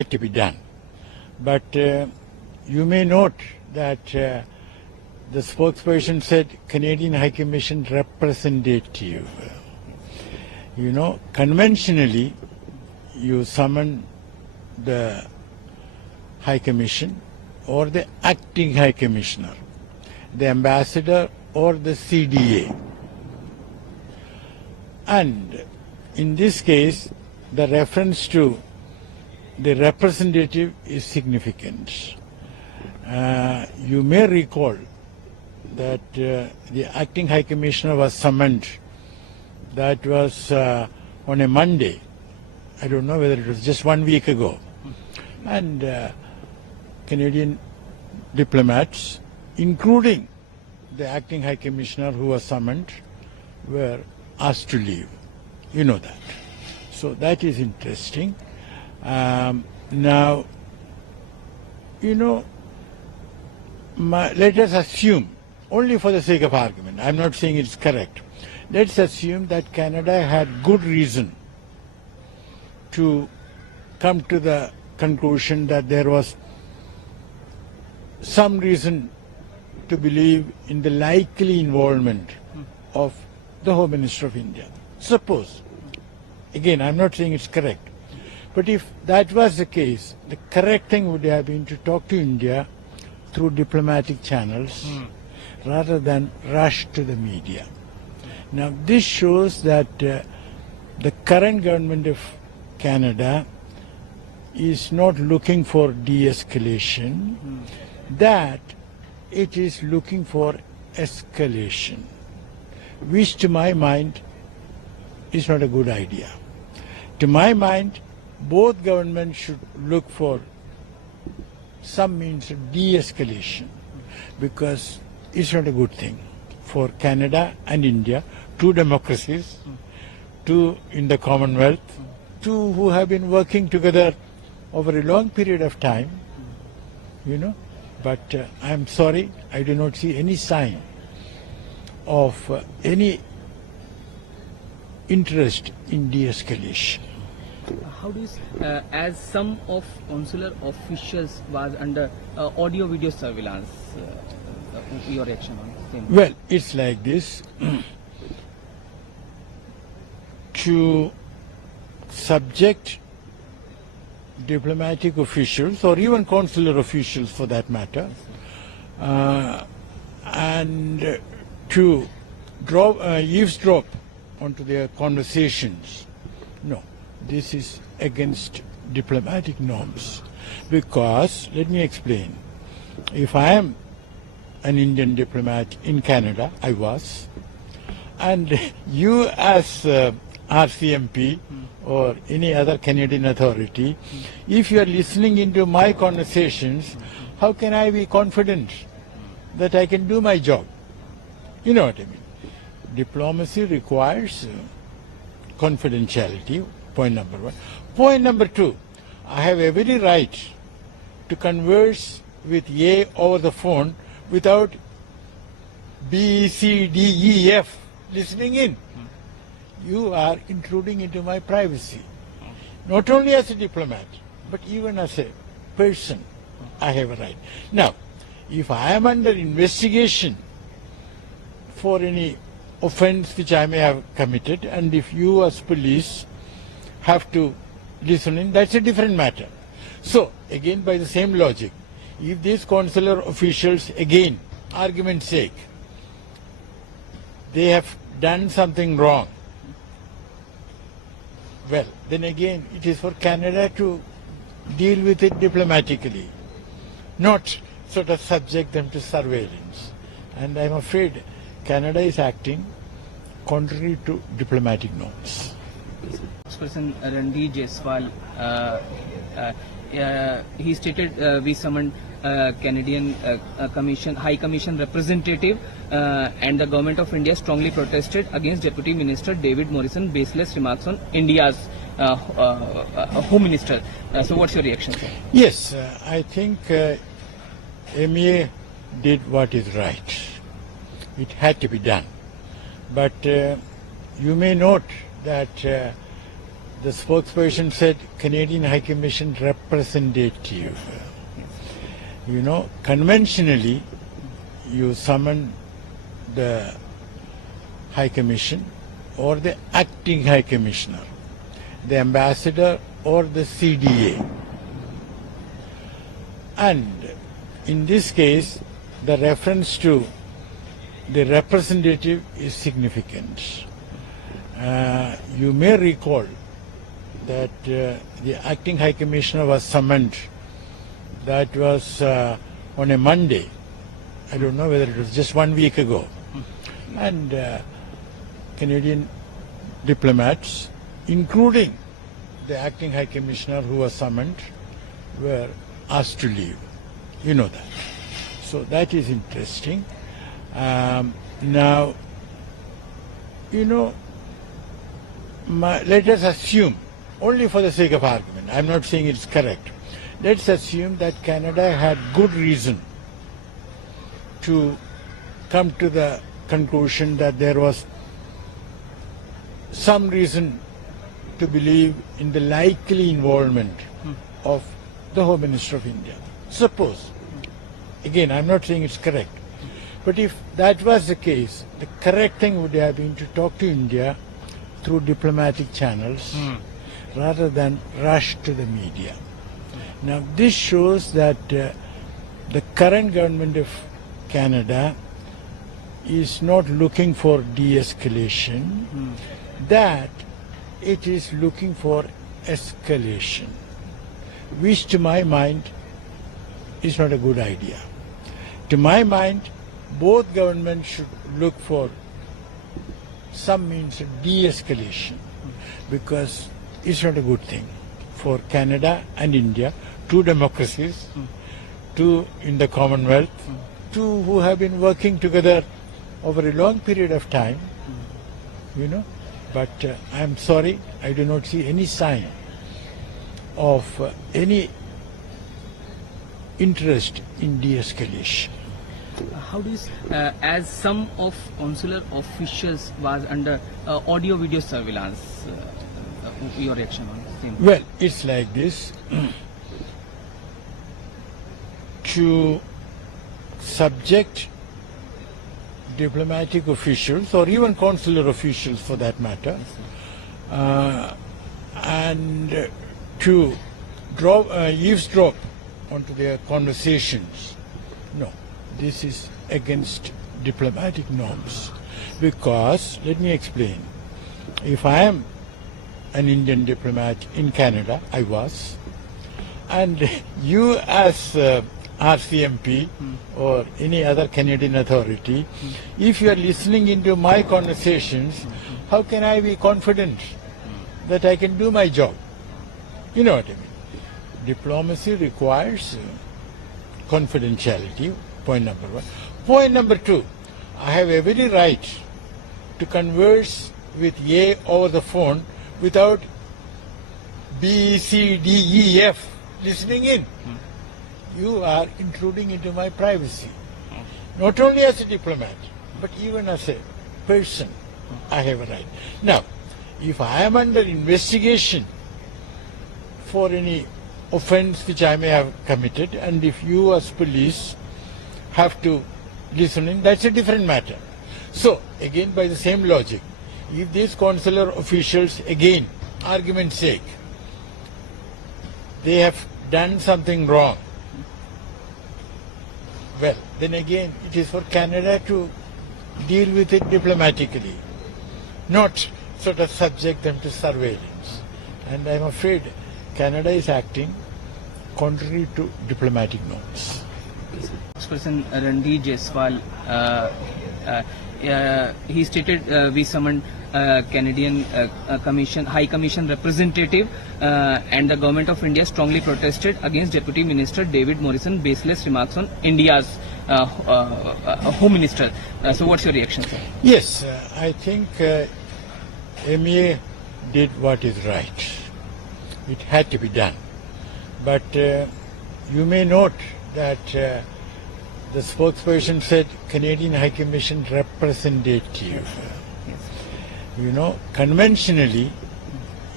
to be done. But you may note that the spokesperson said Canadian High Commission representative. You know, conventionally, you summon the High Commission or the acting High Commissioner, the ambassador or the CDA. And in this case, the reference to the representative is significant. You may recall that the acting High Commissioner was summoned. That was on a Monday. I don't know whether it was just 1 week ago. And Canadian diplomats, including the acting High Commissioner who was summoned, were asked to leave. You know that. So that is interesting. Now, you know, let us assume, only for the sake of argument, I'm not saying it's correct, let's assume that Canada had good reason to come to the conclusion that there was some reason to believe in the likely involvement of the Home Minister of India. Suppose, again, I'm not saying it's correct, but if that was the case, the correct thing would have been to talk to India through diplomatic channels rather than rush to the media. Now, this shows that the current government of Canada is not looking for de-escalation, that it is looking for escalation, which to my mind is not a good idea. To my mind, both governments should look for some means of de-escalation, because it's not a good thing for Canada and India, two democracies, two in the Commonwealth, two who have been working together over a long period of time, you know. But I'm sorry, I do not see any sign of any interest in de-escalation. How do you, as some of consular officials was under audio-video surveillance, your reaction on the same? Well, it's like this. To subject diplomatic officials or even consular officials for that matter, and to eavesdrop onto their conversations, no, this is against diplomatic norms. Because, let me explain, if I am an Indian diplomat in Canada, I was, and you as RCMP or any other Canadian authority, if you are listening into my conversations, how can I be confident that I can do my job? You know what I mean? Diplomacy requires confidentiality, point number one. Point number two, I have every right to converse with A over the phone without B, C, D, E, F listening in. You are intruding into my privacy. Not only as a diplomat, but even as a person, I have a right. Now, if I am under investigation for any offense which I may have committed, and if you as police have to listen in, that's a different matter. So, again, by the same logic, if these consular officials, again, argument's sake, they have done something wrong, well, then again, it is for Canada to deal with it diplomatically, not sort of subject them to surveillance. And I'm afraid Canada is acting contrary to diplomatic norms. Spokesperson Randy Jaiswal, he stated we summoned Canadian High Commission representative, and the government of India strongly protested against Deputy Minister David Morrison's baseless remarks on India's Home Minister. So what's your reaction, sir? Yes, I think MEA did what is right. It had to be done. But you may note that The spokesperson said Canadian High Commission representative. You know, conventionally, you summon the High Commission or the acting High Commissioner, the ambassador or the CDA. And in this case, the reference to the representative is significant. You may recall that the acting High Commissioner was summoned. That was on a Monday. I don't know whether it was just 1 week ago. And Canadian diplomats, including the acting High Commissioner who was summoned, were asked to leave. You know that. So that is interesting. Now, you know, let us assume, only for the sake of argument, I'm not saying it's correct, let's assume that Canada had good reason to come to the conclusion that there was some reason to believe in the likely involvement of the Home Minister of India. Suppose, again, I'm not saying it's correct, but if that was the case, the correct thing would have been to talk to India through diplomatic channels rather than rush to the media. Now, this shows that the current government of Canada is not looking for de-escalation, that it is looking for escalation, which to my mind is not a good idea. To my mind, both governments should look for some means of de-escalation, because it's not a good thing for Canada and India, two democracies, two in the Commonwealth, two who have been working together over a long period of time, you know. But I'm sorry, I do not see any sign of any interest in de-escalation. How do you, as some of consular officials was under audio-video surveillance, your reaction on the same? Well, it's like this. To subject diplomatic officials or even consular officials for that matter, and to eavesdrop onto their conversations, no, this is against diplomatic norms. Because, let me explain, if I am an Indian diplomat in Canada, I was, and you as RCMP or any other Canadian authority, if you are listening into my conversations, how can I be confident that I can do my job? You know what I mean? Diplomacy requires confidentiality, point number one. Point number two, I have every right to converse with A over the phone without B, C, D, E, F listening in. You are intruding into my privacy. Not only as a diplomat, but even as a person, I have a right. Now, if I am under investigation for any offense which I may have committed, and if you as police have to listen in, that's a different matter. So, again, by the same logic, if these consular officials, again, argument's sake, they have done something wrong, well, then again, it is for Canada to deal with it diplomatically, not sort of subject them to surveillance. And I'm afraid Canada is acting contrary to diplomatic norms. Spokesperson Randeep Jaiswal, he stated we summoned Canadian High Commission representative, and the government of India strongly protested against Deputy Minister David Morrison's baseless remarks on India's Home Minister. So what's your reaction, sir? Yes, I think MEA did what is right. It had to be done. But you may note that the spokesperson said Canadian High Commission representative. You know, conventionally,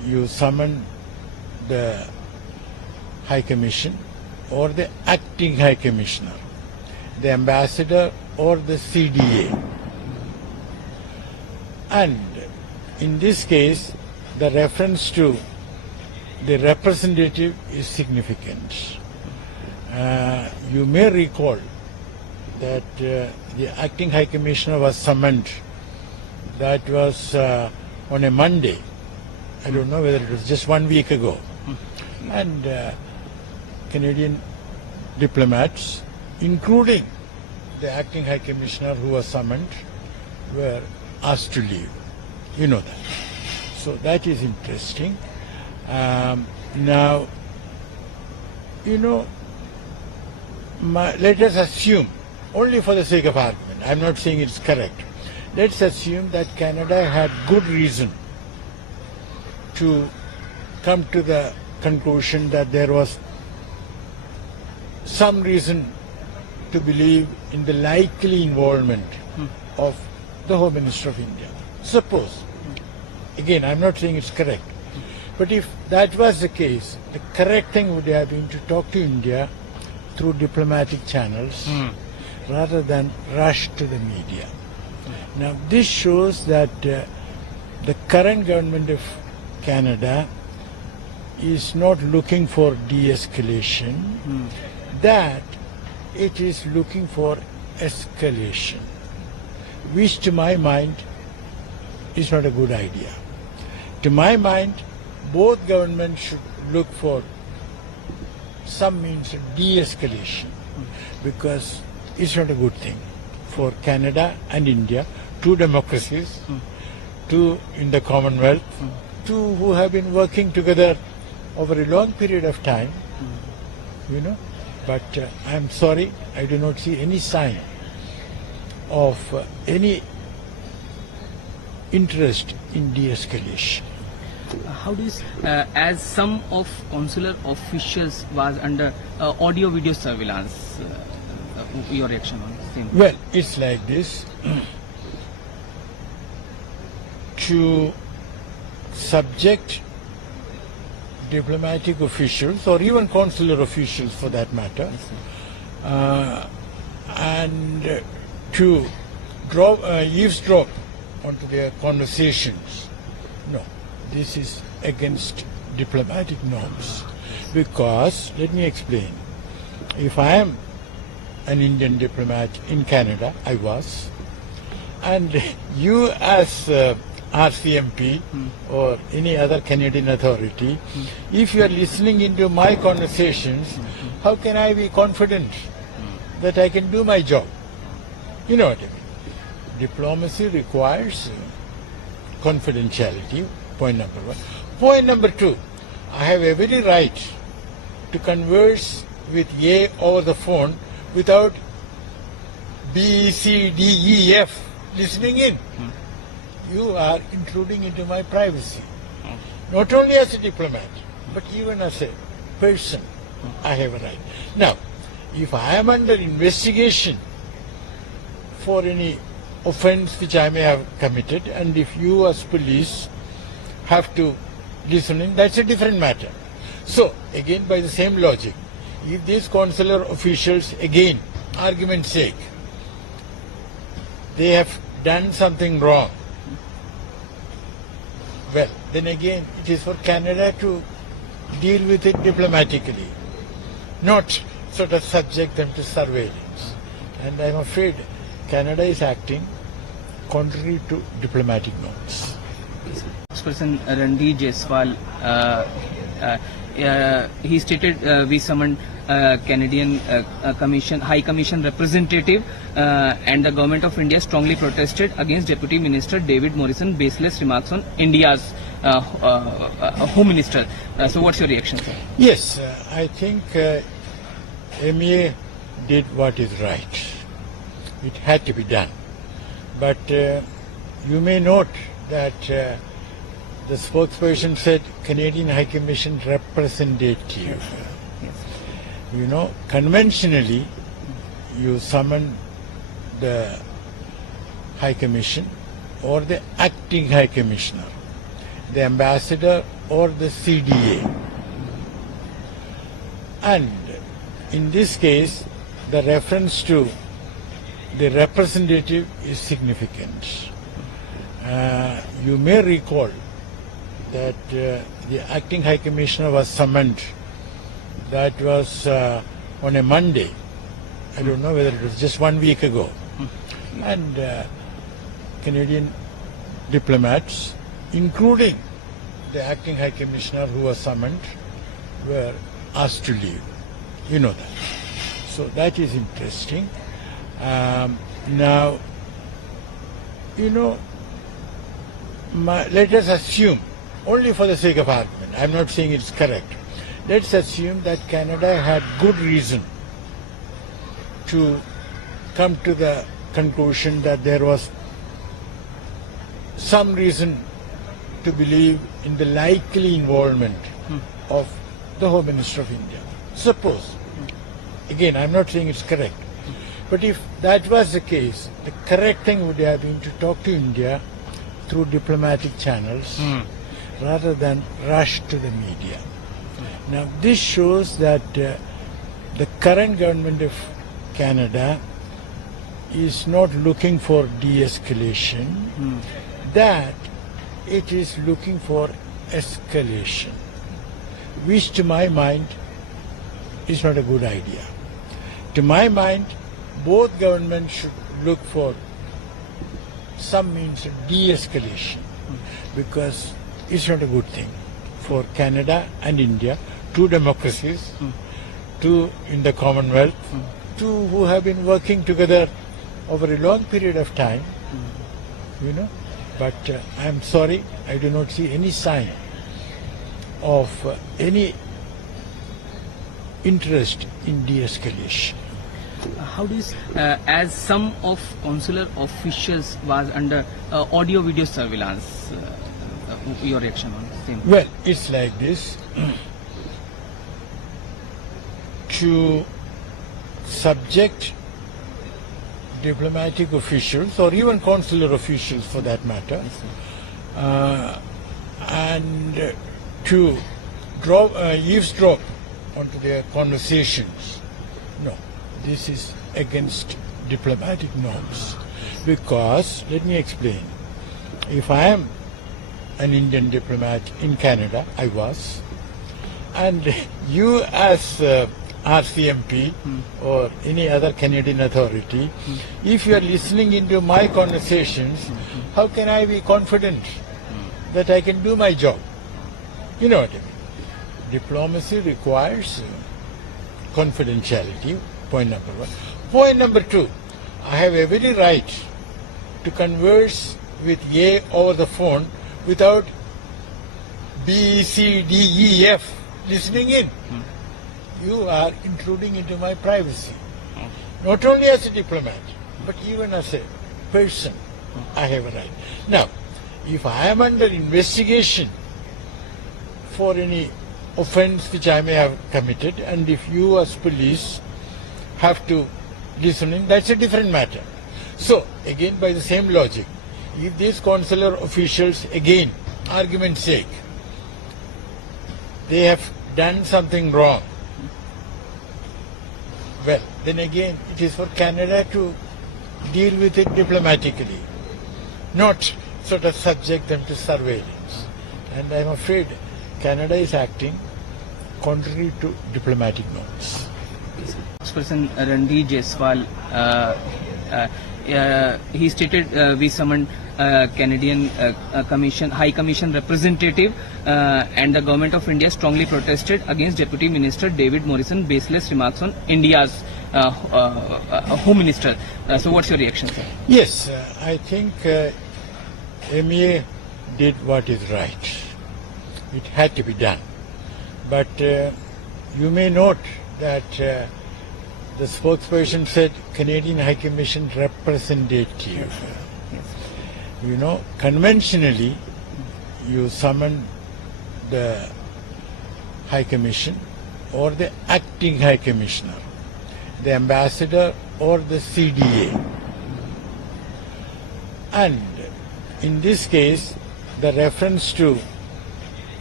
you summon the High Commission or the acting High Commissioner, the ambassador or the CDA. And in this case, the reference to the representative is significant. You may recall that the acting High Commissioner was summoned. That was on a Monday. I don't know whether it was just 1 week ago. And Canadian diplomats, including the acting High Commissioner who was summoned, were asked to leave. You know that. So that is interesting. Now, you know, let us assume, only for the sake of argument, I'm not saying it's correct, let's assume that Canada had good reason to come to the conclusion that there was some reason to believe in the likely involvement of the Home Minister of India. Suppose, again, I'm not saying it's correct, but if that was the case, the correct thing would have been to talk to India through diplomatic channels rather than rush to the media. Now, this shows that the current government of Canada is not looking for de-escalation, that it is looking for escalation, which to my mind is not a good idea. To my mind, both governments should look for some means of de-escalation, because it's not a good thing for Canada and India, two democracies, two in the Commonwealth, two who have been working together over a long period of time, you know. But I'm sorry, I do not see any sign of any interest in de-escalation. How do you, as some of consular officials was under audio-video surveillance, your reaction on the same? Well, it's like this. To subject diplomatic officials or even consular officials for that matter, and to eavesdrop onto their conversations, no, this is against diplomatic norms. Because, let me explain, if I am an Indian diplomat in Canada, I was, and you as RCMP or any other Canadian authority, if you are listening into my conversations, how can I be confident that I can do my job? You know what I mean? Diplomacy requires confidentiality, point number one. Point number two, I have every right to converse with A over the phone without B, C, D, E, F listening in. You are intruding into my privacy. Not only as a diplomat, but even as a person, I have a right. Now, if I am under investigation for any offense which I may have committed, and if you as police have to listen in, that's a different matter. So, again, by the same logic, if these consular officials, again, argument's sake, they have done something wrong, well, then again, it is for Canada to deal with it diplomatically, not sort of subject them to surveillance. And I'm afraid Canada is acting contrary to diplomatic norms. Spokesperson Randeep Jaiswal, he stated we summoned Canadian High Commission representative, and the government of India strongly protested against Deputy Minister David Morrison's baseless remarks on India's Home Minister. So what's your reaction, sir? Yes, I think MEA did what is right. It had to be done. But you may note that the spokesperson said Canadian High Commission representative. Yes. You know, conventionally, you summon the High Commission or the acting High Commissioner, the ambassador or the CDA. And in this case, the reference to the representative is significant. You may recall that the acting High Commissioner was summoned. That was on a Monday. I don't know whether it was just 1 week ago. And Canadian diplomats, including the acting High Commissioner who was summoned, were asked to leave. You know that. So that is interesting. Now, you know, let us assume, only for the sake of argument, I'm not saying it's correct, let's assume that Canada had good reason to come to the conclusion that there was some reason to believe in the likely involvement of the Home Minister of India. Suppose, again, I'm not saying it's correct, but if that was the case, the correct thing would have been to talk to India through diplomatic channels rather than rush to the media. Now, this shows that the current government of Canada is not looking for de-escalation, that it is looking for escalation, which to my mind is not a good idea. To my mind, both governments should look for some means of de-escalation, because it's not a good thing for Canada and India, two democracies, two in the Commonwealth, two who have been working together over a long period of time, you know. But I'm sorry, I do not see any sign of any interest in de-escalation. How do you, as some of consular officials was under audio-video surveillance, your reaction on the same? Well, it's like this. To subject diplomatic officials, or even consular officials for that matter, and to eavesdrop onto their conversations, no, this is against diplomatic norms. Because, let me explain, if I am an Indian diplomat in Canada, I was, and you as RCMP or any other Canadian authority, if you are listening into my conversations, how can I be confident that I can do my job? You know what I mean? Diplomacy requires confidentiality, point number one. Point number two, I have every right to converse with A over the phone without B, C, D, E, F listening in. You are intruding into my privacy. Not only as a diplomat, but even as a person, I have a right. Now, if I am under investigation for any offense which I may have committed, and if you as police have to listen in, that's a different matter. So, again, by the same logic, if these consular officials, again, argument's sake, they have done something wrong, well, then again, it is for Canada to deal with it diplomatically, not sort of subject them to surveillance. And I'm afraid Canada is acting contrary to diplomatic norms. Spokesperson Randeep Jaiswal, he stated we summoned Canadian High Commission representative, and the government of India strongly protested against Deputy Minister David Morrison's baseless remarks on India's Home Minister. So what's your reaction, sir? Yes, I think MEA did what is right. It had to be done. But you may note that the spokesperson said Canadian High Commission representative. You know, conventionally, you summon the High Commission or the acting High Commissioner, the ambassador or the CDA. And in this case, the reference to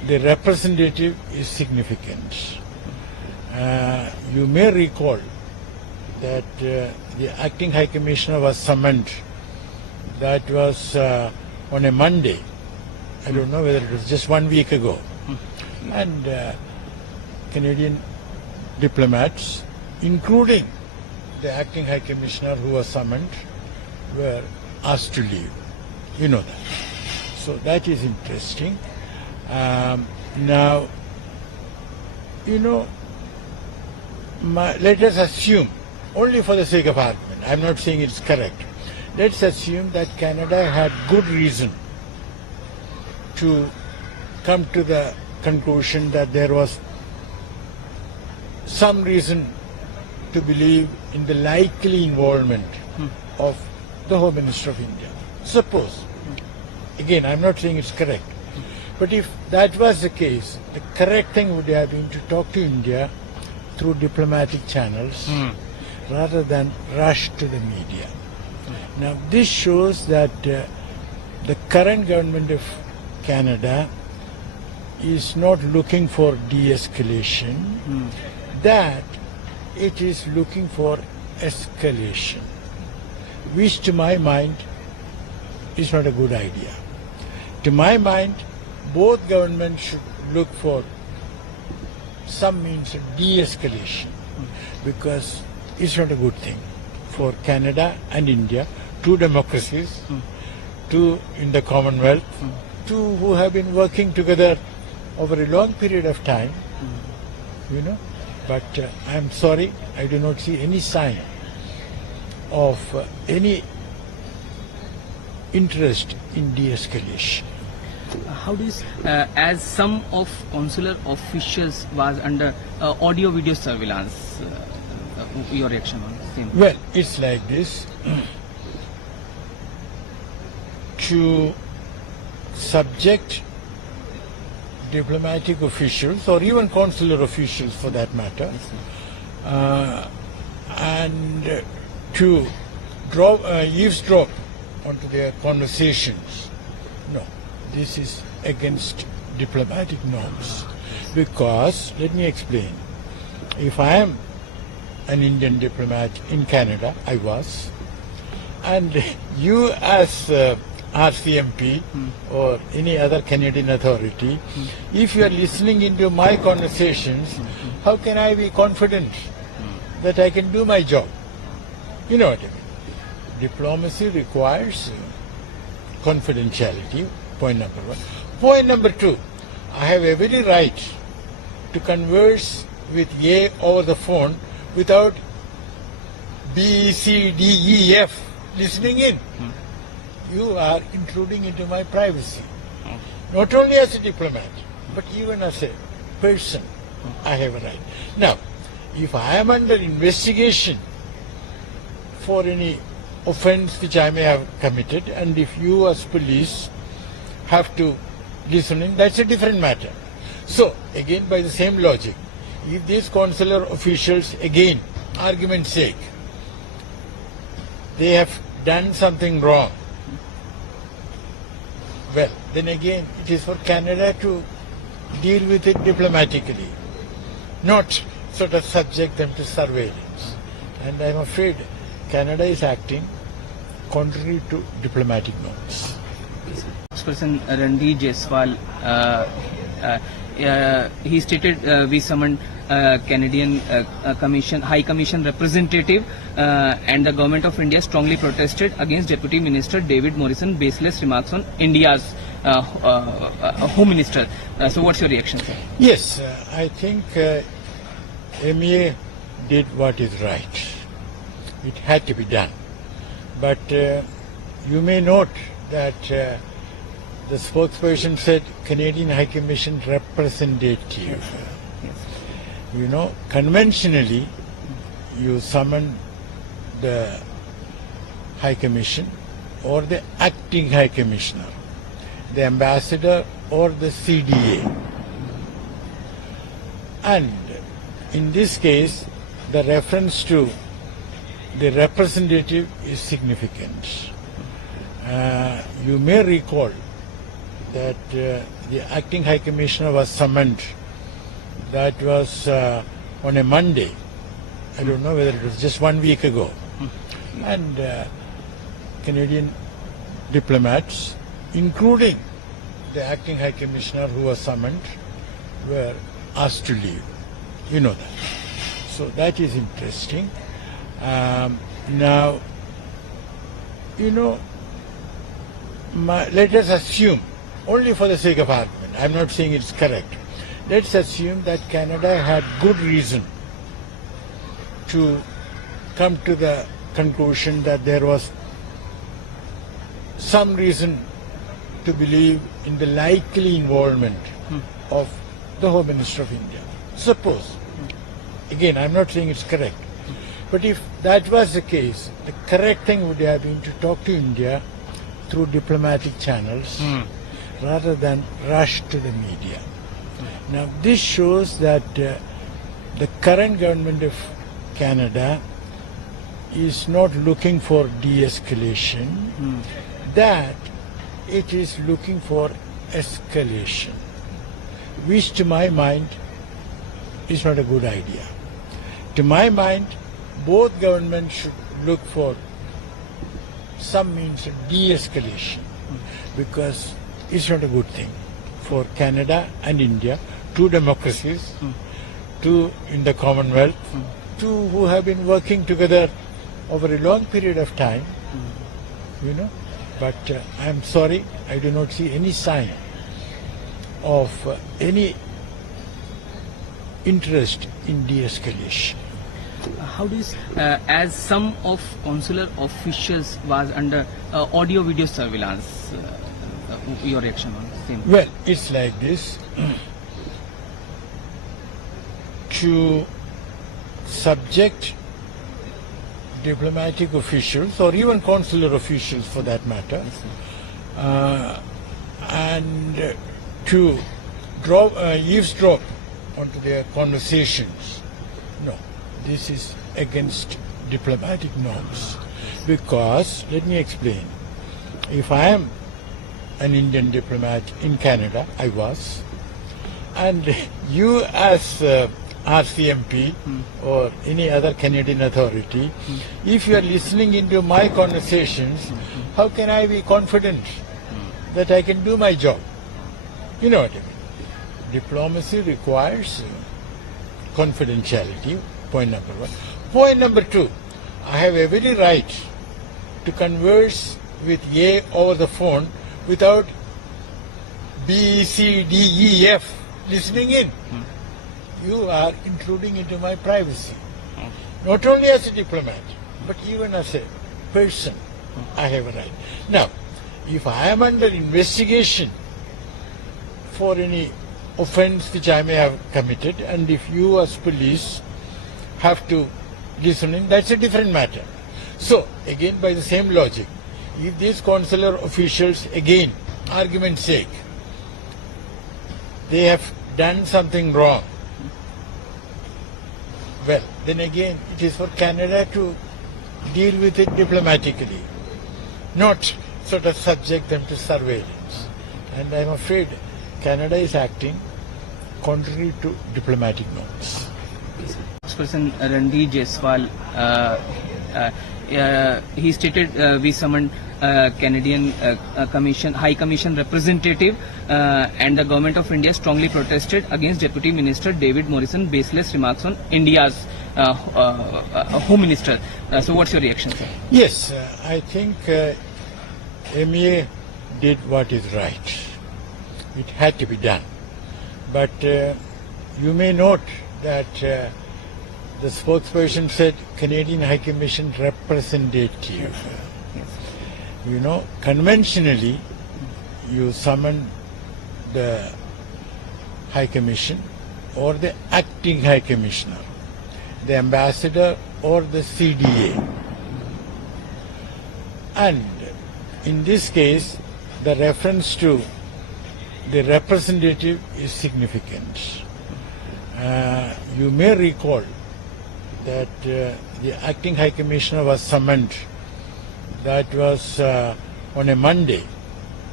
the representative is significant. You may recall that the acting High Commissioner was summoned. That was on a Monday. I don't know whether it was just 1 week ago. And Canadian diplomats, including the acting High Commissioner who was summoned, were asked to leave. You know that. So that is interesting. Now, you know, let us assume, only for the sake of argument, I'm not saying it's correct, let's assume that Canada had good reason to come to the conclusion that there was some reason to believe in the likely involvement of the Home Minister of India. Suppose, again, I'm not saying it's correct, but if that was the case, the correct thing would have been to talk to India through diplomatic channels rather than rush to the media. Now, this shows that the current government of Canada is not looking for de-escalation, that it is looking for escalation, which to my mind is not a good idea. To my mind, both governments should look for some means of de-escalation, because it's not a good thing for Canada and India, two democracies, two in the Commonwealth, two who have been working together over a long period of time, you know. But I'm sorry, I do not see any sign of any interest in de-escalation. How do you, as some of consular officials was under audio-video surveillance, your reaction on the same? Well, it's like this. To subject diplomatic officials, or even consular officials for that matter, and to eavesdrop onto their conversations, no, this is against diplomatic norms. Because, let me explain, if I am an Indian diplomat in Canada, I was, and you as RCMP or any other Canadian authority, if you are listening into my conversations, how can I be confident that I can do my job? You know what I mean? Diplomacy requires confidentiality, point number one. Point number two, I have every right to converse with A over the phone without B, C, D, E, F listening in. You are intruding into my privacy. Not only as a diplomat, but even as a person, I have a right. Now, if I am under investigation for any offense which I may have committed, and if you as police have to listen in, that's a different matter. So, again, by the same logic, if these consular officials, again, argument's sake, they have done something wrong, well, then again, it is for Canada to deal with it diplomatically, not sort of subject them to surveillance. And I'm afraid Canada is acting contrary to diplomatic norms. Spokesperson Randeep Jaiswal, he stated we summoned Canadian High Commission representative, and the government of India strongly protested against Deputy Minister David Morrison's baseless remarks on India's Home Minister. So what's your reaction, sir? Yes, I think MEA did what is right. It had to be done. But you may note that the spokesperson said Canadian High Commission representative. You know, conventionally, you summon the High Commission or the acting High Commissioner, the ambassador or the CDA. And in this case, the reference to the representative is significant. You may recall that the acting High Commissioner was summoned. That was on a Monday. I don't know whether it was just 1 week ago. And Canadian diplomats, including the acting High Commissioner who was summoned, were asked to leave. You know that. So that is interesting. Now, you know, let us assume, only for the sake of argument, I'm not saying it's correct, let's assume that Canada had good reason to come to the conclusion that there was some reason to believe in the likely involvement of the Home Minister of India. Suppose, again, I'm not saying it's correct, but if that was the case, the correct thing would have been to talk to India through diplomatic channels rather than rush to the media. Now, this shows that the current government of Canada is not looking for de-escalation, that it is looking for escalation, which to my mind is not a good idea. To my mind, both governments should look for some means of de-escalation, because it's not a good thing for Canada and India, two democracies, two in the Commonwealth, two who have been working together over a long period of time, you know. But I'm sorry, I do not see any sign of any interest in de-escalation. How do you, as some of consular officials was under audio-video surveillance, your reaction on the same? Well, it's like this. To subject diplomatic officials, or even consular officials for that matter, and to eavesdrop onto their conversations, no. This is against diplomatic norms. Because, let me explain, if I am an Indian diplomat in Canada, I was, and you as RCMP or any other Canadian authority, if you are listening into my conversations, how can I be confident that I can do my job? You know what I mean? Diplomacy requires confidentiality. Point number one. Point number two, I have every right to converse with A over the phone without B, C, D, E, F listening in. You are intruding into my privacy. Not only as a diplomat, but even as a person, I have a right. Now, if I am under investigation for any offense which I may have committed, and if you as police have to listen in, that's a different matter. So, again, by the same logic, if these consular officials, again, argument's sake, they have done something wrong, well, then again, it is for Canada to deal with it diplomatically, not sort of subject them to surveillance. And I'm afraid Canada is acting contrary to diplomatic norms. Spokesperson Randeep Jaiswal, he stated we summoned Canadian High Commission representative, and the government of India strongly protested against Deputy Minister David Morrison's baseless remarks on India's Home Minister. So what's your reaction, sir? Yes, I think MEA did what is right. It had to be done. But you may note that the spokesperson said Canadian High Commission representative. You know, conventionally, you summon the High Commission or the acting High Commissioner, the ambassador or the CDA. And in this case, the reference to the representative is significant. You may recall that the acting High Commissioner was summoned. That was on a Monday.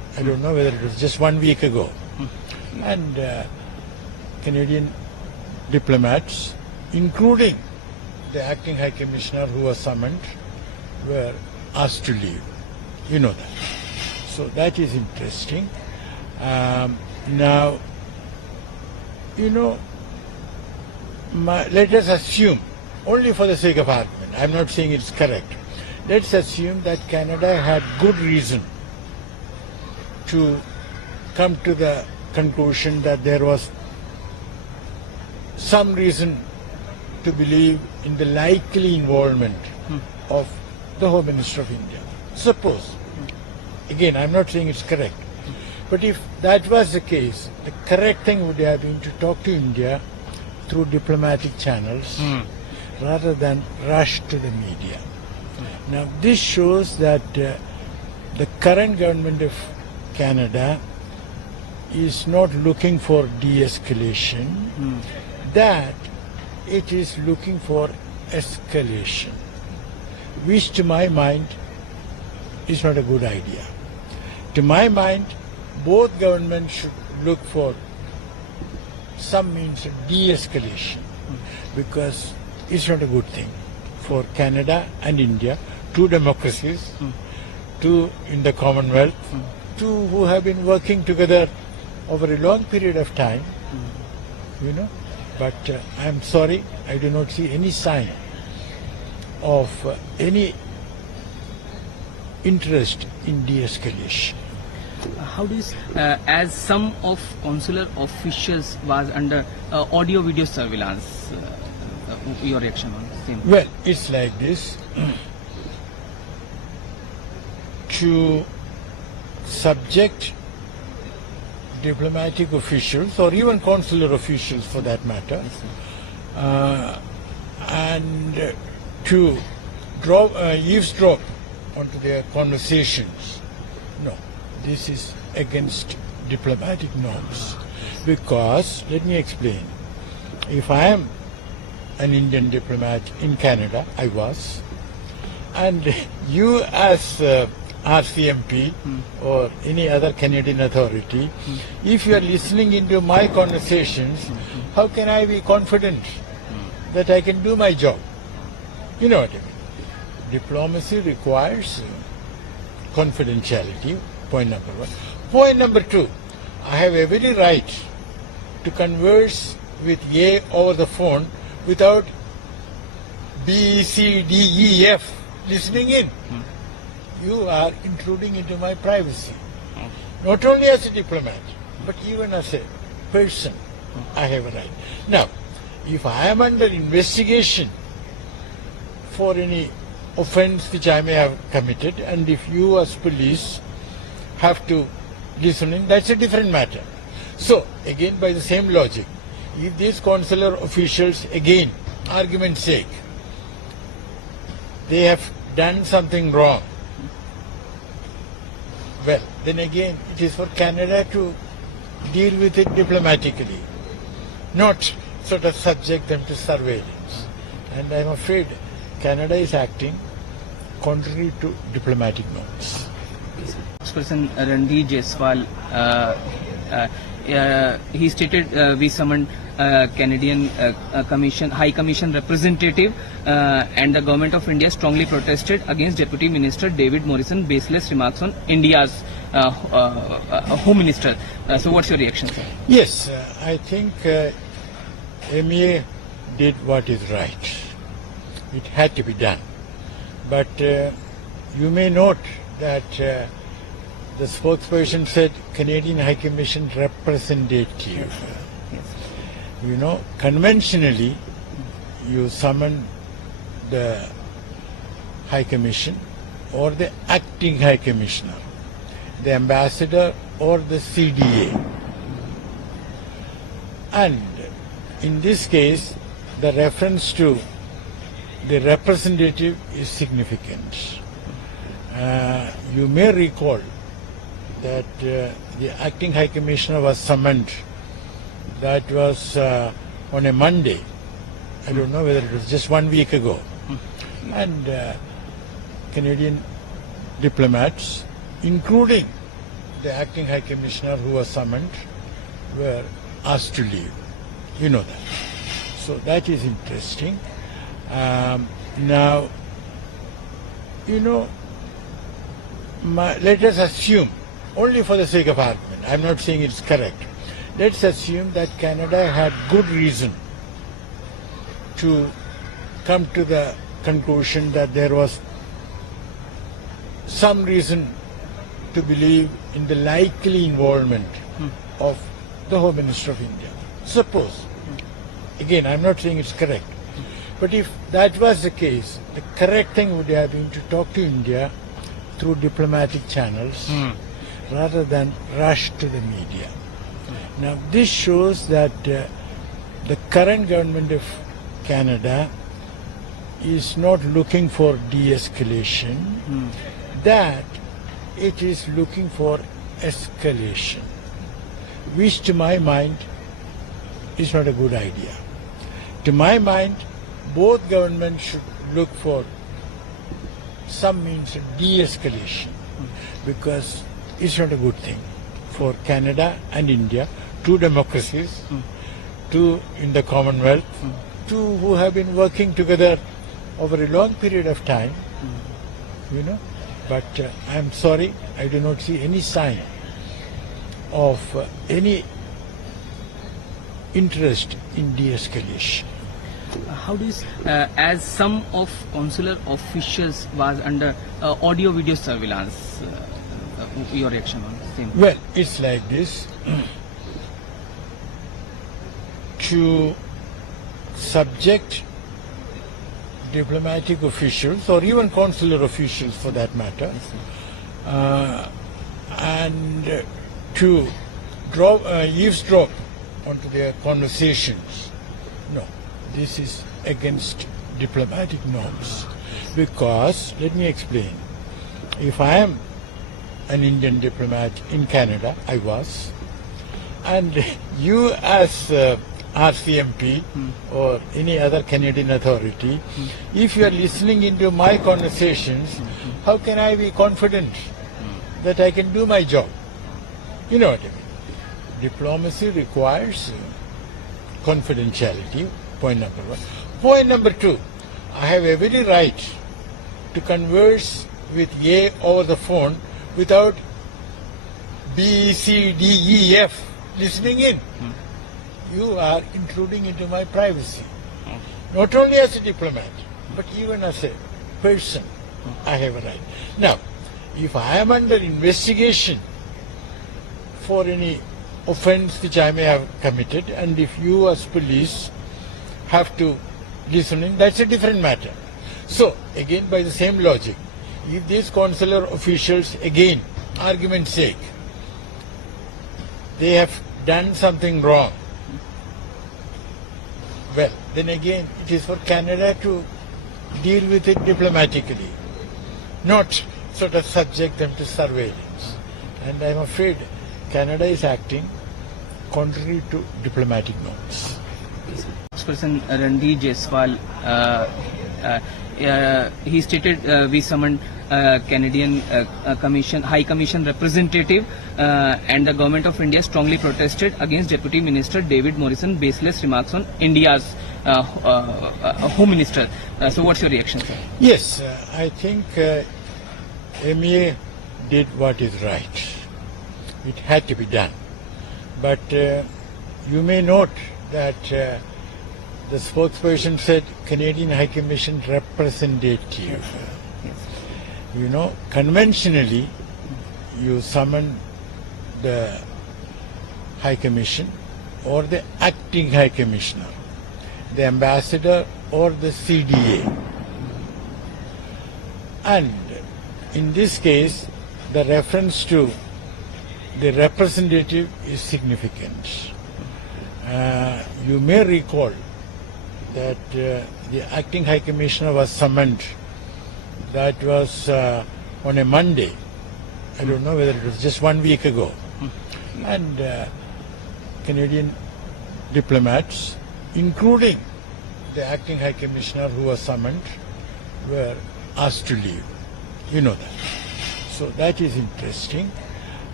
I don't know whether it was just 1 week ago. And Canadian diplomats, including the acting High Commissioner who was summoned, were asked to leave. You know that. So that is interesting. Now, let us assume, only for the sake of argument, I'm not saying it's correct, let's assume that Canada had good reason to come to the conclusion that there was some reason to believe in the likely involvement of the Home Minister of India. Suppose, again, I'm not saying it's correct, but if that was the case, the correct thing would have been to talk to India through diplomatic channels rather than rush to the media. Now, this shows that the current government of Canada is not looking for de-escalation, that it is looking for escalation, which to my mind is not a good idea. To my mind, both governments should look for some means of de-escalation, because it's not a good thing for Canada and India, two democracies, two in the Commonwealth, two who have been working together over a long period of time, but I'm sorry, I do not see any sign of any interest in de-escalation. How do you, as some of consular officials was under audio-video surveillance, your reaction on the same? Well, it's like this. To subject diplomatic officials, or even consular officials for that matter, and to eavesdrop onto their conversations, no. This is against diplomatic norms, because, let me explain, if I am an Indian diplomat in Canada, I was, and you as RCMP or any other Canadian authority, if you are listening into my conversations, how can I be confident that I can do my job? You know what I mean? Diplomacy requires confidentiality. Point number one. Point number two, I have every right to converse with A over the phone without B, C, D, E, F listening in. You are intruding into my privacy. Not only as a diplomat, but even as a person, I have a right. Now, if I am under investigation for any offense which I may have committed, and if you as police have to listen in, that's a different matter. So, again, by the same logic, if these consular officials, again, argument's sake, they have done something wrong, well, then again, it is for Canada to deal with it diplomatically, not sort of subject them to surveillance. And I'm afraid Canada is acting contrary to diplomatic norms. Spokesperson Ranveer Jaiswal, he stated we summoned Canadian High Commission representative, and the government of India strongly protested against Deputy Minister David Morrison's baseless remarks on India's Home Minister. So what's your reaction, sir? Yes, I think MEA did what is right. It had to be done. But you may note that the spokesperson said Canadian High Commission representative. You know, conventionally, you summon the High Commission or the acting High Commissioner, the ambassador or the CDA. And in this case, the reference to the representative is significant. You may recall that the acting High Commissioner was summoned. That was on a Monday. I don't know whether it was just 1 week ago. And Canadian diplomats, including the acting High Commissioner who was summoned were asked to leave. You know that. So that is interesting. Now, let us assume, only for the sake of argument, I'm not saying it's correct, let's assume that Canada had good reason to come to the conclusion that there was some reason to believe in the likely involvement of the Home Minister of India. Suppose, again, I'm not saying it's correct, but if that was the case, the correct thing would have been to talk to India through diplomatic channels rather than rush to the media. Now, this shows that the current government of Canada is not looking for de-escalation, that it is looking for escalation, which to my mind is not a good idea. To my mind, both governments should look for some means of de-escalation, because it's not a good thing for Canada and India, two democracies, two in the Commonwealth, two who have been working together over a long period of time, but I'm sorry, I do not see any sign of any interest in de-escalation. How do you, as some of consular officials was under audio-video surveillance, your reaction on the same? Well, it's like this. To subject diplomatic officials, or even consular officials for that matter, and to eavesdrop onto their conversations, no. This is against diplomatic norms, because, let me explain, if I am an Indian diplomat in Canada, I was, and you as RCMP or any other Canadian authority, if you are listening into my conversations, how can I be confident that I can do my job? You know what I mean? Diplomacy requires confidentiality. Point number one. Point number two, I have every right to converse with A over the phone without B, C, D, E, F listening in. You are intruding into my privacy. Not only as a diplomat, but even as a person, I have a right. Now, if I am under investigation for any offense which I may have committed, and if you as police have to listen in, that's a different matter. So, again, by the same logic, if these consular officials, again, argument's sake, they have done something wrong, well, then again, it is for Canada to deal with it diplomatically, not sort of subject them to surveillance. And I'm afraid Canada is acting contrary to diplomatic norms. Spokesperson Randy Jaiswal, he stated we summoned Canadian High Commission representative, and the government of India strongly protested against Deputy Minister David Morrison's baseless remarks on India's Home Minister. So what's your reaction, sir? Yes, I think MEA did what is right. It had to be done. But you may note that the spokesperson said Canadian High Commission representative. You know, conventionally, you summon the High Commission or the acting High Commissioner, the ambassador or the CDA. And in this case, the reference to the representative is significant. You may recall that the acting High Commissioner was summoned. That was on a Monday. I don't know whether it was just 1 week ago. And Canadian diplomats, including the acting High Commissioner who was summoned, were asked to leave. You know that. So that is interesting.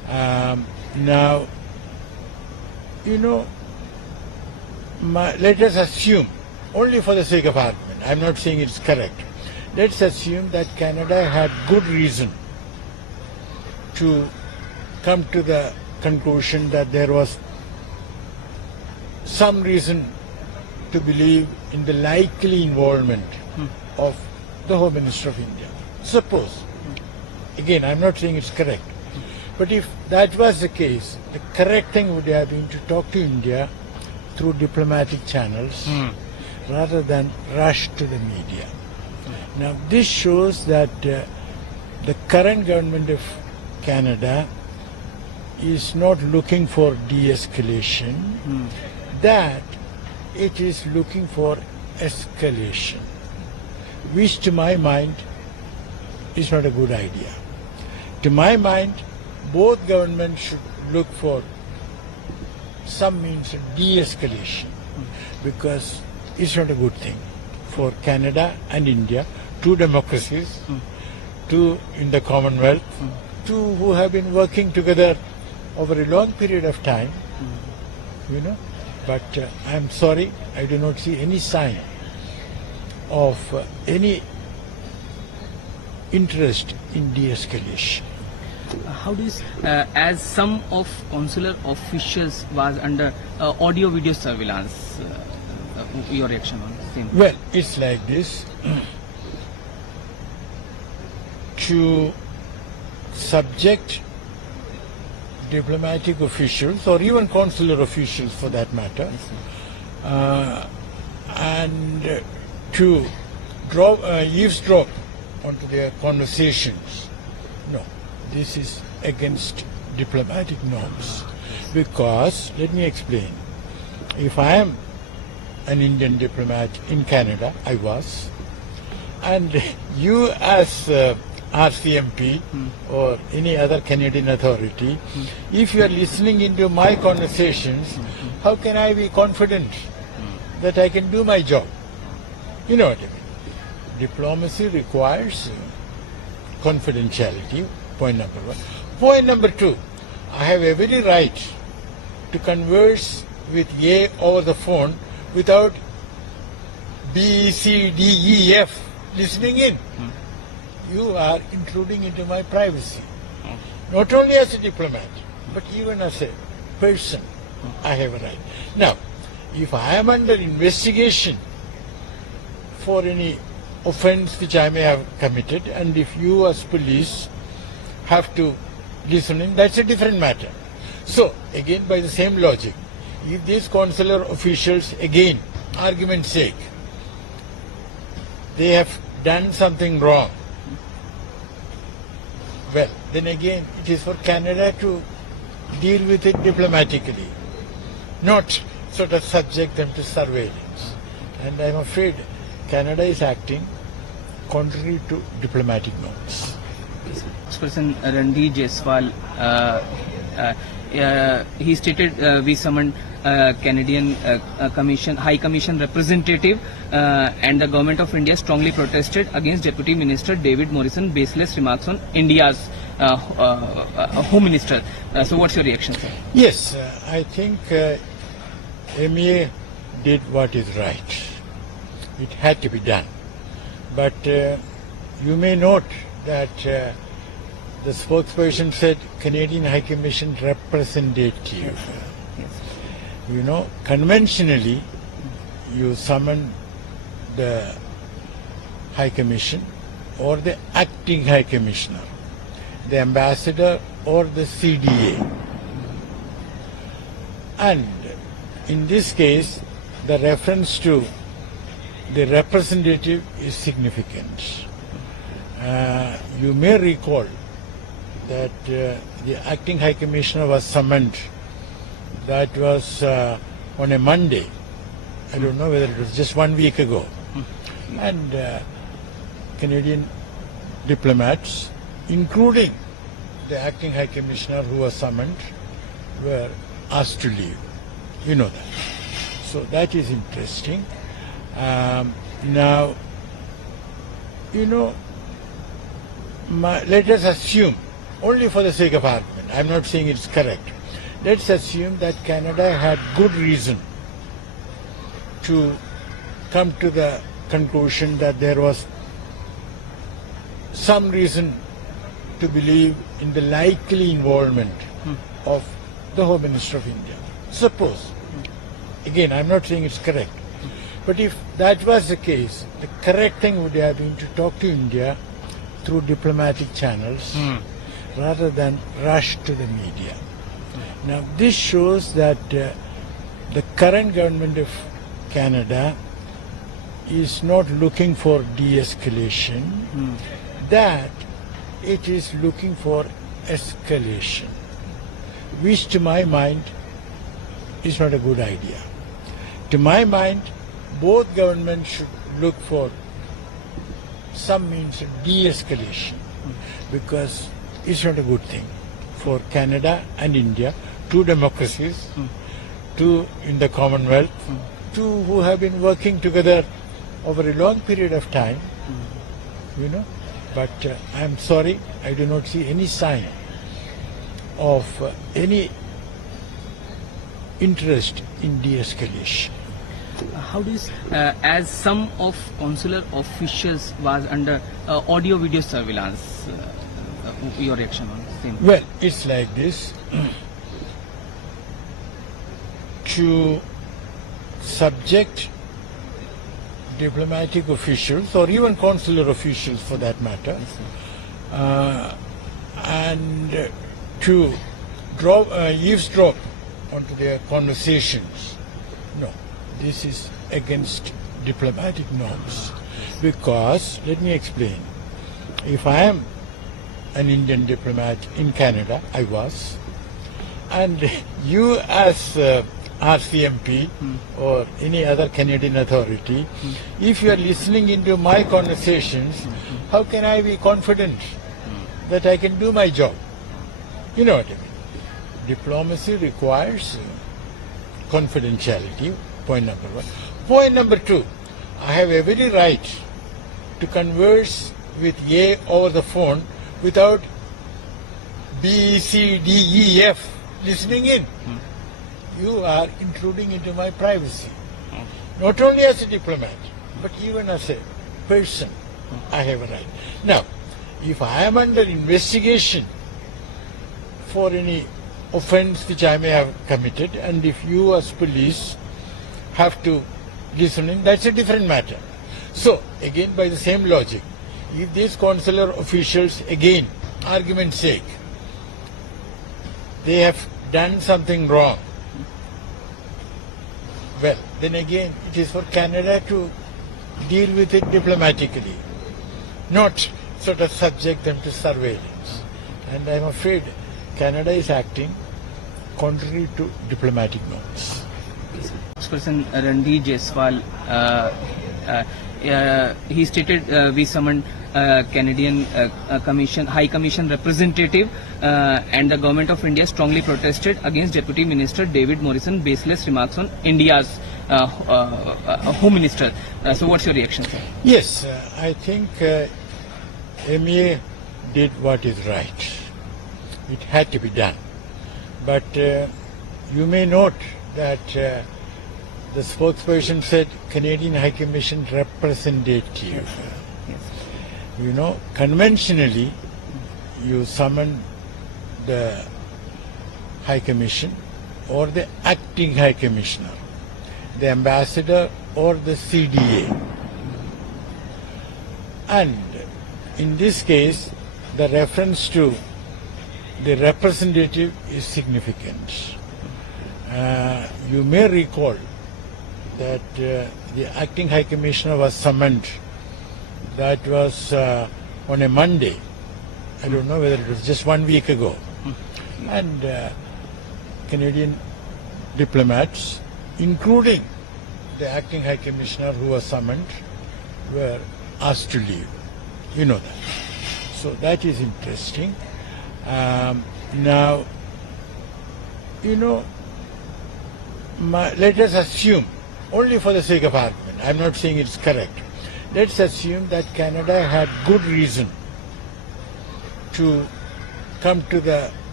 Now, let us assume, only for the sake of argument, I'm not saying it's correct, let's assume that Canada had good reason to come to the conclusion that there was some reason to believe in the likely involvement of the Home Minister of India. Suppose, again, I'm not saying it's correct, but if that was the case, the correct thing would have been to talk to India through diplomatic channels rather than rush to the media. Now, this shows that the current government of Canada is not looking for de-escalation, that it is looking for escalation, which to my mind is not a good idea. To my mind, both governments should look for some means of de-escalation, because it's not a good thing for Canada and India, two democracies, two in the Commonwealth, two who have been working together over a long period of time, but I'm sorry, I do not see any sign of any interest in de-escalation. How do you, as some of consular officials was under audio-video surveillance, your reaction on the same? Well, it's like this. To subject diplomatic officials, or even consular officials for that matter, and to eavesdrop onto their conversations, no. This is against diplomatic norms, because, let me explain, if I am an Indian diplomat in Canada, I was, and you as RCMP or any other Canadian authority, if you are listening into my conversations, how can I be confident that I can do my job? You know what I mean? Diplomacy requires confidentiality. Point number one. Point number two, I have every right to converse with A over the phone without B, C, D, E, F listening in. You are intruding into my privacy. Not only as a diplomat, but even as a person, I have a right. Now, if I am under investigation for any offense which I may have committed, and if you as police have to listen in, that's a different matter. So, again, by the same logic, if these consular officials, again, argument's sake, they have done something wrong, well, then again, it is for Canada to deal with it diplomatically, not sort of subject them to surveillance. And I'm afraid Canada is acting contrary to diplomatic norms. Spokesperson Randeep Jaiswal, he stated we summoned Canadian High Commission representative, and the government of India strongly protested against Deputy Minister David Morrison's baseless remarks on India's Home Minister. So what's your reaction, sir? Yes, I think MEA did what is right. It had to be done. But you may note that the spokesperson said Canadian High Commission representative. You know, conventionally, you summon the High Commission or the acting High Commissioner, the ambassador or the CDA. And in this case, the reference to the representative is significant. You may recall that the acting High Commissioner was summoned. That was on a Monday. I don't know whether it was just 1 week ago. And Canadian diplomats, including the acting High Commissioner who was summoned, were asked to leave. You know that. So that is interesting. Now, you know, let us assume, only for the sake of argument, involvement. I'm not saying it's correct. Let's assume that Canada had good reason to come to the conclusion that there was some reason to believe in the likely involvement of the Home Minister of India. Suppose, again, I'm not saying it's correct, but if that was the case, the correct thing would have been to talk to India through diplomatic channels rather than rush to the media. Now, this shows that the current government of Canada is not looking for de-escalation, that it is looking for escalation, which to my mind is not a good idea. To my mind, both governments should look for some means of de-escalation, because it's not a good thing for Canada and India, two democracies, two in the Commonwealth, two who have been working together over a long period of time, you know. But I'm sorry, I do not see any sign of any interest in de-escalation. How do you, as some of consular officials was under audio-video surveillance, your reaction on the same? Well, it's like this. To subject diplomatic officials, or even consular officials for that matter, and to eavesdrop onto their conversations, no, this is against diplomatic norms. Because, let me explain, if I am an Indian diplomat in Canada, I was, and you as RCMP or any other Canadian authority, if you are listening into my conversations, how can I be confident that I can do my job? You know what I mean? Diplomacy requires confidentiality, point number one. Point number two, I have every right to converse with A over the phone without B, C, D, E, F listening in. You are intruding into my privacy. Not only as a diplomat, but even as a person, I have a right. Now, if I am under investigation for any offense which I may have committed, and if you as police have to listen in, that's a different matter. So, again, by the same logic, if these consular officials, again, argument's sake, they have done something wrong, well, then again, it is for Canada to deal with it diplomatically, not sort of subject them to surveillance. And I'm afraid Canada is acting contrary to diplomatic norms. Spokesperson Randeep Jaiswal, he stated we summoned Canadian High Commission representative, and the government of India strongly protested against Deputy Minister David Morrison's baseless remarks on India's Home Minister. So what's your reaction, sir? Yes, I think MEA did what is right. It had to be done. But you may note that the spokesperson said Canadian High Commission representative. Yes. You know, conventionally, you summon the High Commission or the acting High Commissioner, the ambassador or the CDA. And in this case, the reference to the representative is significant. You may recall that the acting High Commissioner was summoned. That was on a Monday. I don't know whether it was just 1 week ago. And Canadian diplomats, including the acting High Commissioner who was summoned, were asked to leave. You know that. So that is interesting. Now, you know, let us assume, only for the sake of argument, I'm not saying it's correct, let's assume that Canada had good reason to come to the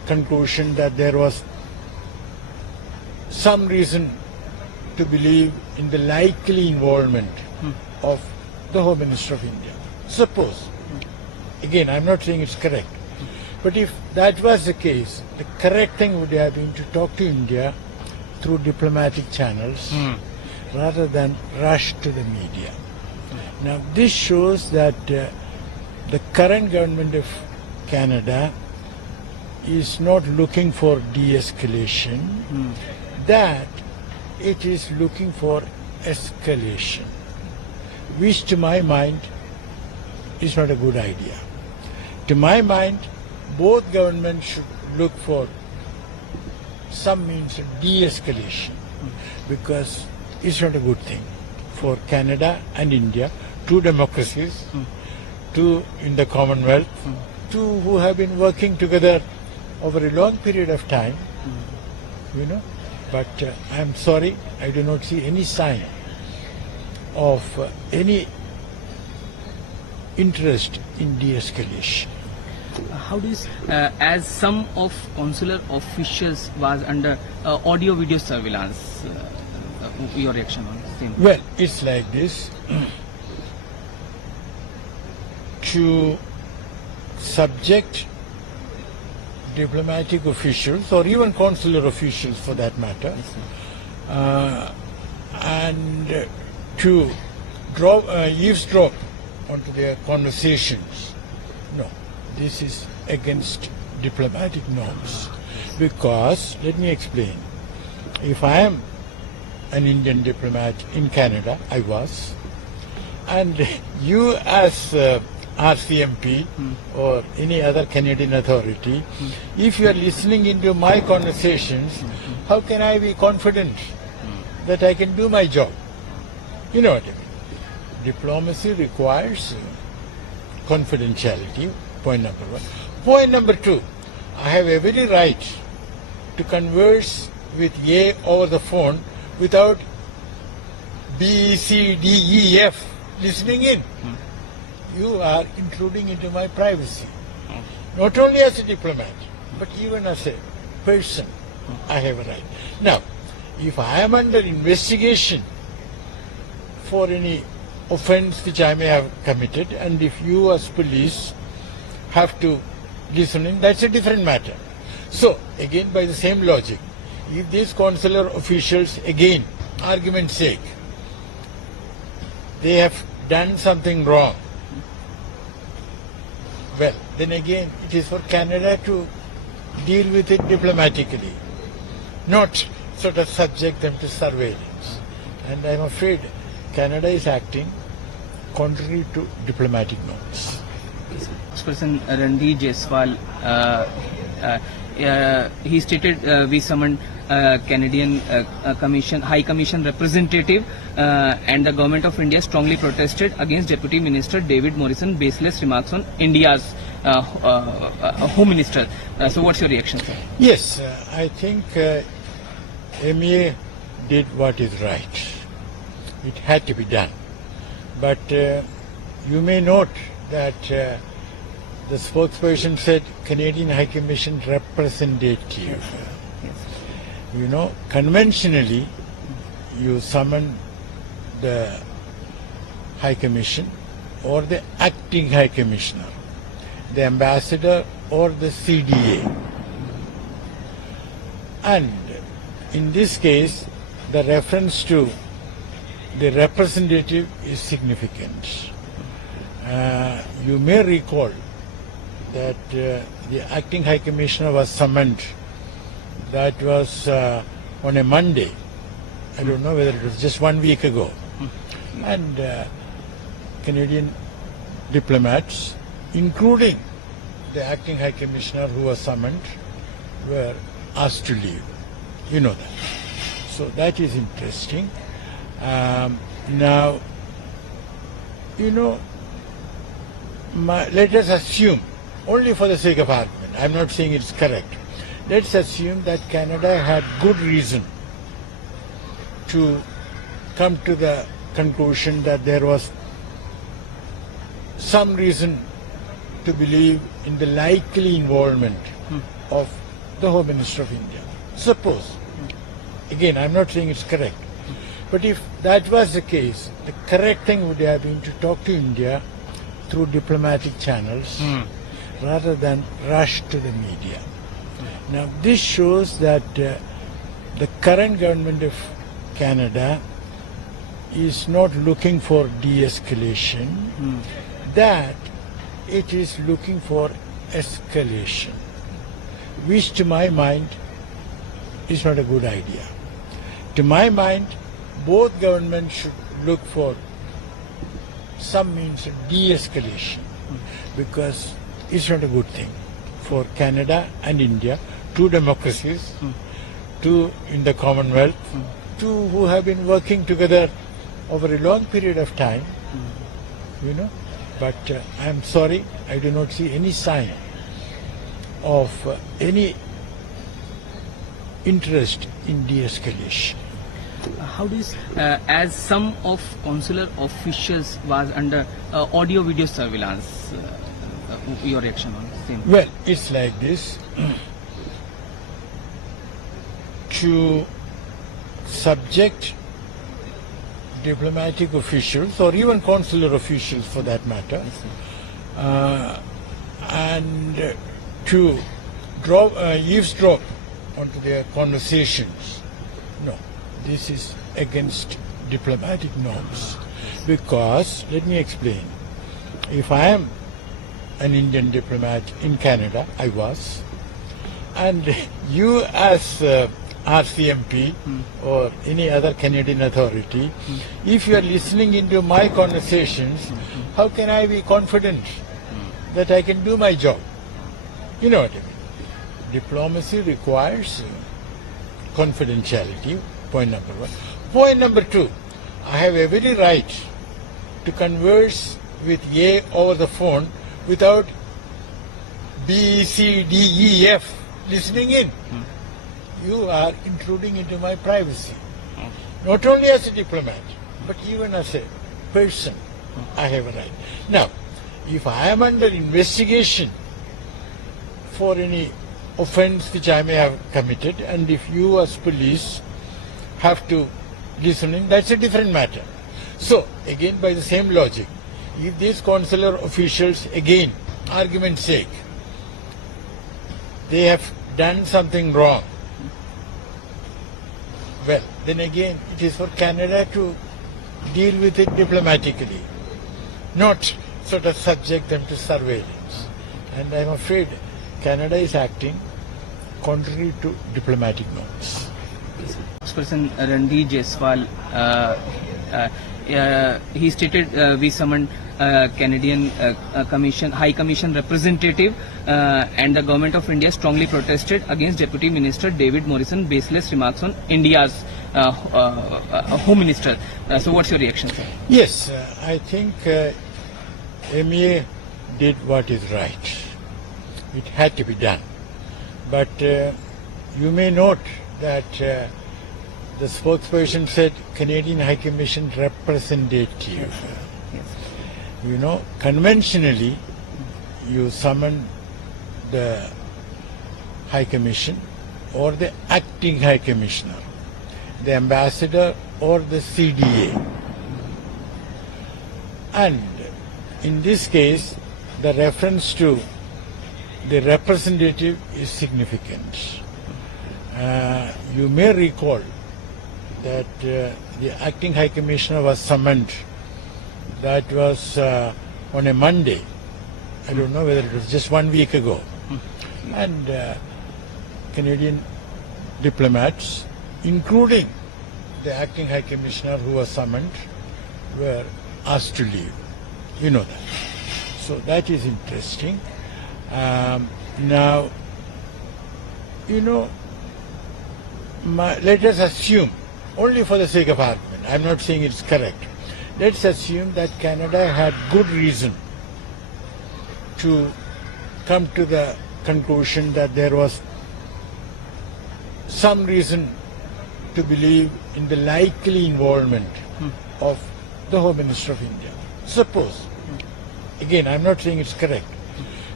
conclusion that there was some reason to believe in the likely involvement of the Home Minister of India. Suppose, again, I'm not saying it's correct, but if that was the case, the correct thing would have been to talk to India through diplomatic channels rather than rush to the media. Now, this shows that the current government of Canada is not looking for de-escalation, that it is looking for escalation, which to my mind is not a good idea. To my mind, both governments should look for some means of de-escalation, because it's not a good thing for Canada and India, two democracies, two in the Commonwealth, two who have been working together over a long period of time, you know. But I'm sorry, I do not see any sign of any interest in de-escalation. How do you, as some of consular officials was under audio-video surveillance, your reaction on the same? Well, it's like this. To subject diplomatic officials, or even consular officials for that matter, and to eavesdrop onto their conversations, no, this is against diplomatic norms. Because, let me explain, if I am an Indian diplomat in Canada, I was, and you as RCMP or any other Canadian authority, if you are listening into my conversations, how can I be confident that I can do my job? You know what I mean? Diplomacy requires confidentiality, point number one. Point number two, I have every right to converse with A over the phone without B, C, D, E, F listening in. You are intruding into my privacy. Not only as a diplomat, but even as a person, I have a right. Now, if I am under investigation for any offense which I may have committed, and if you as police have to listen in, that's a different matter. So, again, by the same logic, if these consular officials, again, argument's sake, they have done something wrong, well, then again, it is for Canada to deal with it diplomatically, not sort of subject them to surveillance. And I'm afraid Canada is acting contrary to diplomatic norms. Spokesperson Randeep Jaiswal, he stated we summoned Canadian High Commission representative, and the government of India strongly protested against Deputy Minister David Morrison's baseless remarks on India's Home Minister. So what's your reaction, sir? Yes, I think MEA did what is right. It had to be done. But you may note that the spokesperson said Canadian High Commission representative. You know, conventionally, you summon the High Commission or the acting High Commissioner, the ambassador or the CDA. And in this case, the reference to the representative is significant. You may recall that the acting High Commissioner was summoned. That was on a Monday. I don't know whether it was just 1 week ago. And Canadian diplomats, including the acting High Commissioner who was summoned, were asked to leave. You know that. So that is interesting. Now, you know, let us assume, only for the sake of argument, I'm not saying it's correct, let's assume that Canada had good reason to come to the conclusion that there was some reason to believe in the likely involvement of the Home Minister of India. Suppose, again, I'm not saying it's correct, but if that was the case, the correct thing would have been to talk to India through diplomatic channels rather than rush to the media. Now, this shows that the current government of Canada is not looking for de-escalation, that it is looking for escalation, which to my mind is not a good idea. To my mind, both governments should look for some means of de-escalation, because it's not a good thing for Canada and India, two democracies, two in the Commonwealth, two who have been working together over a long period of time, you know. But I'm sorry, I do not see any sign of any interest in de-escalation. How do you, as some of consular officials was under audio-video surveillance, your reaction on the same? Well, it's like this. To subject diplomatic officials, or even consular officials for that matter, and to eavesdrop onto their conversations, no, this is against diplomatic norms. Because, let me explain, if I am an Indian diplomat in Canada, I was, and you as RCMP or any other Canadian authority, if you are listening into my conversations, how can I be confident that I can do my job? You know what I mean? Diplomacy requires confidentiality, point number one. Point number two, I have every right to converse with A over the phone without B, C, D, E, F listening in. You are intruding into my privacy. Not only as a diplomat, but even as a person, I have a right. Now, if I am under investigation for any offense which I may have committed, and if you as police have to listen in, that's a different matter. So, again, by the same logic, if these consular officials, again, argument's sake, they have done something wrong, well, then again, it is for Canada to deal with it diplomatically, not sort of subject them to surveillance. And I'm afraid Canada is acting contrary to diplomatic norms. Spokesperson Randeep Jaiswal, he stated we summoned Canadian High Commission representative, and the government of India strongly protested against Deputy Minister David Morrison's baseless remarks on India's Home Minister. So what's your reaction, sir? Yes, I think MEA did what is right. It had to be done. But you may note that the spokesperson said Canadian High Commission representative. You know, conventionally, you summon the High Commission or the acting High Commissioner, the ambassador or the CDA. And in this case, the reference to the representative is significant. You may recall that the acting High Commissioner was summoned. That was on a Monday. I don't know whether it was just 1 week ago. And Canadian diplomats, including the acting High Commissioner who was summoned, were asked to leave. You know that. So that is interesting. Now, you know, let us assume, only for the sake of argument, I'm not saying it's correct, let's assume that Canada had good reason to come to the conclusion that there was some reason to believe in the likely involvement of the Home Minister of India. Suppose, again, I'm not saying it's correct,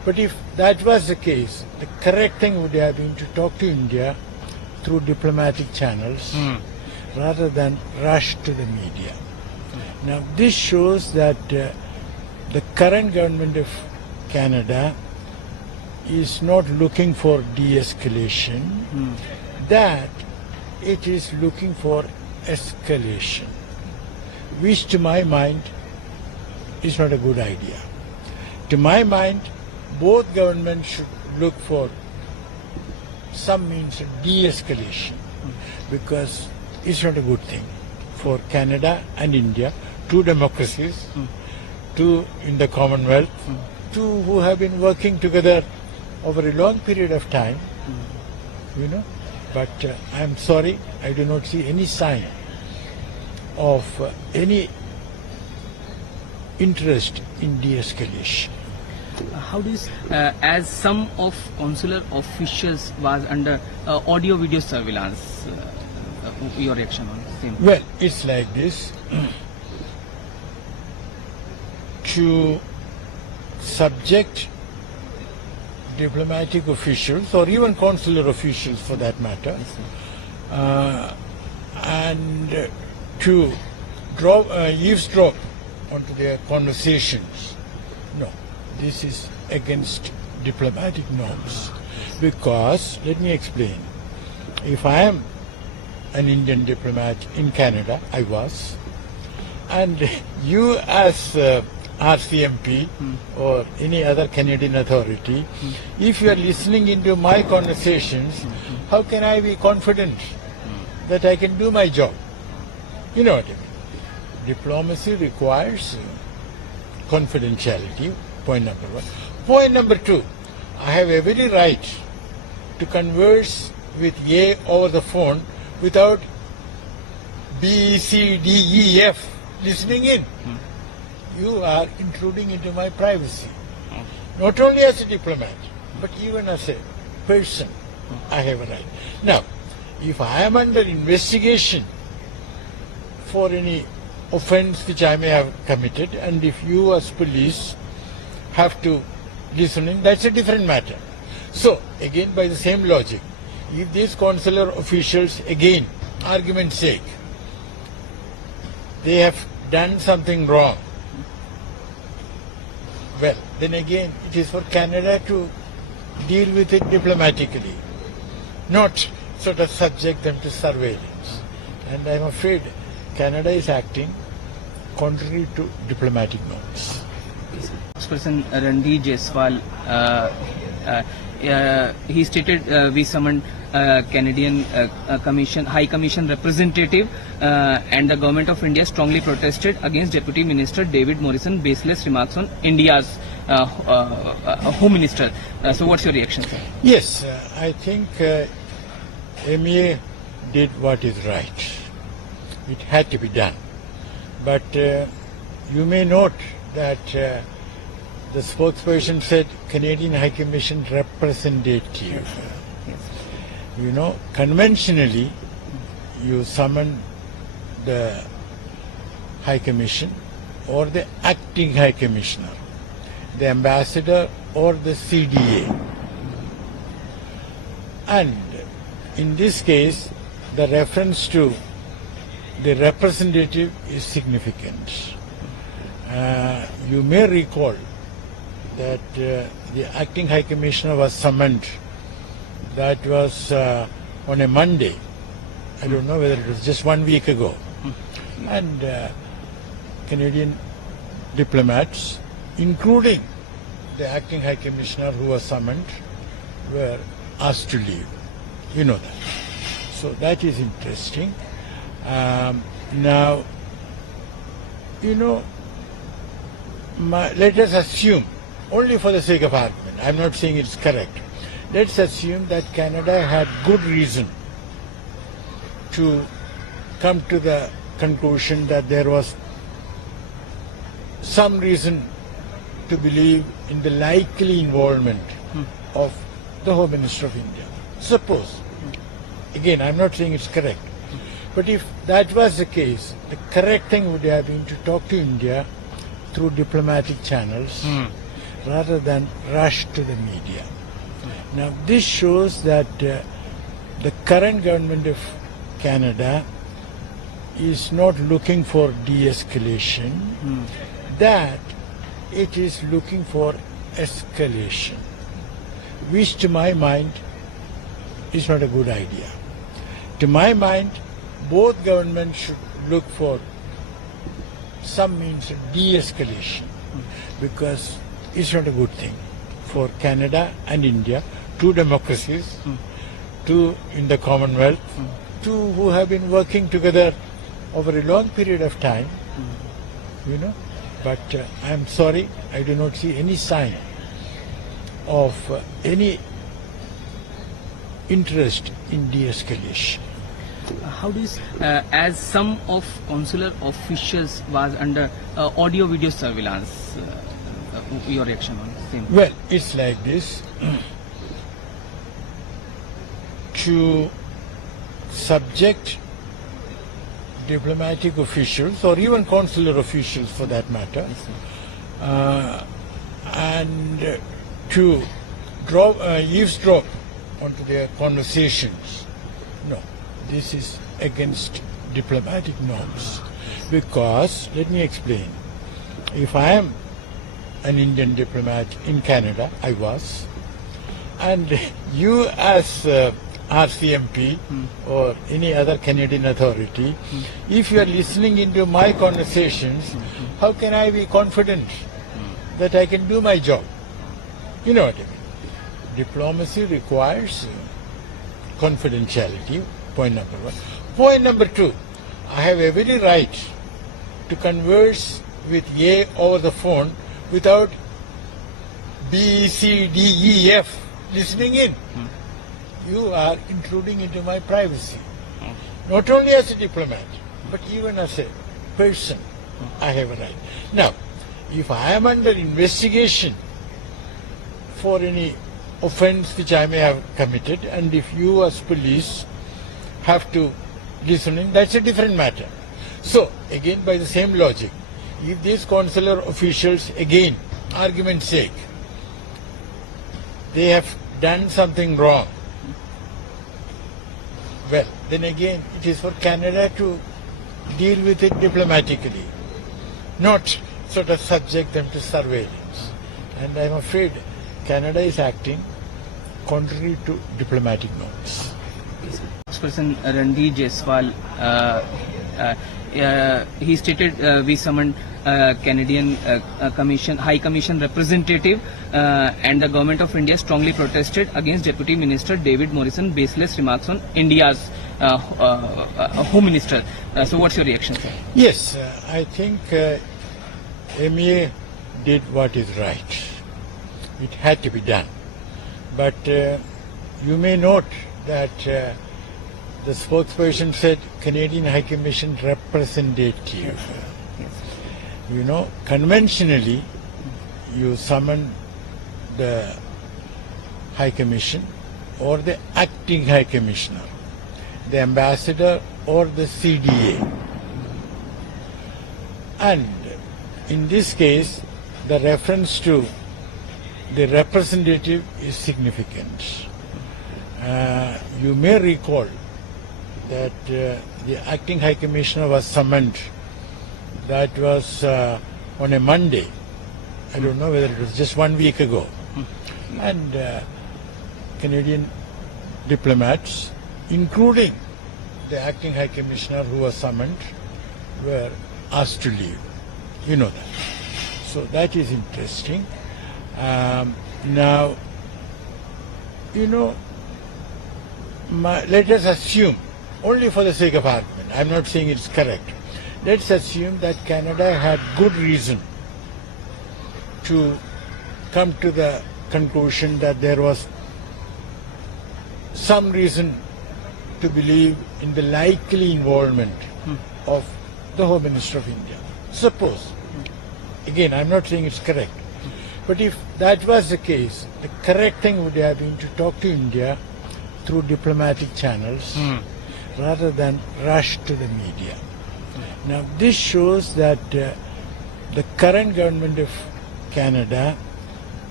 But if that was the case, the correct thing would have been to talk to India through diplomatic channels rather than rush to the media. Now this shows that the current government of Canada is not looking for de-escalation, that it is looking for escalation, which to my mind is not a good idea. To my mind, both governments should look for some means of de-escalation, because it's not a good thing for Canada and India, two democracies, two in the Commonwealth, two who have been working together over a long period of time, you know. But I'm sorry, I do not see any sign of any interest in de-escalation. How do you, as some of consular officials was under audio-video surveillance, your reaction on the same? Well, it's like this. To subject diplomatic officials or even consular officials for that matter, and to eavesdrop onto their conversations, no, this is against diplomatic norms. Because, let me explain, if I am an Indian diplomat in Canada, I was, and you as RCMP or any other Canadian authority, if you are listening into my conversations, how can I be confident that I can do my job? You know what I mean? Diplomacy requires confidentiality, point number one. Point number two, I have every right to converse with A over the phone without B, C, D, E, F listening in. You are intruding into my privacy. Not only as a diplomat, but even as a person, I have a right. Now, if I am under investigation for any offense which I may have committed, and if you as police have to listen in, that's a different matter. So, again, by the same logic, if these consular officials, again, argument's sake, they have done something wrong, well, then again, it is for Canada to deal with it diplomatically, not sort of subject them to surveillance. And I'm afraid Canada is acting contrary to diplomatic norms. Spokesperson Randeep Jaiswal, he stated we summoned Canadian High Commission representative, and the government of India strongly protested against Deputy Minister David Morrison's baseless remarks on India's Home Minister. So what's your reaction, sir? Yes, I think MEA did what is right. It had to be done. But you may note that the spokesperson said Canadian High Commission representative. You know, conventionally, you summon the High Commission or the acting High Commissioner, the ambassador or the CDA. And in this case, the reference to the representative is significant. You may recall that the acting High Commissioner was summoned. That was on a Monday. I don't know whether it was just 1 week ago. And Canadian diplomats, including the acting High Commissioner who was summoned, were asked to leave. You know that. So that is interesting. Now, you know, let us assume, only for the sake of argument, I'm not saying it's correct, let's assume that Canada had good reason to come to the conclusion that there was some reason to believe in the likely involvement of the Home Minister of India. Suppose, again, I'm not saying it's correct, but if that was the case, the correct thing would have been to talk to India through diplomatic channels rather than rush to the media. Now, this shows that the current government of Canada is not looking for de-escalation, that it is looking for escalation, which to my mind is not a good idea. To my mind, both governments should look for some means of de-escalation, because it's not a good thing for Canada and India, two democracies, two in the Commonwealth, two who have been working together over a long period of time, you know. But I'm sorry, I do not see any sign of any interest in de-escalation. How do you, as some of consular officials was under audio-video surveillance, your reaction on the same? Well, it's like this. To subject diplomatic officials, or even consular officials for that matter, and to eavesdrop onto their conversations, no, this is against diplomatic norms. Because, let me explain, if I am an Indian diplomat in Canada, I was, and you as RCMP or any other Canadian authority, if you are listening into my conversations, how can I be confident that I can do my job? You know what I mean? Diplomacy requires confidentiality, point number one. Point number two, I have every right to converse with A over the phone without B, C, D, E, F listening in. You are intruding into my privacy. Not only as a diplomat, but even as a person, I have a right. Now, if I am under investigation for any offense which I may have committed, and if you as police have to listen in, that's a different matter. So, again, by the same logic, if these consular officials, again, argument's sake, they have done something wrong, well, then again, it is for Canada to deal with it diplomatically, not sort of subject them to surveillance. And I'm afraid Canada is acting contrary to diplomatic norms. Spokesperson Randeep Jaiswal, he stated we summoned Canadian High Commission representative, and the government of India strongly protested against Deputy Minister David Morrison's baseless remarks on India's Home Minister. So what's your reaction, sir? Yes, I think MEA did what is right. It had to be done. But you may note that the spokesperson said Canadian High Commission representative. You know, conventionally, you summon the High Commission or the acting High Commissioner, the ambassador or the CDA. And in this case, the reference to the representative is significant. You may recall that the acting High Commissioner was summoned. That was on a Monday. I don't know whether it was just 1 week ago. And Canadian diplomats, including the acting High Commissioner who was summoned, were asked to leave. You know that. So that is interesting. Now, you know, let us assume, only for the sake of argument, I'm not saying it's correct, let's assume that Canada had good reason to come to the conclusion that there was some reason to believe in the likely involvement of the Home Minister of India. Suppose, again, I'm not saying it's correct, but if that was the case, the correct thing would have been to talk to India through diplomatic channels rather than rush to the media. Now, this shows that the current government of Canada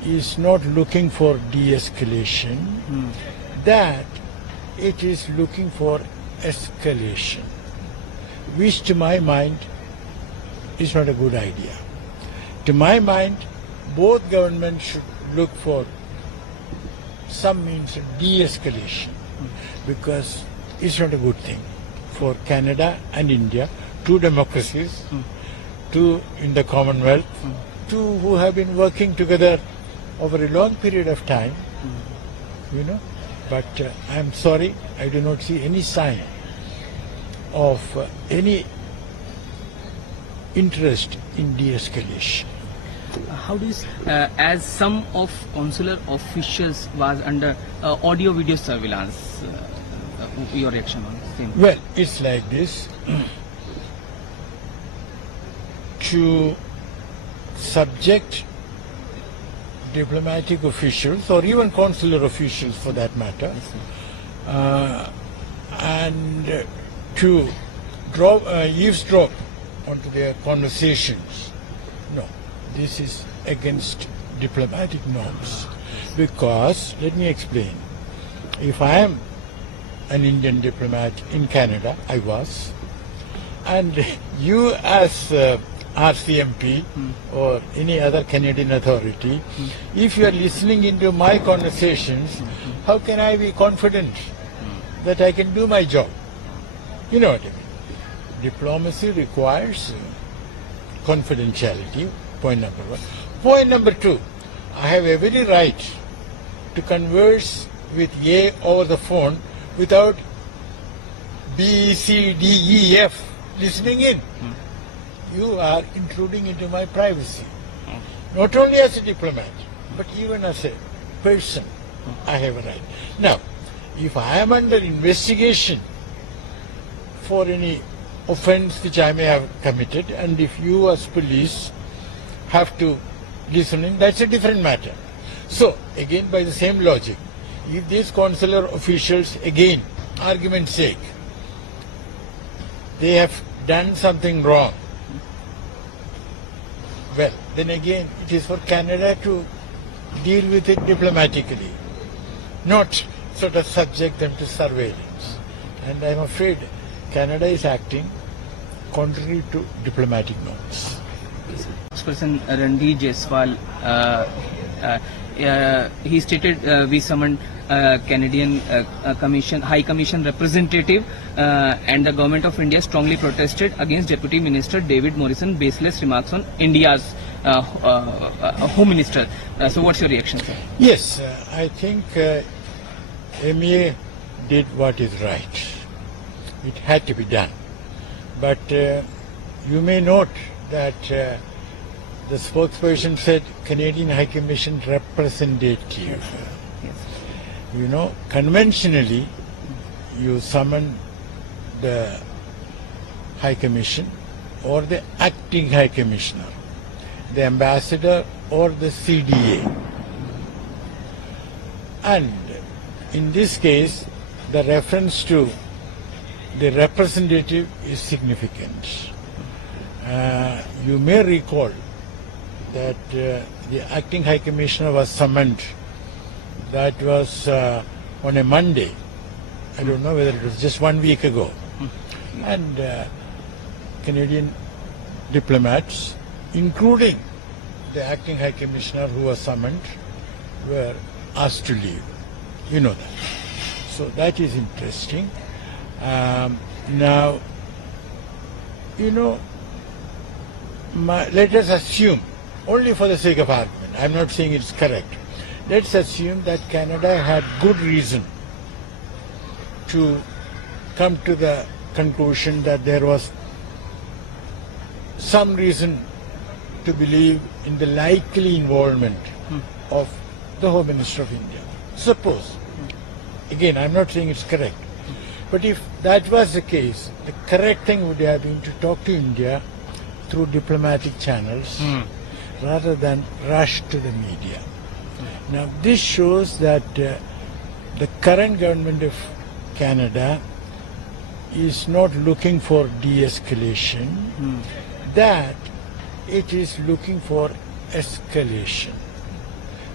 is not looking for de-escalation, that it is looking for escalation, which to my mind is not a good idea. To my mind, both governments should look for some means of de-escalation, because it's not a good thing for Canada and India, two democracies, two in the Commonwealth, two who have been working together over a long period of time, you know. But I'm sorry, I do not see any sign of any interest in de-escalation. How do you, as some of consular officials was under audio-video surveillance, your reaction on the same? Well, it's like this. To subject diplomatic officials, or even consular officials for that matter, and to eavesdrop onto their conversations, no, this is against diplomatic norms. Because, let me explain, if I am an Indian diplomat in Canada, I was, and you as RCMP or any other Canadian authority, if you are listening into my conversations, how can I be confident that I can do my job? You know what I mean? Diplomacy requires confidentiality, point number one. Point number two, I have every right to converse with A over the phone without B, C, D, E, F listening in. You are intruding into my privacy. Not only as a diplomat, but even as a person, I have a right. Now, if I am under investigation for any offense which I may have committed, and if you as police have to listen in, that's a different matter. So, again, by the same logic, if these consular officials, again, argument's sake, they have done something wrong, well, then again, it is for Canada to deal with it diplomatically, not sort of subject them to surveillance. And I'm afraid Canada is acting contrary to diplomatic norms. Spokesperson Randeep Jaiswal, he stated we summoned Canadian High Commission representative, and the government of India strongly protested against Deputy Minister David Morrison's baseless remarks on India's Home Minister. So what's your reaction, sir? Yes, I think MEA did what is right. It had to be done. But you may note that the spokesperson said Canadian High Commission representative. Yes. You know, conventionally, you summon the High Commission or the acting High Commissioner, the ambassador or the CDA. And in this case, the reference to the representative is significant. You may recall that the acting High Commissioner was summoned. That was on a Monday. I don't know whether it was just 1 week ago. And Canadian diplomats, including the acting High Commissioner who was summoned, were asked to leave. You know that. So that is interesting. Now, you know, let us assume, only for the sake of argument, I'm not saying it's correct, let's assume that Canada had good reason to come to the conclusion that there was some reason to believe in the likely involvement of the Home Minister of India. Suppose, again, I'm not saying it's correct, but if that was the case, the correct thing would have been to talk to India through diplomatic channels rather than rush to the media. Now, this shows that the current government of Canada is not looking for de-escalation, that it is looking for escalation,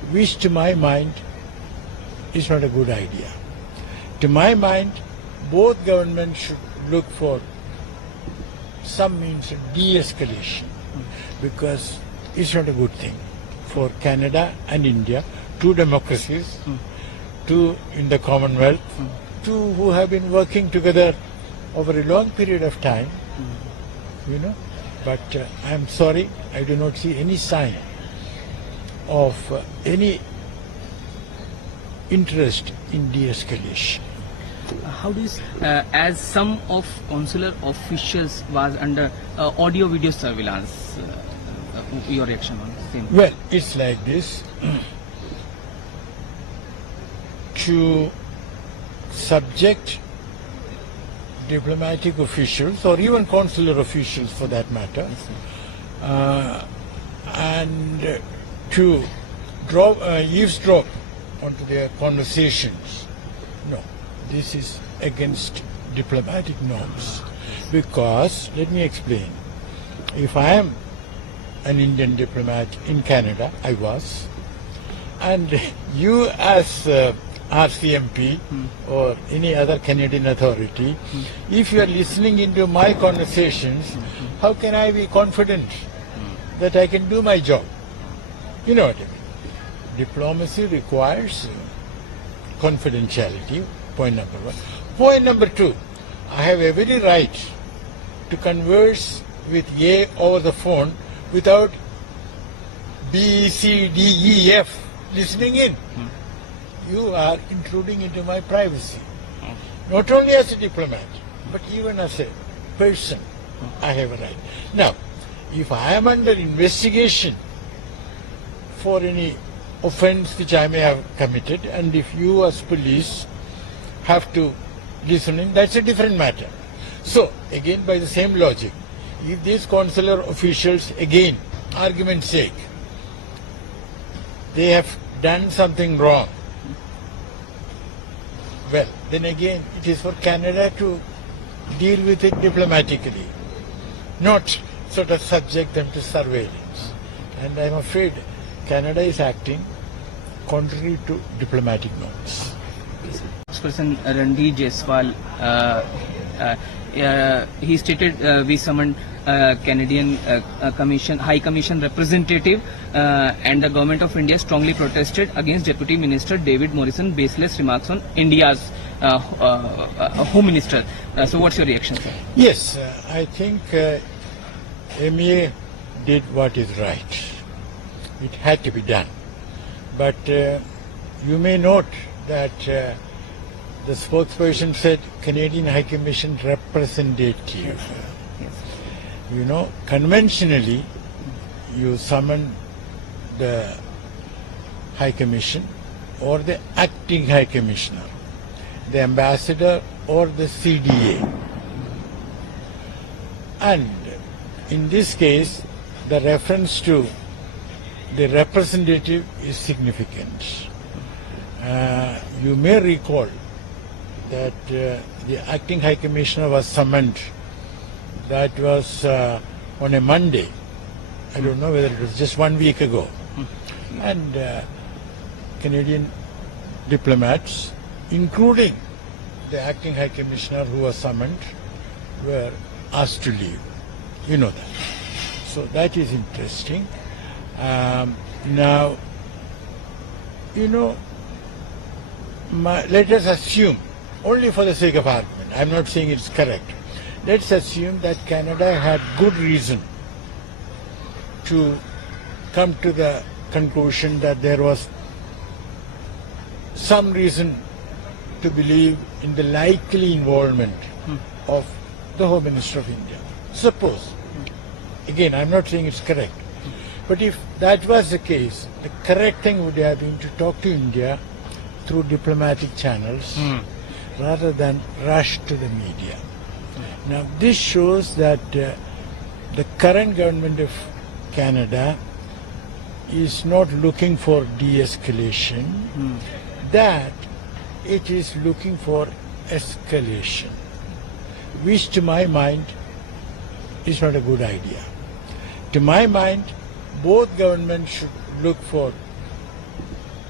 which to my mind is not a good idea. To my mind, both governments should look for some means of de-escalation, because it's not a good thing for Canada and India, two democracies, two in the Commonwealth, two who have been working together over a long period of time, you know. But I'm sorry, I do not see any sign of any interest in de-escalation. How do you, as some of consular officials was under audio-video surveillance, your reaction on the same? Well, it's like this. To subject diplomatic officials, or even consular officials for that matter, and to eavesdrop onto their conversations, no, this is against diplomatic norms. Because, let me explain, if I am an Indian diplomat in Canada, I was, and you as RCMP or any other Canadian authority, if you are listening into my conversations, how can I be confident that I can do my job? You know what I mean? Diplomacy requires confidentiality, point number one. Point number two, I have every right to converse with A over the phone without B, C, D, E, F listening in. You are intruding into my privacy. Not only as a diplomat, but even as a person, I have a right. Now, if I am under investigation for any offense which I may have committed, and if you as police have to listen in, that's a different matter. So, again, by the same logic, if these consular officials, again, argument's sake, they have done something wrong, well, then again, it is for Canada to deal with it diplomatically, not sort of subject them to surveillance. And I'm afraid Canada is acting contrary to diplomatic norms. Spokesperson Randy Jaiswal, he stated we summoned Canadian High Commission representative, and the government of India strongly protested against Deputy Minister David Morrison's baseless remarks on India's Home Minister. So what's your reaction, sir? Yes, I think MEA did what is right. It had to be done. But you may note that the spokesperson said Canadian High Commission representative. Yes. You know, conventionally, you summon the High Commission or the acting High Commissioner, the ambassador or the CDA. And in this case, the reference to the representative is significant. You may recall that the acting High Commissioner was summoned. That was on a Monday. I don't know whether it was just 1 week ago. And Canadian diplomats, including the acting High Commissioner who was summoned, were asked to leave. You know that. So that is interesting. Now, you know, let us assume, only for the sake of argument, I'm not saying it's correct, let's assume that Canada had good reason to come to the conclusion that there was some reason to believe in the likely involvement of the Home Minister of India. Suppose, again, I'm not saying it's correct, but if that was the case, the correct thing would have been to talk to India through diplomatic channels rather than rush to the media. Now, this shows that the current government of Canada is not looking for de-escalation, that it is looking for escalation, which to my mind is not a good idea. To my mind, both governments should look for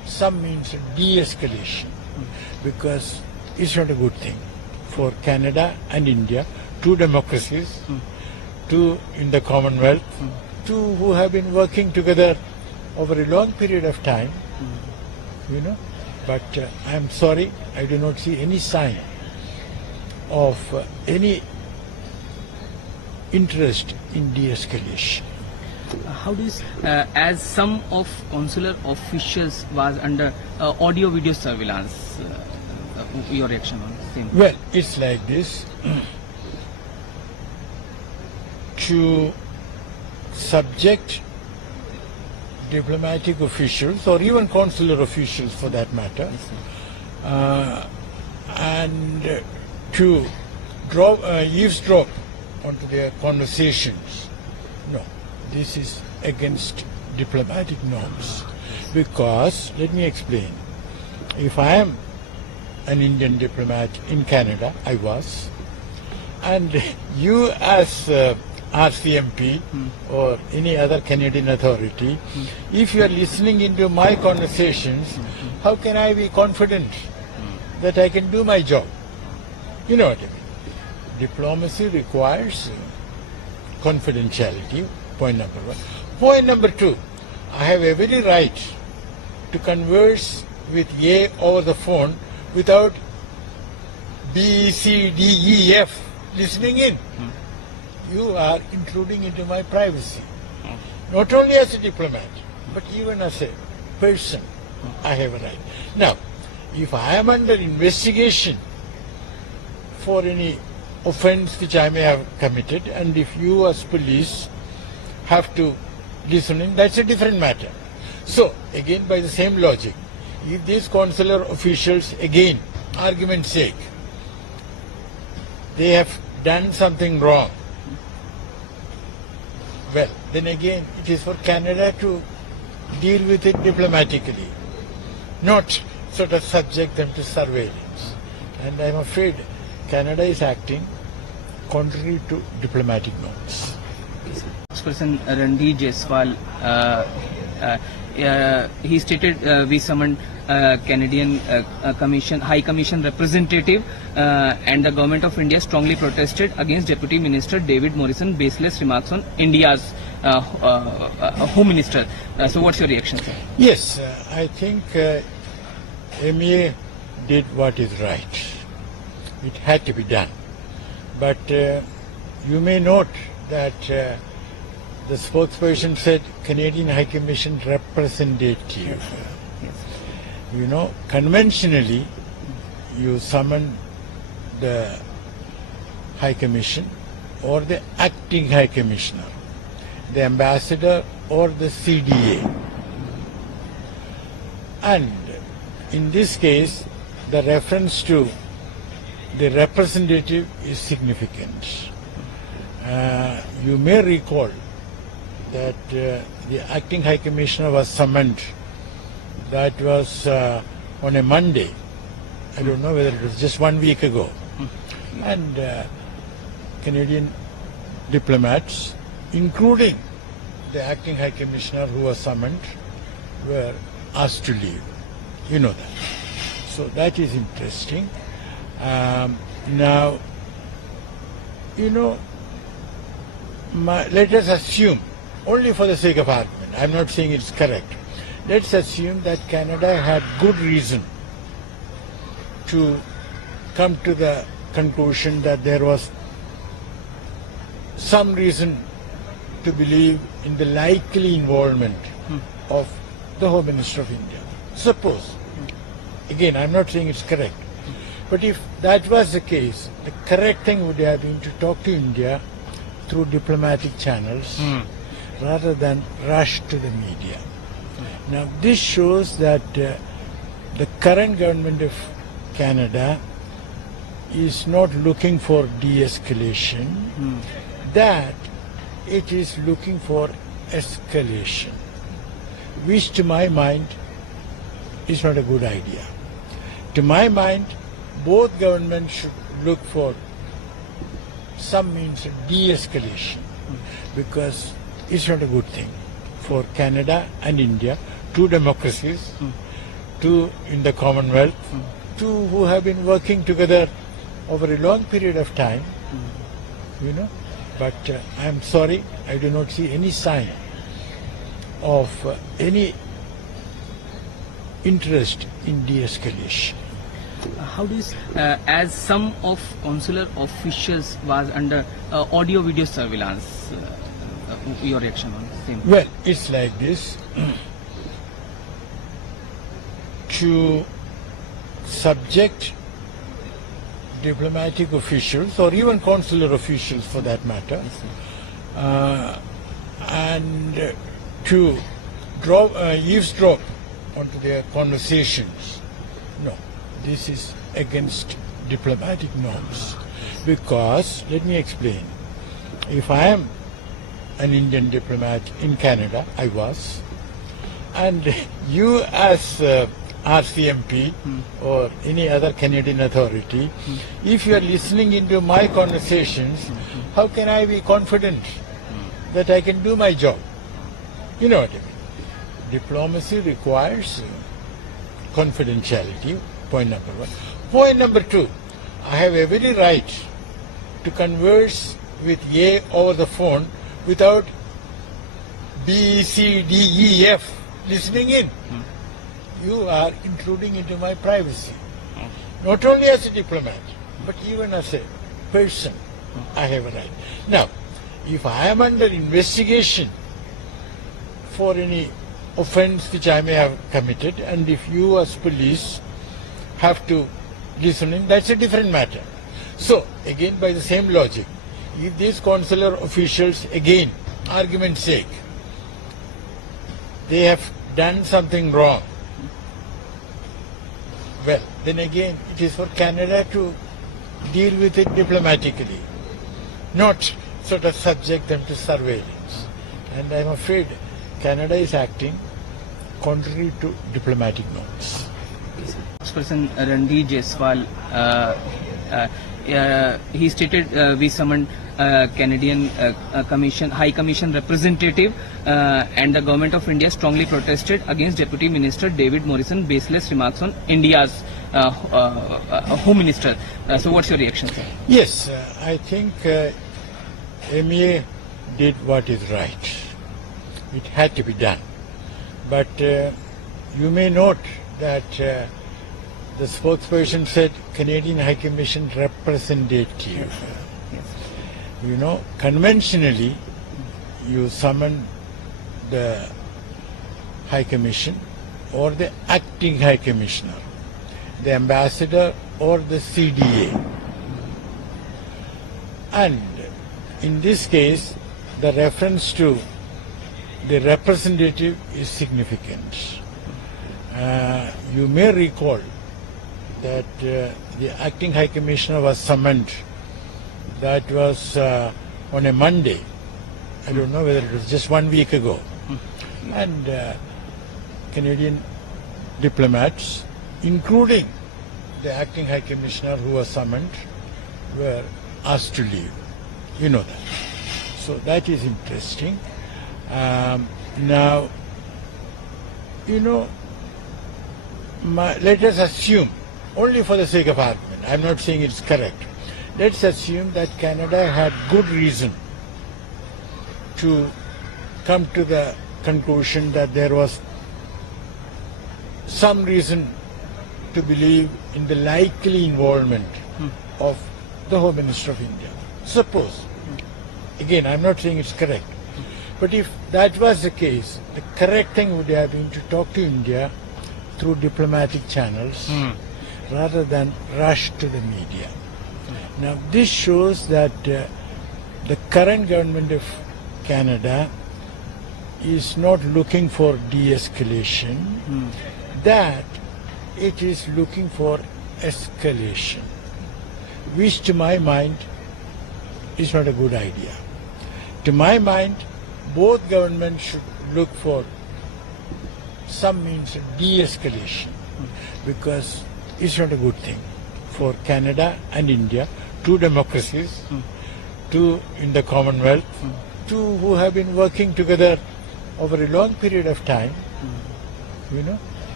some means de-escalation, because it's not a good thing for Canada and India, two democracies, two in the Commonwealth, two who have been working together over a long period of time, you know. But I'm sorry, I do not see any sign of any interest in de-escalation. How do you, as some of consular officials was under audio-video surveillance, your reaction on the same? Well, it's like this. To subject diplomatic officials or even consular officials for that matter, and to eavesdrop onto their conversations, no, this is against diplomatic norms. Because, let me explain, if I am an Indian diplomat in Canada, I was, and you as RCMP or any other Canadian authority, if you are listening into my conversations, how can I be confident that I can do my job? You know what I mean? Diplomacy requires confidentiality, point number one. Point number two, I have every right to converse with A over the phone without B, C, D, E, F listening in. You are intruding into my privacy. Not only as a diplomat, but even as a person, I have a right. Now, if I am under investigation for any offense which I may have committed, and if you as police have to listen in, that's a different matter. So, again, by the same logic, if these consular officials, again, argument's sake, they have done something wrong, well, then again, it is for Canada to deal with it diplomatically, not sort of subject them to surveillance. And I'm afraid Canada is acting contrary to diplomatic norms. Spokesperson Randeep Jaiswal, he stated we summoned Canadian High Commission representative, and the government of India strongly protested against Deputy Minister David Morrison's baseless remarks on India's Home Minister. So what's your reaction, sir? Yes, I think MEA did what is right. It had to be done. But you may note that the spokesperson said Canadian High Commission representative. Yes. You know, conventionally, you summon the High Commission or the acting High Commissioner, the ambassador or the CDA. And in this case, the reference to the representative is significant. You may recall that the acting High Commissioner was summoned. That was on a Monday. I don't know whether it was just 1 week ago. And Canadian diplomats, including the acting High Commissioner who was summoned, were asked to leave. You know that. So that is interesting. Now, you know, let us assume, only for the sake of argument, I'm not saying it's correct, let's assume that Canada had good reason to come to the conclusion that there was some reason to believe in the likely involvement of the Home Minister of India. Suppose, again, I'm not saying it's correct, but if that was the case, the correct thing would have been to talk to India through diplomatic channels rather than rush to the media. Now, this shows that the current government of Canada is not looking for de-escalation, that it is looking for escalation, which to my mind is not a good idea. To my mind, both governments should look for some means of de-escalation, because it's not a good thing for Canada and India, two democracies, two in the Commonwealth, two who have been working together over a long period of time, you know. But I'm sorry, I do not see any sign of any interest in de-escalation. How do you, as some of consular officials was under audio-video surveillance, your reaction on the same? Well, it's like this. To subject diplomatic officials or even consular officials for that matter, and to eavesdrop onto their conversations, no, this is against diplomatic norms. Because, let me explain, if I am an Indian diplomat in Canada, I was, and you as RCMP or any other Canadian authority, if you are listening into my conversations, how can I be confident that I can do my job? You know what I mean? Diplomacy requires confidentiality, point number one. Point number two, I have every right to converse with A over the phone without B, C, D, E, F listening in. You are intruding into my privacy. Not only as a diplomat, but even as a person, I have a right. Now, if I am under investigation for any offense which I may have committed, and if you as police have to listen in, that's a different matter. So, again, by the same logic, if these consular officials, again, argument's sake, they have done something wrong, well, then again, it is for Canada to deal with it diplomatically, not sort of subject them to surveillance. And I'm afraid Canada is acting contrary to diplomatic norms. Spokesperson Ranveer Jaiswal, he stated we summoned Canadian High Commission representative and the government of India strongly protested against Deputy Minister David Morrison's baseless remarks on India's Home Minister. So what's your reaction, sir? Yes, I think MEA did what is right. It had to be done. But you may note that the spokesperson said Canadian High Commission representative. Yes. You know, conventionally, you summon the High Commission or the acting High Commissioner, the ambassador or the CDA. And in this case, the reference to the representative is significant. You may recall that the acting High Commissioner was summoned. That was on a Monday. I don't know whether it was just 1 week ago. And Canadian diplomats, including the acting High Commissioner who was summoned, were asked to leave. You know that. So that is interesting. Now, you know, let us assume, only for the sake of argument, I'm not saying it's correct, let's assume that Canada had good reason to come to the conclusion that there was some reason to believe in the likely involvement of the Home Minister of India. Suppose, again, I'm not saying it's correct, but if that was the case, the correct thing would have been to talk to India through diplomatic channels rather than rush to the media. Now, this shows that the current government of Canada is not looking for de-escalation, that it is looking for escalation, which to my mind is not a good idea. To my mind, both governments should look for some means of de-escalation, because it's not a good thing for Canada and India, two democracies, two in the Commonwealth, two who have been working together over a long period of time, you know,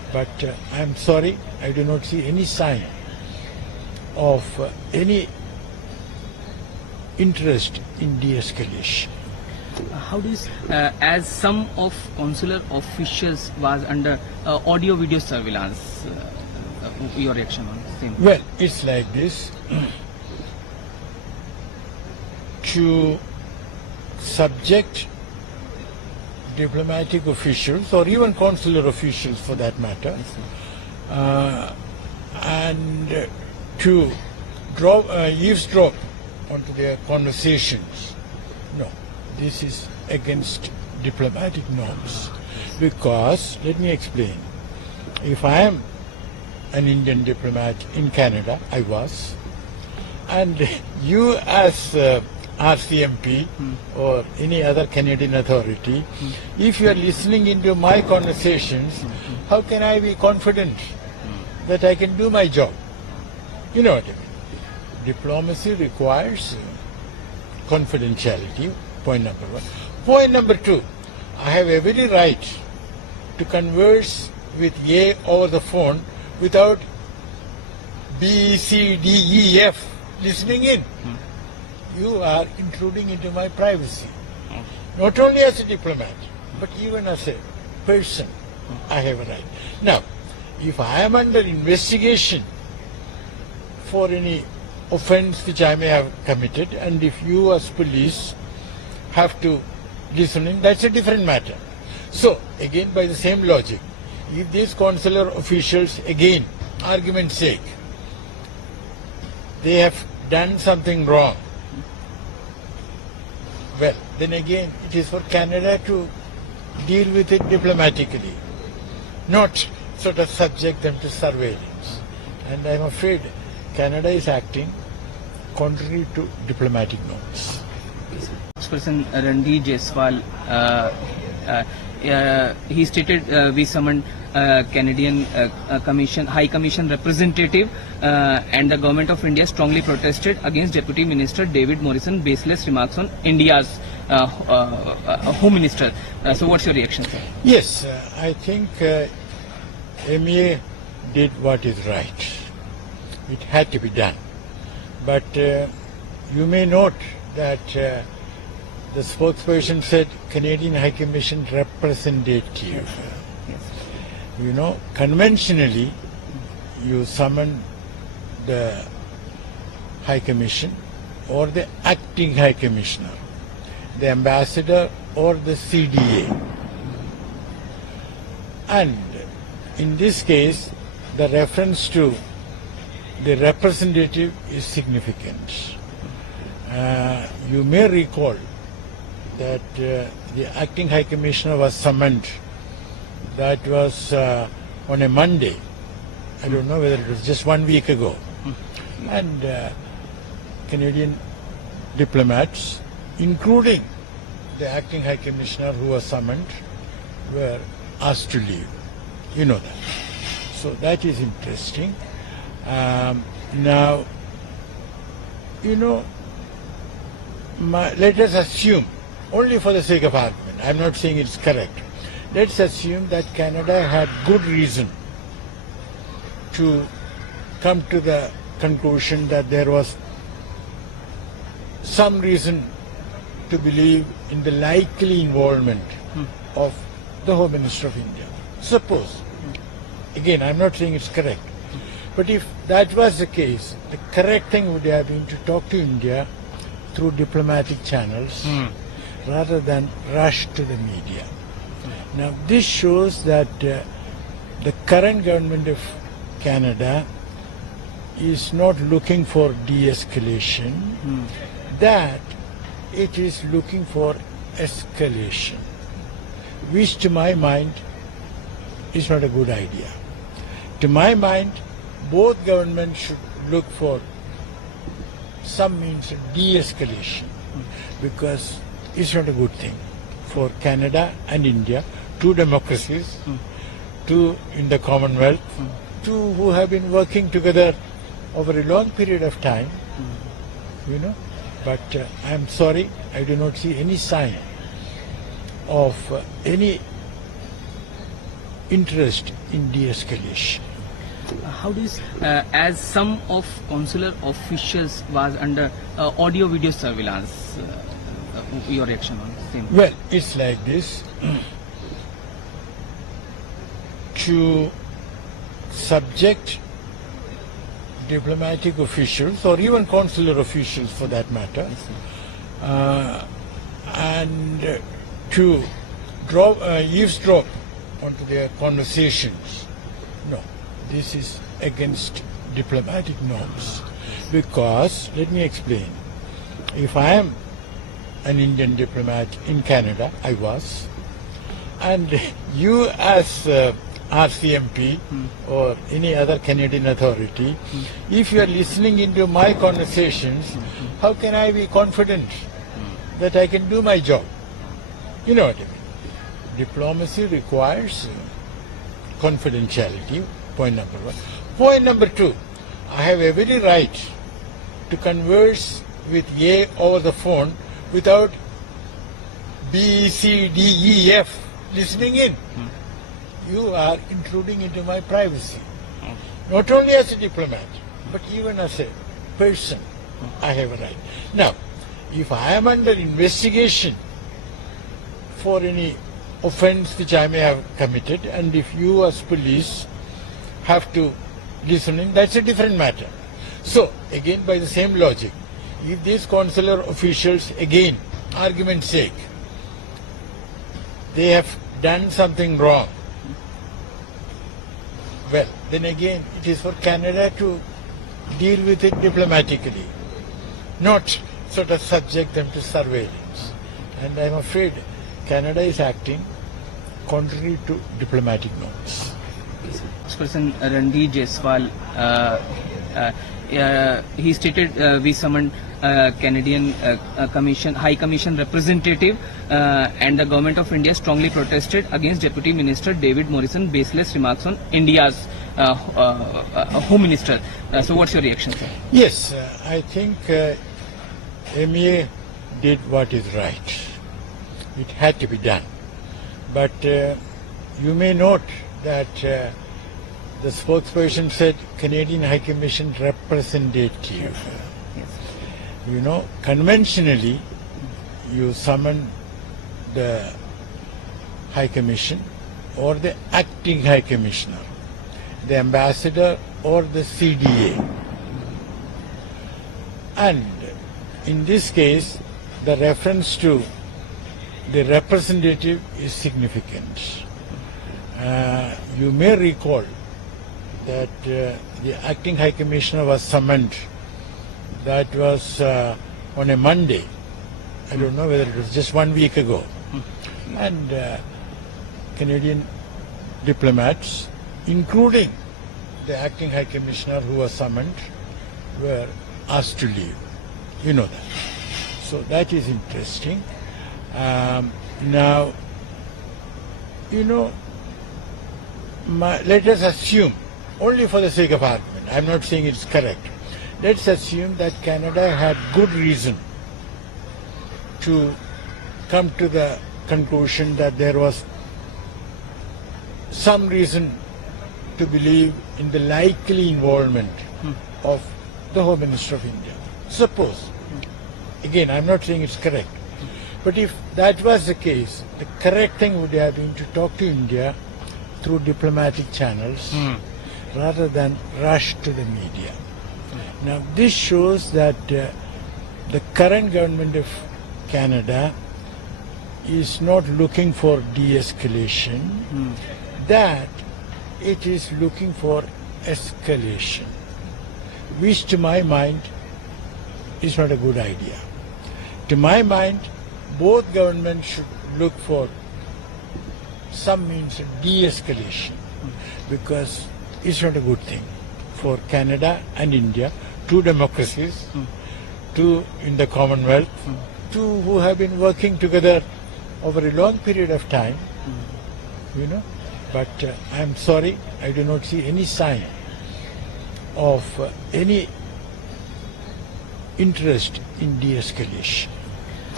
But I'm sorry, I do not see any sign of any interest in de-escalation. How do you, as some of consular officials was under audio video surveillance, your reaction on the same? Well, it's like this. To subject diplomatic officials or even consular officials for that matter, and to eavesdrop onto their conversations. No, this is against diplomatic norms. Because, let me explain, if I am an Indian diplomat in Canada, I was, and you as RCMP or any other Canadian authority, if you are listening into my conversations, how can I be confident that I can do my job? You know what I mean? Diplomacy requires confidentiality, point number one. Point number two, I have every right to converse with A over the phone without B, C, D, E, F listening in. You are intruding into my privacy. Not only as a diplomat, but even as a person, I have a right. Now, if I am under investigation for any offense which I may have committed, and if you as police have to listen in, that's a different matter. So, again, by the same logic, if these consular officials, again, argument's sake, they have done something wrong, well, then again, it is for Canada to deal with it diplomatically, not sort of subject them to surveillance. And I'm afraid Canada is acting contrary to diplomatic norms. Spokesperson Randeep Jaiswal, he stated we summoned Canadian High Commission representative and the government of India strongly protested against Deputy Minister David Morrison's baseless remarks on India's Home Minister. So what's your reaction, sir? Yes, I think MEA did what is right. It had to be done. But you may note that the spokesperson said Canadian High Commission representative. You know, conventionally, you summon the High Commission or the acting High Commissioner, the ambassador or the CDA. And in this case, the reference to the representative is significant. You may recall that the acting High Commissioner was summoned. That was on a Monday. I don't know whether it was just 1 week ago. And Canadian diplomats, including the acting High Commissioner who was summoned, were asked to leave. You know that. So that is interesting. Now, you know, let us assume, only for the sake of argument, I'm not saying it's correct, let's assume that Canada had good reason to come to the conclusion that there was some reason to believe in the likely involvement of the Home Minister of India. Suppose, again, I'm not saying it's correct, but if that was the case, the correct thing would have been to talk to India through diplomatic channels rather than rush to the media. Now, this shows that the current government of Canada is not looking for de-escalation, that it is looking for escalation, which to my mind is not a good idea. To my mind, both governments should look for some means of de-escalation, because it's not a good thing for Canada and India, two democracies, two in the Commonwealth, two who have been working together over a long period of time, you know. But I'm sorry, I do not see any sign of any interest in de-escalation. How do you, as some of consular officials was under audio-video surveillance, your reaction on the same? Well, it's like this. To subject diplomatic officials or even consular officials for that matter, and to eavesdrop onto their conversations. No, this is against diplomatic norms. Because, let me explain, if I am an Indian diplomat in Canada, I was, and you as RCMP or any other Canadian authority, if you are listening into my conversations, how can I be confident that I can do my job? You know what I mean? Diplomacy requires confidentiality, point number one. Point number two, I have every right to converse with A over the phone without B, C, D, E, F listening in. You are intruding into my privacy. Not only as a diplomat, but even as a person, I have a right. Now, if I am under investigation for any offense which I may have committed, and if you as police have to listen in, that's a different matter. So, again, by the same logic, if these consular officials, again, argument's sake, they have done something wrong, well, then again, it is for Canada to deal with it diplomatically, not sort of subject them to surveillance. And I'm afraid Canada is acting contrary to diplomatic norms. Spokesperson Randy Jaiswal, he stated we summoned Canadian High Commission representative and the government of India strongly protested against Deputy Minister David Morrison's baseless remarks on India's Home Minister. So what's your reaction, sir? Yes, I think MEA did what is right. It had to be done. But you may note that the spokesperson said Canadian High Commission representative. Yes. You know, conventionally, you summon the High Commission or the acting High Commissioner, the ambassador or the CDA. And in this case, the reference to the representative is significant. You may recall that the acting High Commissioner was summoned. That was on a Monday. I don't know whether it was just 1 week ago. And Canadian diplomats, including the acting High Commissioner who was summoned, were asked to leave. You know that. So that is interesting. Now, you know, let us assume, only for the sake of argument, I'm not saying it's correct, let's assume that Canada had good reason to come to the conclusion that there was some reason to believe in the likely involvement of the Home Minister of India. Suppose, again, I'm not saying it's correct, but if that was the case, the correct thing would have been to talk to India through diplomatic channels rather than rush to the media. Now, this shows that the current government of Canada is not looking for de-escalation, that it is looking for escalation, which to my mind is not a good idea. To my mind, both governments should look for some means of de-escalation, because it's not a good thing for Canada and India, two democracies, two in the Commonwealth, two who have been working together over a long period of time, you know. But I'm sorry, I do not see any sign of any interest in de-escalation.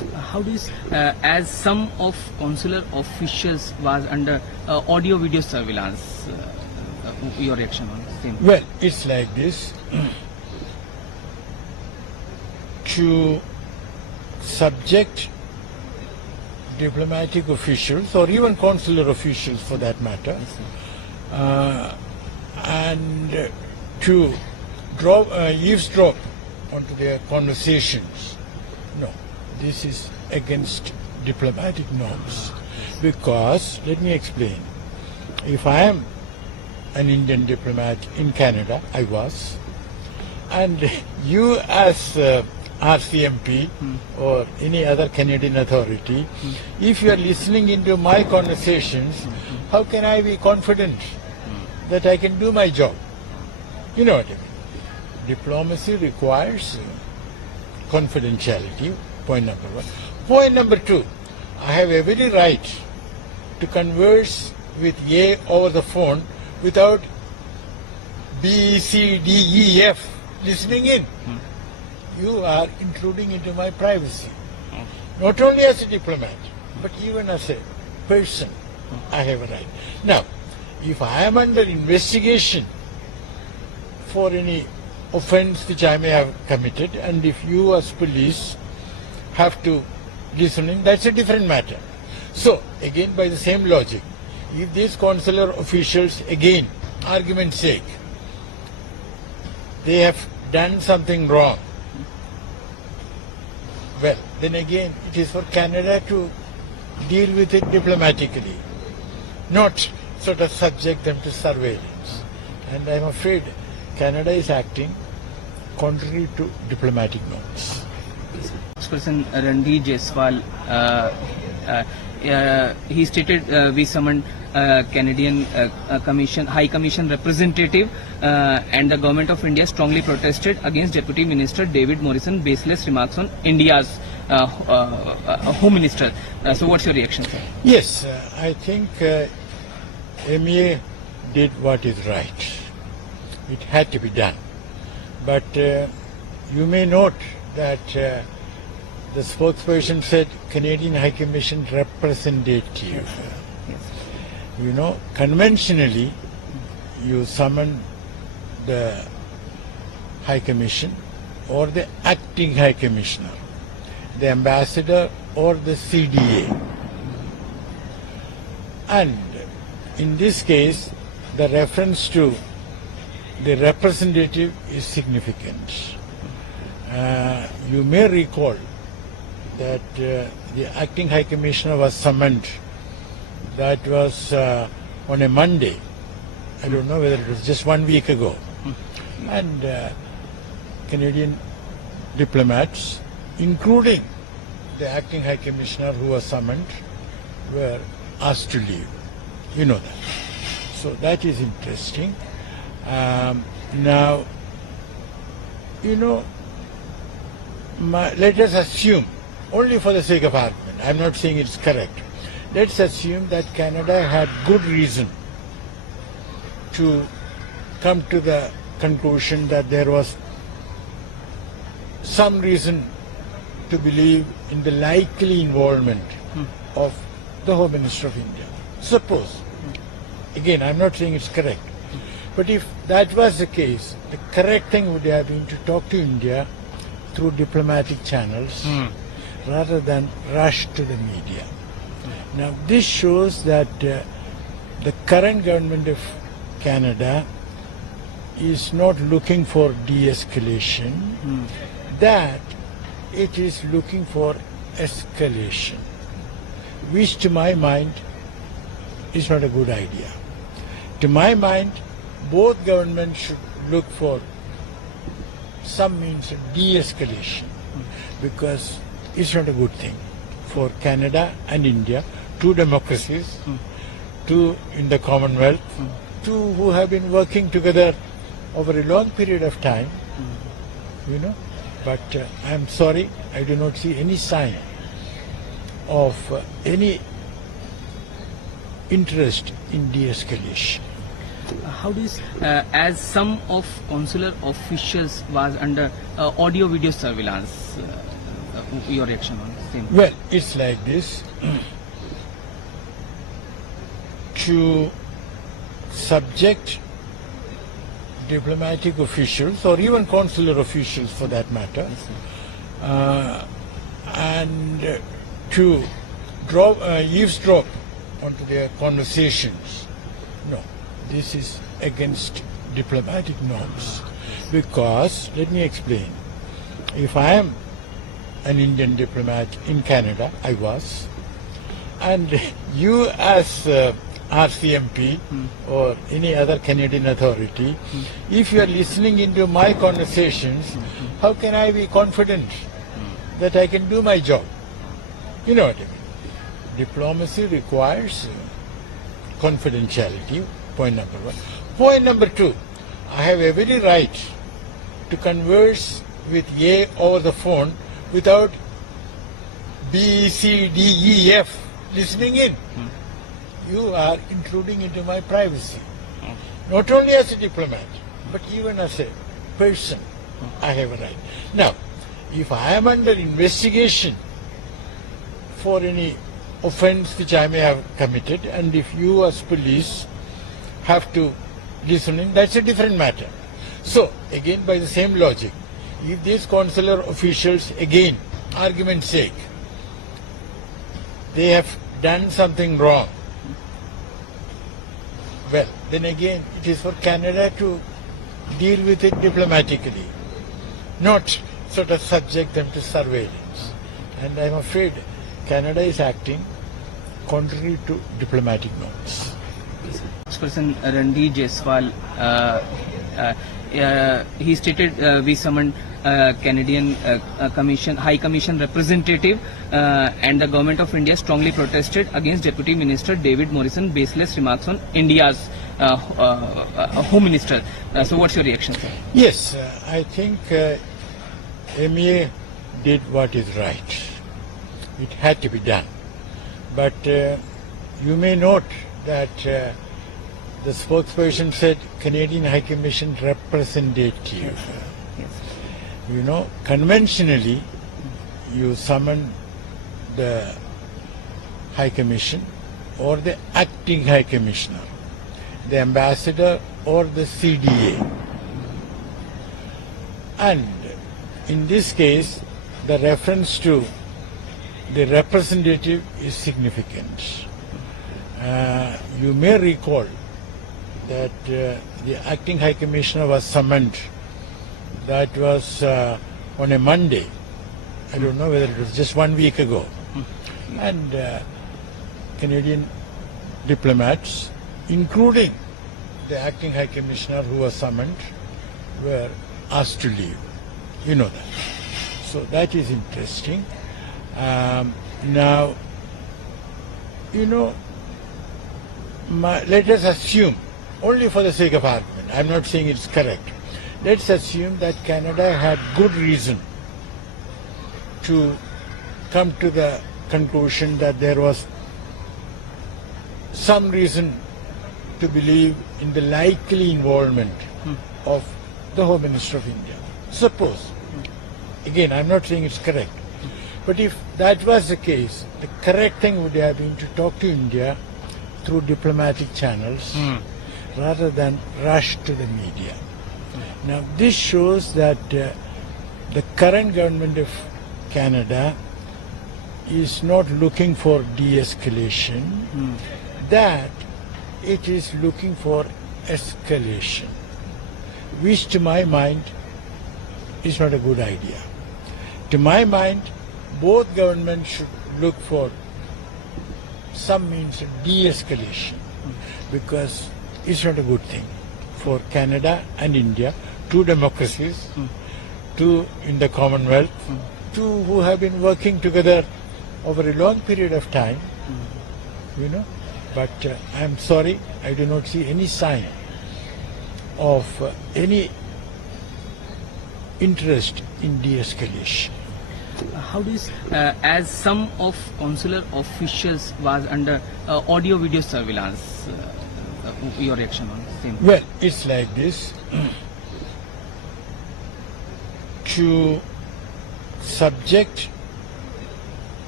How do you, as some of consular officials was under audio video surveillance, your reaction on the same? Well, it's like this. To subject diplomatic officials or even consular officials for that matter, and to eavesdrop onto their conversations. No, this is against diplomatic norms. Because, let me explain, if I am an Indian diplomat in Canada, I was, and you as RCMP or any other Canadian authority, if you are listening into my conversations, how can I be confident that I can do my job? You know what I mean? Diplomacy requires confidentiality, point number one. Point number two, I have every right to converse with A over the phone without B, C, D, E, F listening in. You are intruding into my privacy. Not only as a diplomat, but even as a person, I have a right. Now, if I am under investigation for any offense which I may have committed, and if you as police have to listen in, that's a different matter. So, again, by the same logic, if these consular officials, again, argument's sake, they have done something wrong, well, then again, it is for Canada to deal with it diplomatically, not sort of subject them to surveillance. And I'm afraid Canada is acting contrary to diplomatic norms. Spokesperson Ranveer Jaiswal, he stated we summoned Canadian High Commission representative and the government of India strongly protested against Deputy Minister David Morrison's baseless remarks on India's Home Minister. So what's your reaction, sir? Yes, I think MEA did what is right. It had to be done. But you may note that the spokesperson said Canadian High Commission representative. Yes. You know, conventionally, you summon the High Commission or the acting High Commissioner, the ambassador or the CDA. And in this case, the reference to the representative is significant. You may recall that the acting High Commissioner was summoned. That was on a Monday. I don't know whether it was just 1 week ago. And Canadian diplomats, including the acting High Commissioner who was summoned, were asked to leave. You know that. So that is interesting. Now, you know, let us assume, only for the sake of argument, I'm not saying it's correct, let's assume that Canada had good reason to come to the conclusion that there was some reason to believe in the likely involvement of the Home Minister of India. Suppose, again, I'm not saying it's correct, but if that was the case, the correct thing would have been to talk to India through diplomatic channels rather than rush to the media. Now, this shows that the current government of Canada is not looking for de-escalation, that it is looking for escalation, which to my mind is not a good idea. To my mind, both governments should look for some means of de-escalation, because it's not a good thing for Canada and India, two democracies, two in the Commonwealth, two who have been working together over a long period of time, you know. But I'm sorry, I do not see any sign of any interest in de-escalation. How do you, as some of consular officials was under audio video surveillance, your reaction on this? same? Well, it's like this. To subject diplomatic officials or even consular officials for that matter, and to eavesdrop onto their conversations. No, this is against diplomatic norms. Because, let me explain, if I am an Indian diplomat in Canada, I was, and you as RCMP or any other Canadian authority, if you are listening into my conversations, how can I be confident that I can do my job? You know what I mean? Diplomacy requires confidentiality, point number one. Point number two, I have every right to converse with A over the phone without B, C, D, E, F listening in. You are intruding into my privacy. Not only as a diplomat, but even as a person, I have a right. Now, if I am under investigation for any offense which I may have committed, and if you as police have to listen in, that's a different matter. So, again, by the same logic, if these consular officials, again, argument's sake, they have done something wrong, well, then again, it is for Canada to deal with it diplomatically, not sort of subject them to surveillance. And I'm afraid Canada is acting contrary to diplomatic norms. Spokesperson Randeep Jaiswal, he stated we summoned Canadian High Commission representative and the government of India strongly protested against Deputy Minister David Morrison's baseless remarks on India's Home Minister. So what's your reaction, sir? Yes, I think MEA did what is right. It had to be done. But you may note that the spokesperson said Canadian High Commission representative. Yes. You know, conventionally, you summon the High Commission or the acting High Commissioner, the ambassador or the CDA. And in this case, the reference to the representative is significant. You may recall that the acting High Commissioner was summoned. That was on a Monday. I don't know whether it was just 1 week ago. And Canadian diplomats, including the acting High Commissioner who was summoned, were asked to leave. You know that. So that is interesting. Now, you know, let us assume, only for the sake of argument, I'm not saying it's correct, let's assume that Canada had good reason to come to the conclusion that there was some reason to believe in the likely involvement of the Home Minister of India. Suppose, again, I'm not saying it's correct, but if that was the case, the correct thing would have been to talk to India through diplomatic channels rather than rush to the media. Now, this shows that the current government of Canada is not looking for de-escalation, that it is looking for escalation, which to my mind is not a good idea. To my mind, both governments should look for some means of de-escalation, because it's not a good thing for Canada and India, two democracies, two in the Commonwealth, two who have been working together over a long period of time, you know. But I'm sorry, I do not see any sign of any interest in de-escalation. How do you, as some of consular officials was under audio-video surveillance, your reaction on the same? Well, it's like this. To subject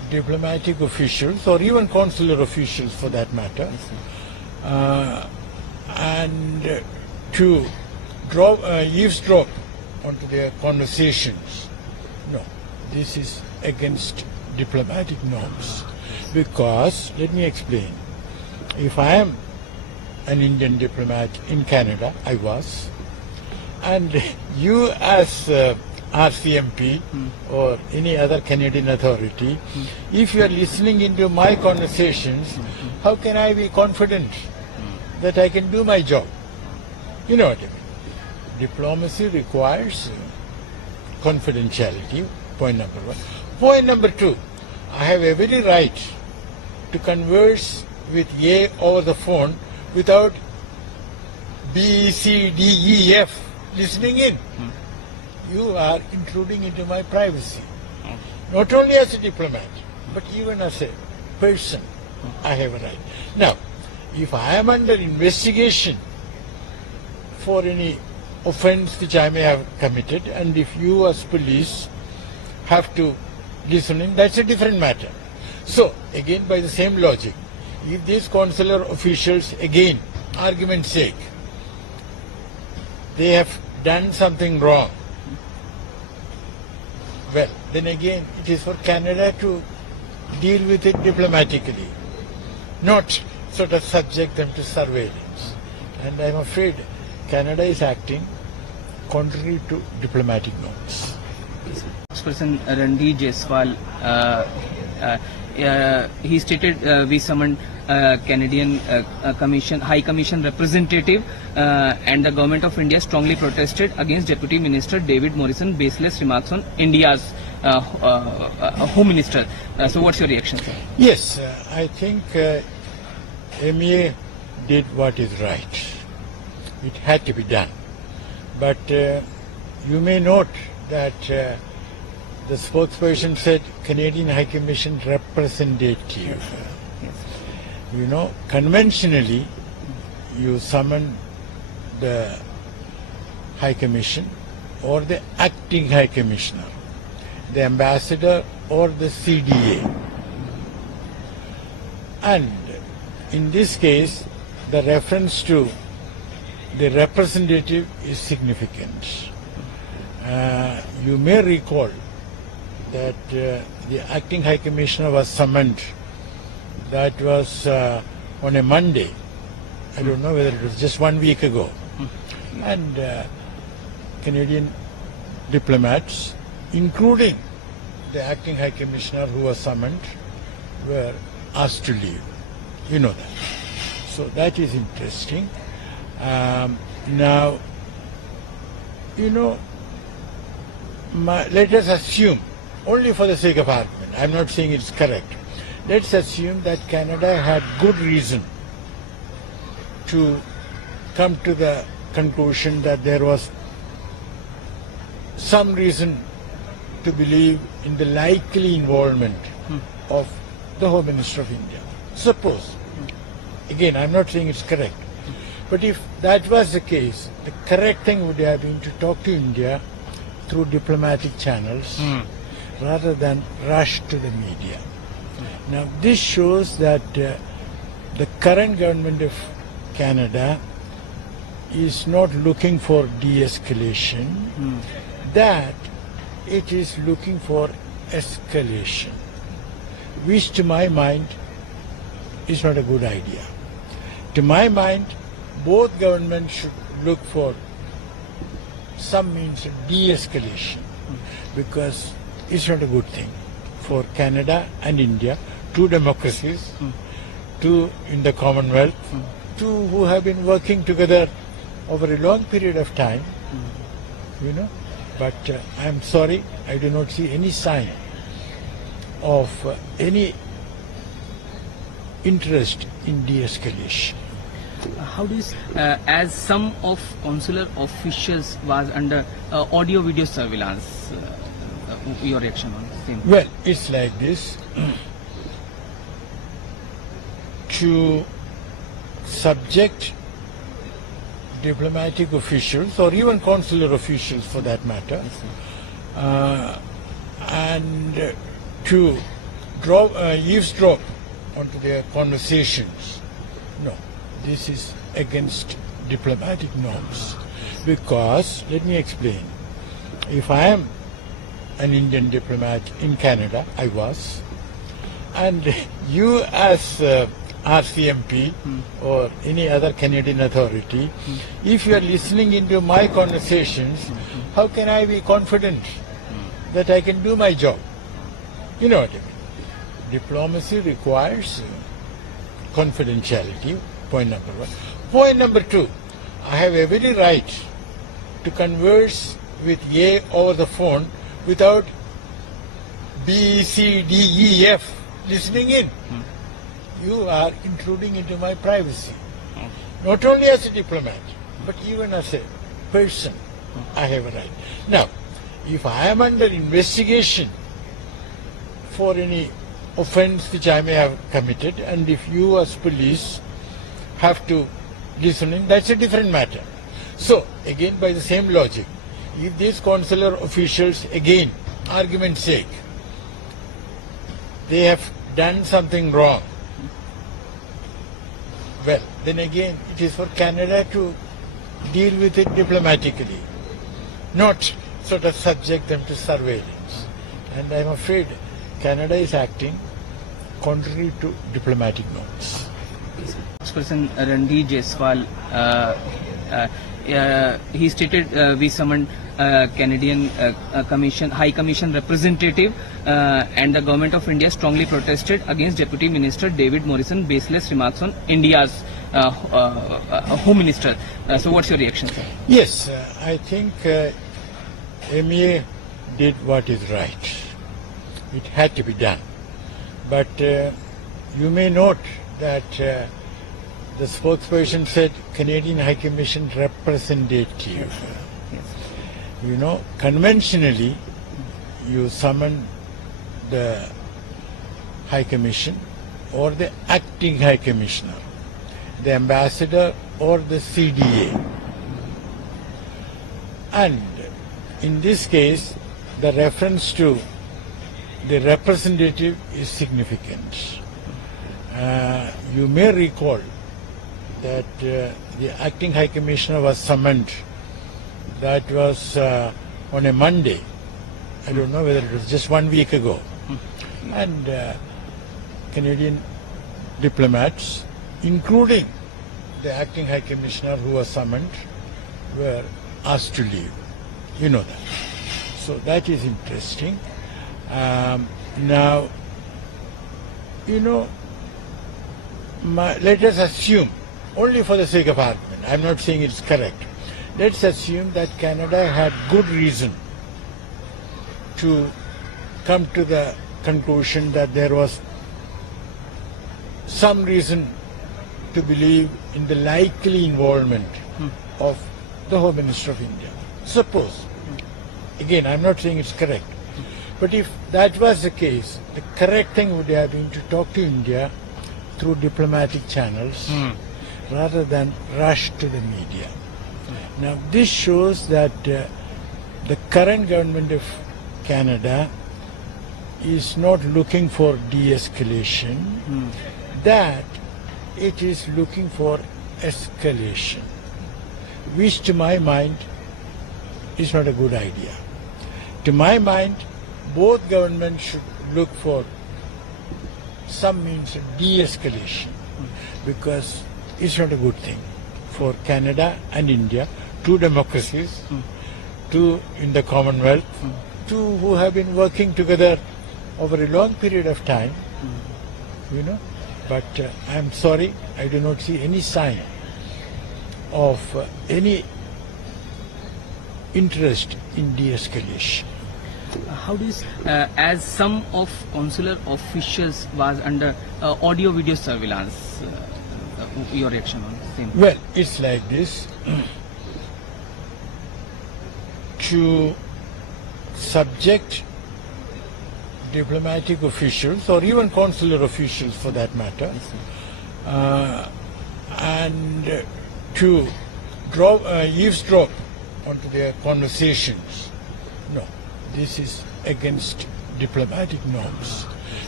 diplomatic officials or even consular officials for that matter, and to eavesdrop onto their conversations. No, this is against diplomatic norms. Because, let me explain, if I am an Indian diplomat in Canada, I was, and you as RCMP or any other Canadian authority, if you are listening into my conversations, how can I be confident that I can do my job? You know what I mean. Diplomacy requires confidentiality, point number one. Point number two, I have every right to converse with A over the phone without B, C, D, E, F listening in. You are intruding into my privacy. Not only as a diplomat, but even as a person, I have a right. Now, if I am under investigation for any offense which I may have committed, and if you as police have to listen in, that's a different matter. So, again, by the same logic, if these consular officials, again, argument's sake, they have done something wrong, well, then again, it is for Canada to deal with it diplomatically, not sort of subject them to surveillance. And I'm afraid Canada is acting contrary to diplomatic norms. Spokesperson Randeep Jaiswal, he stated we summoned Canadian High Commission representative, and the government of India strongly protested against Deputy Minister David Morrison's baseless remarks on India's Home Minister. So what's your reaction, sir? Yes, I think MEA did what is right. It had to be done. But you may note that the spokesperson said Canadian High Commission representative. Yes. You know, conventionally, you summon the High Commission or the acting High Commissioner, the ambassador or the CDA. And in this case, the reference to the representative is significant. You may recall that the acting High Commissioner was summoned. That was on a Monday. I don't know whether it was just 1 week ago. And Canadian diplomats, including the acting High Commissioner who was summoned, were asked to leave. You know that. So that is interesting. Now, you know, let us assume, only for the sake of argument, I'm not saying it's correct, let's assume that Canada had good reason to come to the conclusion that there was some reason to believe in the likely involvement of the Home Minister of India. Suppose, again, I'm not saying it's correct, but if that was the case, the correct thing would have been to talk to India through diplomatic channels rather than rush to the media. Now, this shows that the current government of Canada is not looking for de-escalation, that it is looking for escalation, which to my mind is not a good idea. To my mind, both governments should look for some means of de-escalation, because it's not a good thing for Canada and India, two democracies, two in the Commonwealth, two who have been working together over a long period of time, you know. But I'm sorry, I do not see any sign of any interest in de-escalation. How do you, as some of consular officials was under audio-video surveillance, your reaction on the same? Well, it's like this. To subject diplomatic officials or even consular officials for that matter, and to eavesdrop onto their conversations. No, this is against diplomatic norms. Because, let me explain, if I am an Indian diplomat in Canada, I was, and you as RCMP or any other Canadian authority, if you are listening into my conversations, how can I be confident that I can do my job? You know what I mean? Diplomacy requires confidentiality, point number one. Point number two, I have every right to converse with A over the phone without B, C, D, E, F listening in. You are intruding into my privacy. Not only as a diplomat, but even as a person, I have a right. Now, if I am under investigation for any offense which I may have committed, and if you as police have to listen in, that's a different matter. So, again, by the same logic, if these consular officials, again, argument's sake, they have done something wrong, well, then again, it is for Canada to deal with it diplomatically, not sort of subject them to surveillance. And I'm afraid Canada is acting contrary to diplomatic norms. Spokesperson Randeep Jaiswal, he stated we summoned Canadian High Commission representative and the government of India strongly protested against Deputy Minister David Morrison's baseless remarks on India's Home Minister. So what's your reaction, sir? Yes, I think MEA did what is right. It had to be done. But you may note that the spokesperson said Canadian High Commission representative. Yes. You know, conventionally, you summon the High Commission or the acting High Commissioner, the ambassador or the CDA. And in this case, the reference to the representative is significant. You may recall that the acting High Commissioner was summoned. That was on a Monday. I don't know whether it was just 1 week ago. And Canadian diplomats, including the acting High Commissioner who was summoned, were asked to leave. You know that. So that is interesting. Now, you know, let us assume, only for the sake of argument, I'm not saying it's correct, let's assume that Canada had good reason to come to the conclusion that there was some reason to believe in the likely involvement of the Home Minister of India. Suppose, again, I'm not saying it's correct, but if that was the case, the correct thing would have been to talk to India through diplomatic channels rather than rush to the media. Now, this shows that the current government of Canada is not looking for de-escalation, that it is looking for escalation, which to my mind is not a good idea. To my mind, both governments should look for some means of de-escalation, because it's not a good thing for Canada and India, two democracies, two in the Commonwealth, two who have been working together over a long period of time, you know. But I'm sorry, I do not see any sign of any interest in de-escalation. How do you, as some of consular officials was under audio-video surveillance, your reaction on the same? Well, it's like this. To subject diplomatic officials or even consular officials for that matter, and to eavesdrop onto their conversations, no, this is against diplomatic norms.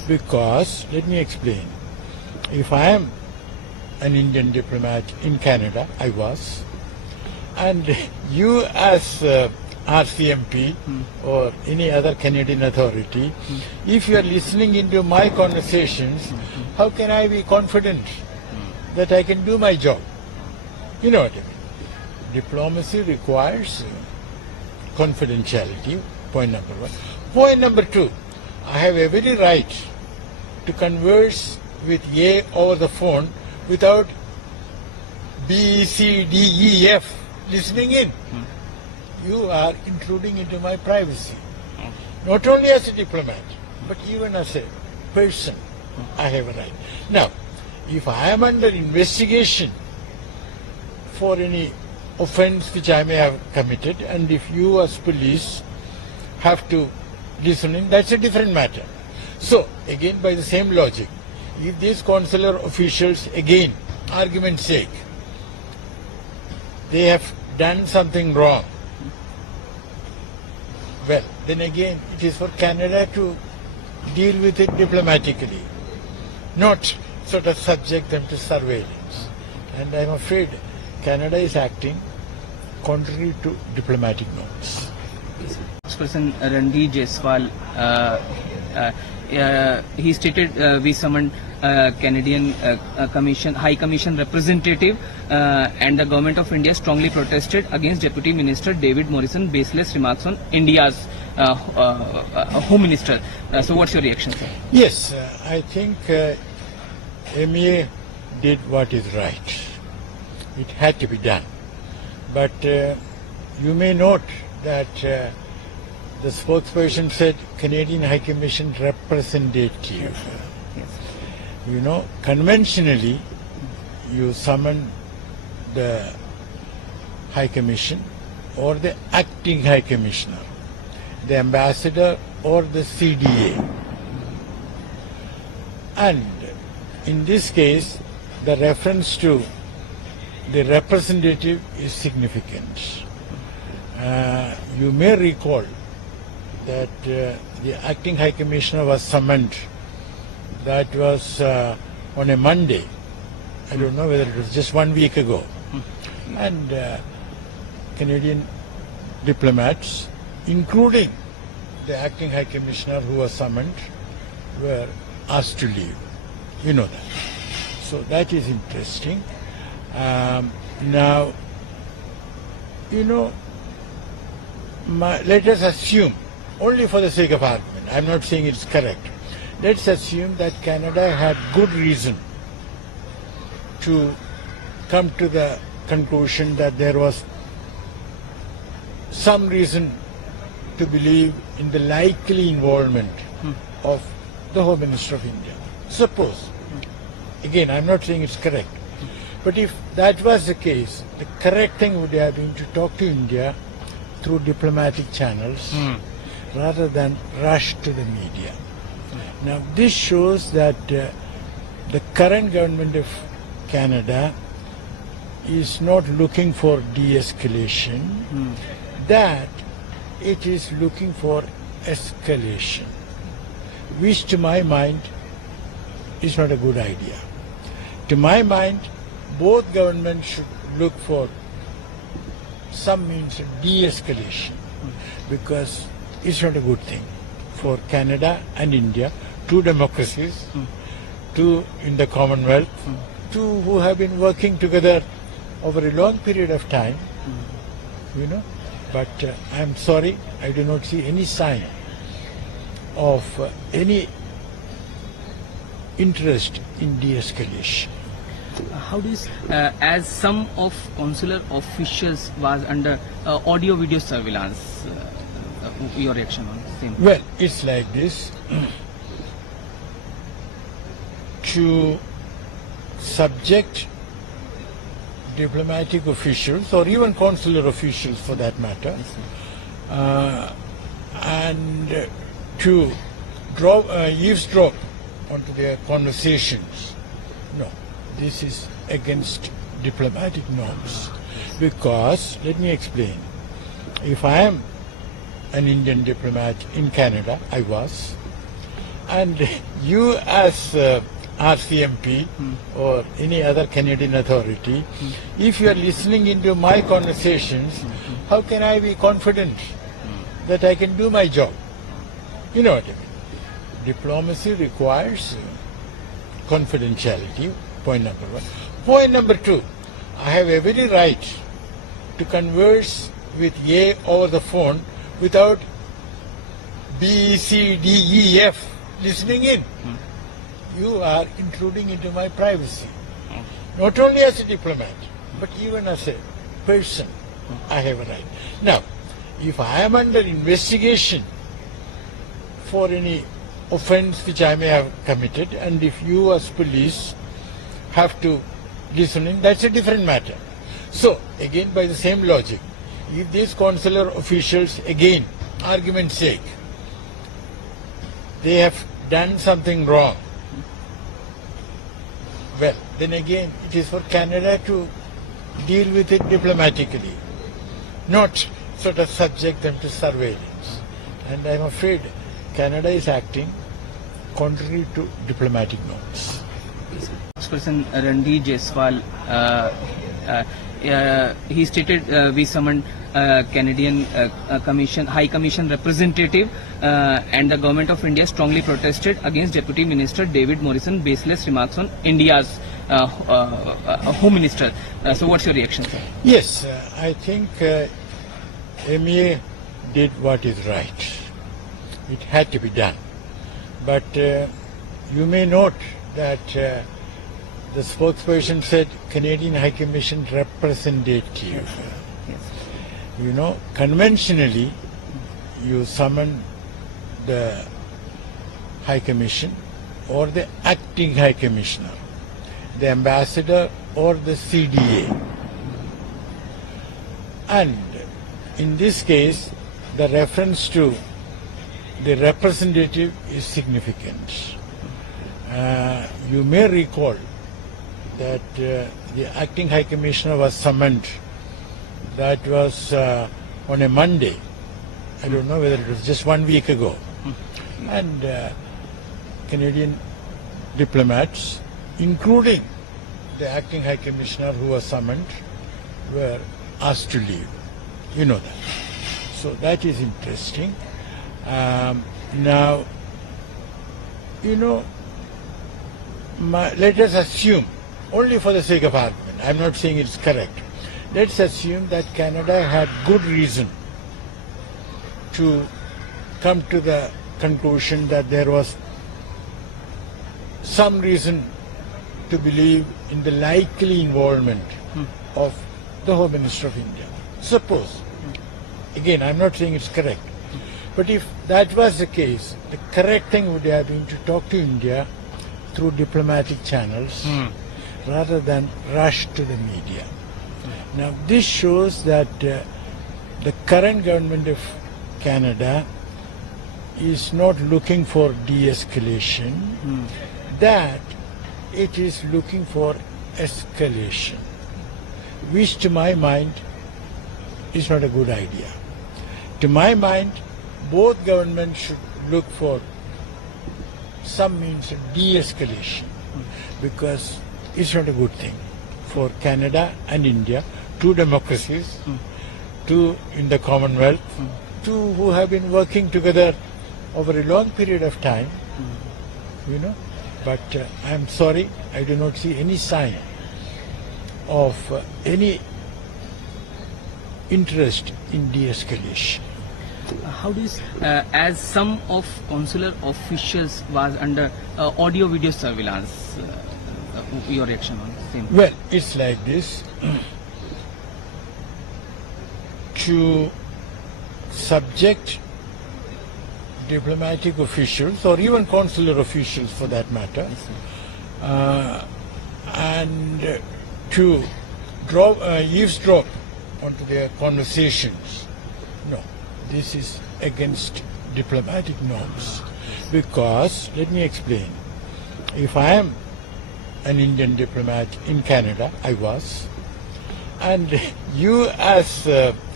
Because, let me explain, if I am an Indian diplomat in Canada, I was, and you as RCMP or any other Canadian authority, if you are listening into my conversations, how can I be confident that I can do my job? You know what I mean? Diplomacy requires confidentiality, point number one. Point number two, I have every right to converse with A over the phone without B, C, D, E, F listening in. You are intruding into my privacy. Not only as a diplomat, but even as a person, I have a right. Now, if I am under investigation for any offense which I may have committed, and if you as police have to listen in, that's a different matter. So, again, by the same logic, if these consular officials, again, argument's sake, they have done something wrong, well, then again, it is for Canada to deal with it diplomatically, not sort of subject them to surveillance. And I'm afraid Canada is acting contrary to diplomatic norms. Spokesperson Randeep Jaiswal, he stated we summoned Canadian High Commission representative and the government of India strongly protested against Deputy Minister David Morrison's baseless remarks on India's Home Minister. So what's your reaction, sir? Yes, I think MEA did what is right. It had to be done. But you may note that the spokesperson said Canadian High Commission representative. Yes. You know, conventionally, you summon the High Commission or the acting High Commissioner, the ambassador or the CDA. And in this case, the reference to the representative is significant. You may recall that the acting High Commissioner was summoned. That was on a Monday. I don't know whether it was just 1 week ago. And Canadian diplomats, including the acting High Commissioner who was summoned, were asked to leave. You know that. So that is interesting. Now, you know, let us assume, only for the sake of argument, I'm not saying it's correct, let's assume that Canada had good reason to come to the conclusion that there was some reason to believe in the likely involvement of the Home Minister of India. Suppose, again, I'm not saying it's correct, but if that was the case, the correct thing would have been to talk to India through diplomatic channels rather than rush to the media. Now, this shows that the current government of Canada is not looking for de-escalation, that it is looking for escalation, which to my mind is not a good idea. To my mind, both governments should look for some means of de-escalation, because it's not a good thing for Canada and India, two democracies, two in the Commonwealth, two who have been working together over a long period of time, you know. But I'm sorry, I do not see any sign of any interest in de-escalation. How do you, as some of consular officials was under audio-video surveillance, your reaction on the same? Well, it's like this. To subject diplomatic officials or even consular officials for that matter, and to eavesdrop onto their conversations, no, this is against diplomatic norms. Because, let me explain, if I am an Indian diplomat in Canada, I was, And you as RCMP or any other Canadian authority, if you are listening into my conversations, how can I be confident that I can do my job? You know what I mean? Diplomacy requires confidentiality, point number one. Point number two, I have every right to converse with A over the phone without B, C, D, E, F listening in. You are intruding into my privacy. Not only as a diplomat, but even as a person, I have a right. Now, if I am under investigation for any offense which I may have committed, and if you as police have to listen in, that's a different matter. So, again, by the same logic, if these consular officials, again, argument's sake, they have done something wrong, well, then again, it is for Canada to deal with it diplomatically, not sort of subject them to surveillance. And I'm afraid Canada is acting contrary to diplomatic norms. Spokesperson Randy Jaiswal, he stated we summoned Canadian High Commission representative and the government of India strongly protested against Deputy Minister David Morrison's baseless remarks on India's Home Minister. So what's your reaction, sir? Yes, I think MEA did what is right. It had to be done. But you may note that the spokesperson said Canadian High Commission representative. Yes. You know, conventionally, you summon the High Commission or the acting High Commissioner, the ambassador or the CDA. And in this case, the reference to the representative is significant. You may recall that the acting High Commissioner was summoned. That was on a Monday. I don't know whether it was just 1 week ago. And Canadian diplomats, including the acting High Commissioner who was summoned, were asked to leave. You know that. So that is interesting. Now, you know, let us assume, only for the sake of argument, I'm not saying it's correct, let's assume that Canada had good reason to come to the conclusion that there was some reason to believe in the likely involvement of the Home Minister of India. Suppose, again, I'm not saying it's correct, but if that was the case, the correct thing would have been to talk to India through diplomatic channels rather than rush to the media. Now, this shows that the current government of Canada is not looking for de-escalation, that it is looking for escalation, which to my mind is not a good idea. To my mind, both governments should look for some means of de-escalation, because it's not a good thing for Canada and India, two democracies, two in the Commonwealth, two who have been working together over a long period of time, you know. But I'm sorry, I do not see any sign of any interest in de-escalation. How do you, as some of consular officials was under audio-video surveillance, your reaction on the same? Well, it's like this. To subject diplomatic officials, or even consular officials for that matter, and to eavesdrop onto their conversations, no. This is against diplomatic norms, because, let me explain, if I am an Indian diplomat in Canada, I was, and you as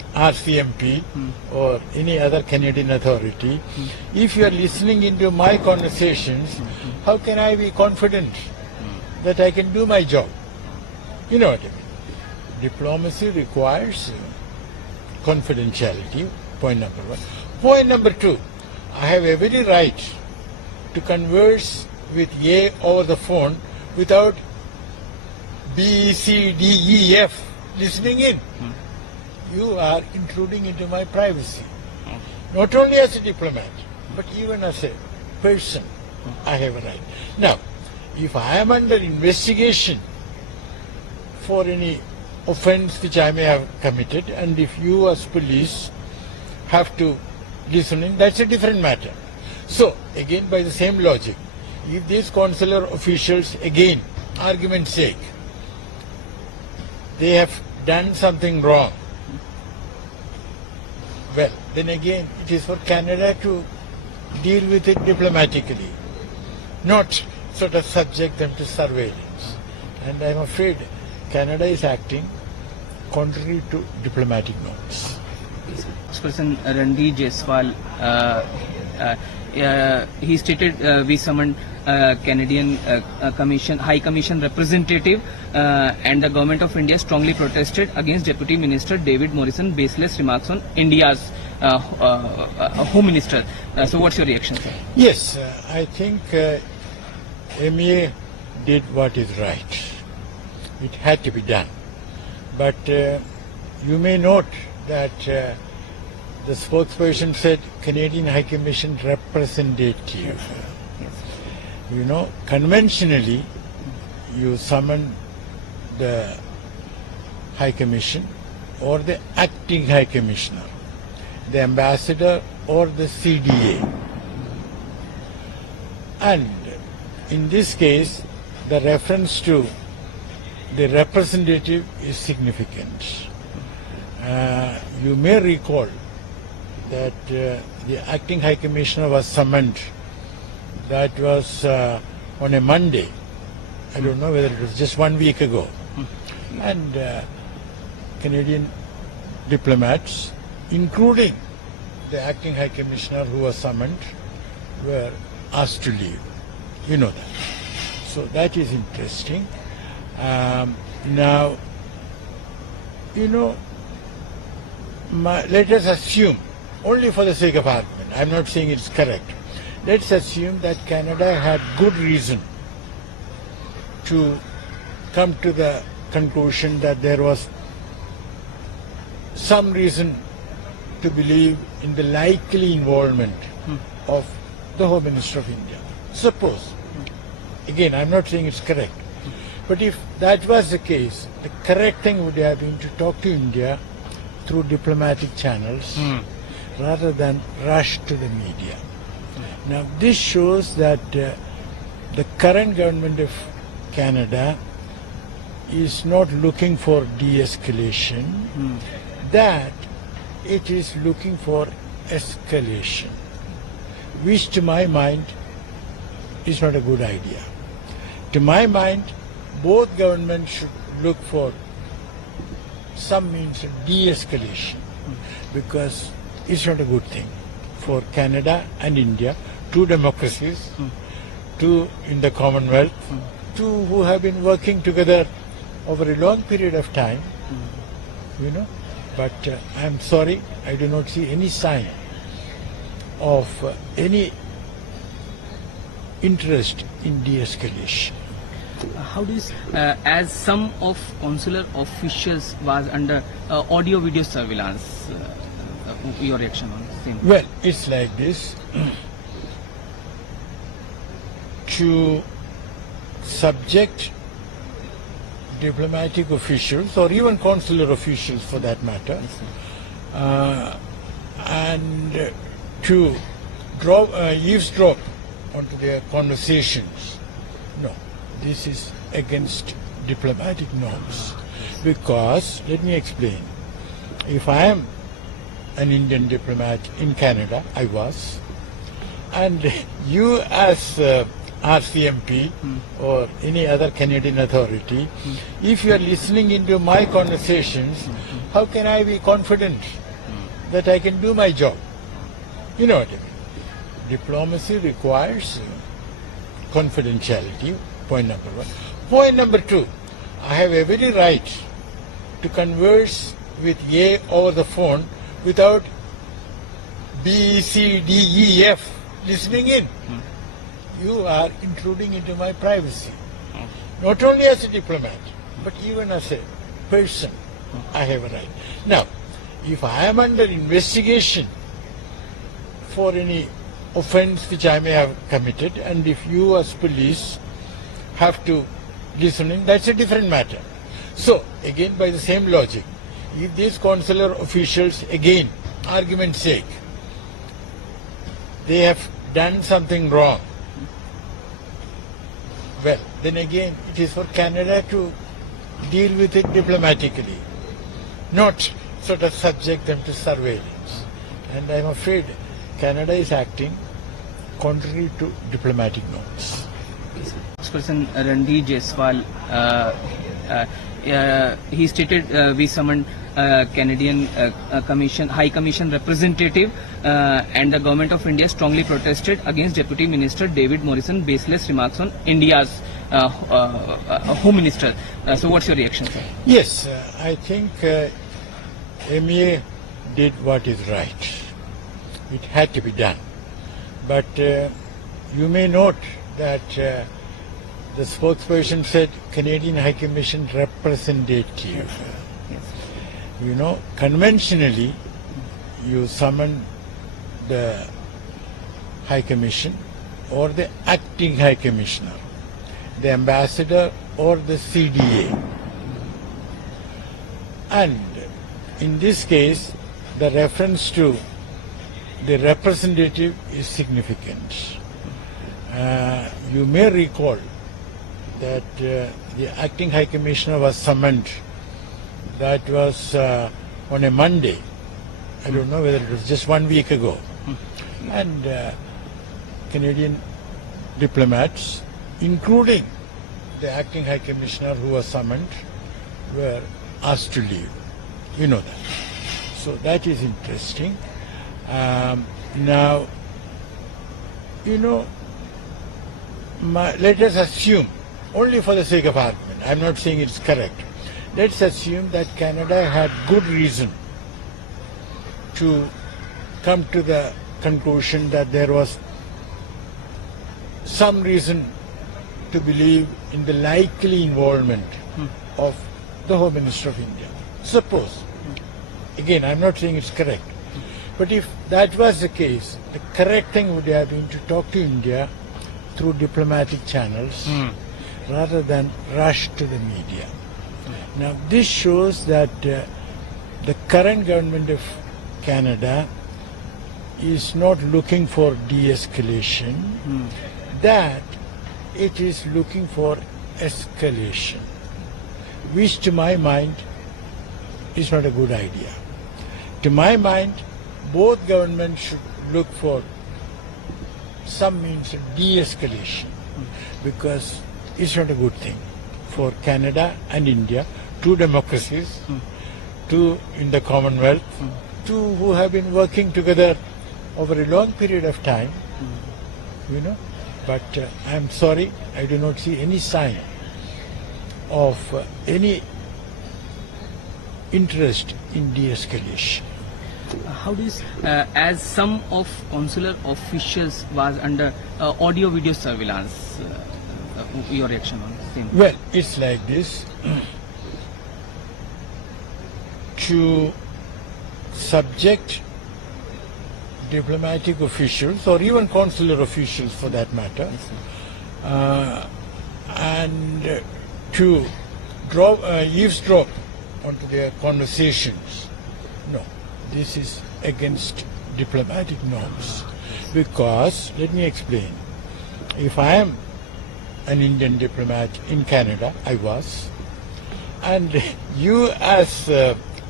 RCMP or any other Canadian authority, if you are listening into my conversations, how can I be confident that I can do my job? You know what I mean? Diplomacy requires confidentiality, point number one. Point number two, I have every right to converse with A over the phone without B, C, D, E, F listening in. You are intruding into my privacy. Not only as a diplomat, but even as a person, I have a right. Now, if I am under investigation for any offense which I may have committed, and if you as police have to listen in, that's a different matter. So, again, by the same logic, if these consular officials, again, argument's sake, they have done something wrong, well, then again, it is for Canada to deal with it diplomatically, not sort of subject them to surveillance. And I'm afraid Canada is acting contrary to diplomatic norms. Spokesperson Randy Jaiswal, he stated we summoned Canadian High Commission representative and the government of India strongly protested against Deputy Minister David Morrison's baseless remarks on India's Home Minister. So what's your reaction, sir? Yes, I think MEA did what is right. It had to be done. But you may note that the spokesperson said Canadian High Commission representative. You know, conventionally, you summon the High Commission or the acting High Commissioner, the ambassador or the CDA. And in this case, the reference to the representative is significant. You may recall that the acting High Commissioner was summoned. That was on a Monday. I don't know whether it was just 1 week ago. And Canadian diplomats, including the acting High Commissioner who was summoned, were asked to leave. You know that. So that is interesting. Now, you know, let us assume, only for the sake of argument, I'm not saying it's correct, let's assume that Canada had good reason to come to the conclusion that there was some reason to believe in the likely involvement of the Home Minister of India. Suppose, again, I'm not saying it's correct, but if that was the case, the correct thing would have been to talk to India through diplomatic channels rather than rush to the media. Now, this shows that the current government of Canada is not looking for de-escalation, that it is looking for escalation, which to my mind is not a good idea. To my mind, both governments should look for some means of de-escalation, because it's not a good thing for Canada and India, two democracies, two in the Commonwealth, two who have been working together over a long period of time, you know. But I'm sorry, I do not see any sign of any interest in de-escalation. How do you, as some of consular officials was under audio-video surveillance, your reaction on the same? Well, it's like this. To subject diplomatic officials or even consular officials for that matter, and to eavesdrop onto their conversations, no, this is against diplomatic norms. Because, let me explain, if I am an Indian diplomat in Canada, I was, and you as RCMP or any other Canadian authority, if you are listening into my conversations, how can I be confident that I can do my job? You know what I mean? Diplomacy requires confidentiality, point number one. Point number two, I have every right to converse with A over the phone without B, C, D, E, F listening in. You are intruding into my privacy. Not only as a diplomat, but even as a person, I have a right. Now, if I am under investigation for any offense which I may have committed, and if you as police have to listen in, that's a different matter. So, again, by the same logic, if these consular officials, again, argument's sake, they have done something wrong, well, then again, it is for Canada to deal with it diplomatically, not sort of subject them to surveillance. And I'm afraid Canada is acting contrary to diplomatic norms. Spokesperson Randeep Jaiswal, he stated we summoned Canadian High Commission representative and the government of India strongly protested against Deputy Minister David Morrison's baseless remarks on India's Home Minister. So what's your reaction, sir? Yes, I think MEA did what is right. It had to be done. But you may note that the spokesperson said Canadian High Commission representative. Yes. You know, conventionally, you summon the High Commission or the acting High Commissioner, the ambassador or the CDA. And in this case, the reference to the representative is significant. You may recall that the acting High Commissioner was summoned. That was on a Monday. I don't know whether it was just 1 week ago. And Canadian diplomats, including the acting High Commissioner who was summoned, were asked to leave. You know that. So that is interesting. Now, you know, let us assume, only for the sake of argument, I'm not saying it's correct, let's assume that Canada had good reason to come to the conclusion that there was some reason to believe in the likely involvement of the Home Minister of India. Suppose, again, I'm not saying it's correct, but if that was the case, the correct thing would have been to talk to India through diplomatic channels rather than rush to the media. Now, this shows that the current government of Canada is not looking for de-escalation, that it is looking for escalation, which to my mind is not a good idea. To my mind, both governments should look for some means of de-escalation, because it's not a good thing for Canada and India, two democracies, two in the Commonwealth, two who have been working together over a long period of time, you know. But I'm sorry, I do not see any sign of any interest in de-escalation. How do you, as some of consular officials was under audio-video surveillance, your reaction on the same? Well, it's like this. To subject diplomatic officials, or even consular officials for that matter, and to eavesdrop onto their conversations, no. This is against diplomatic norms, because, let me explain, if I am an Indian diplomat in Canada, I was, and you as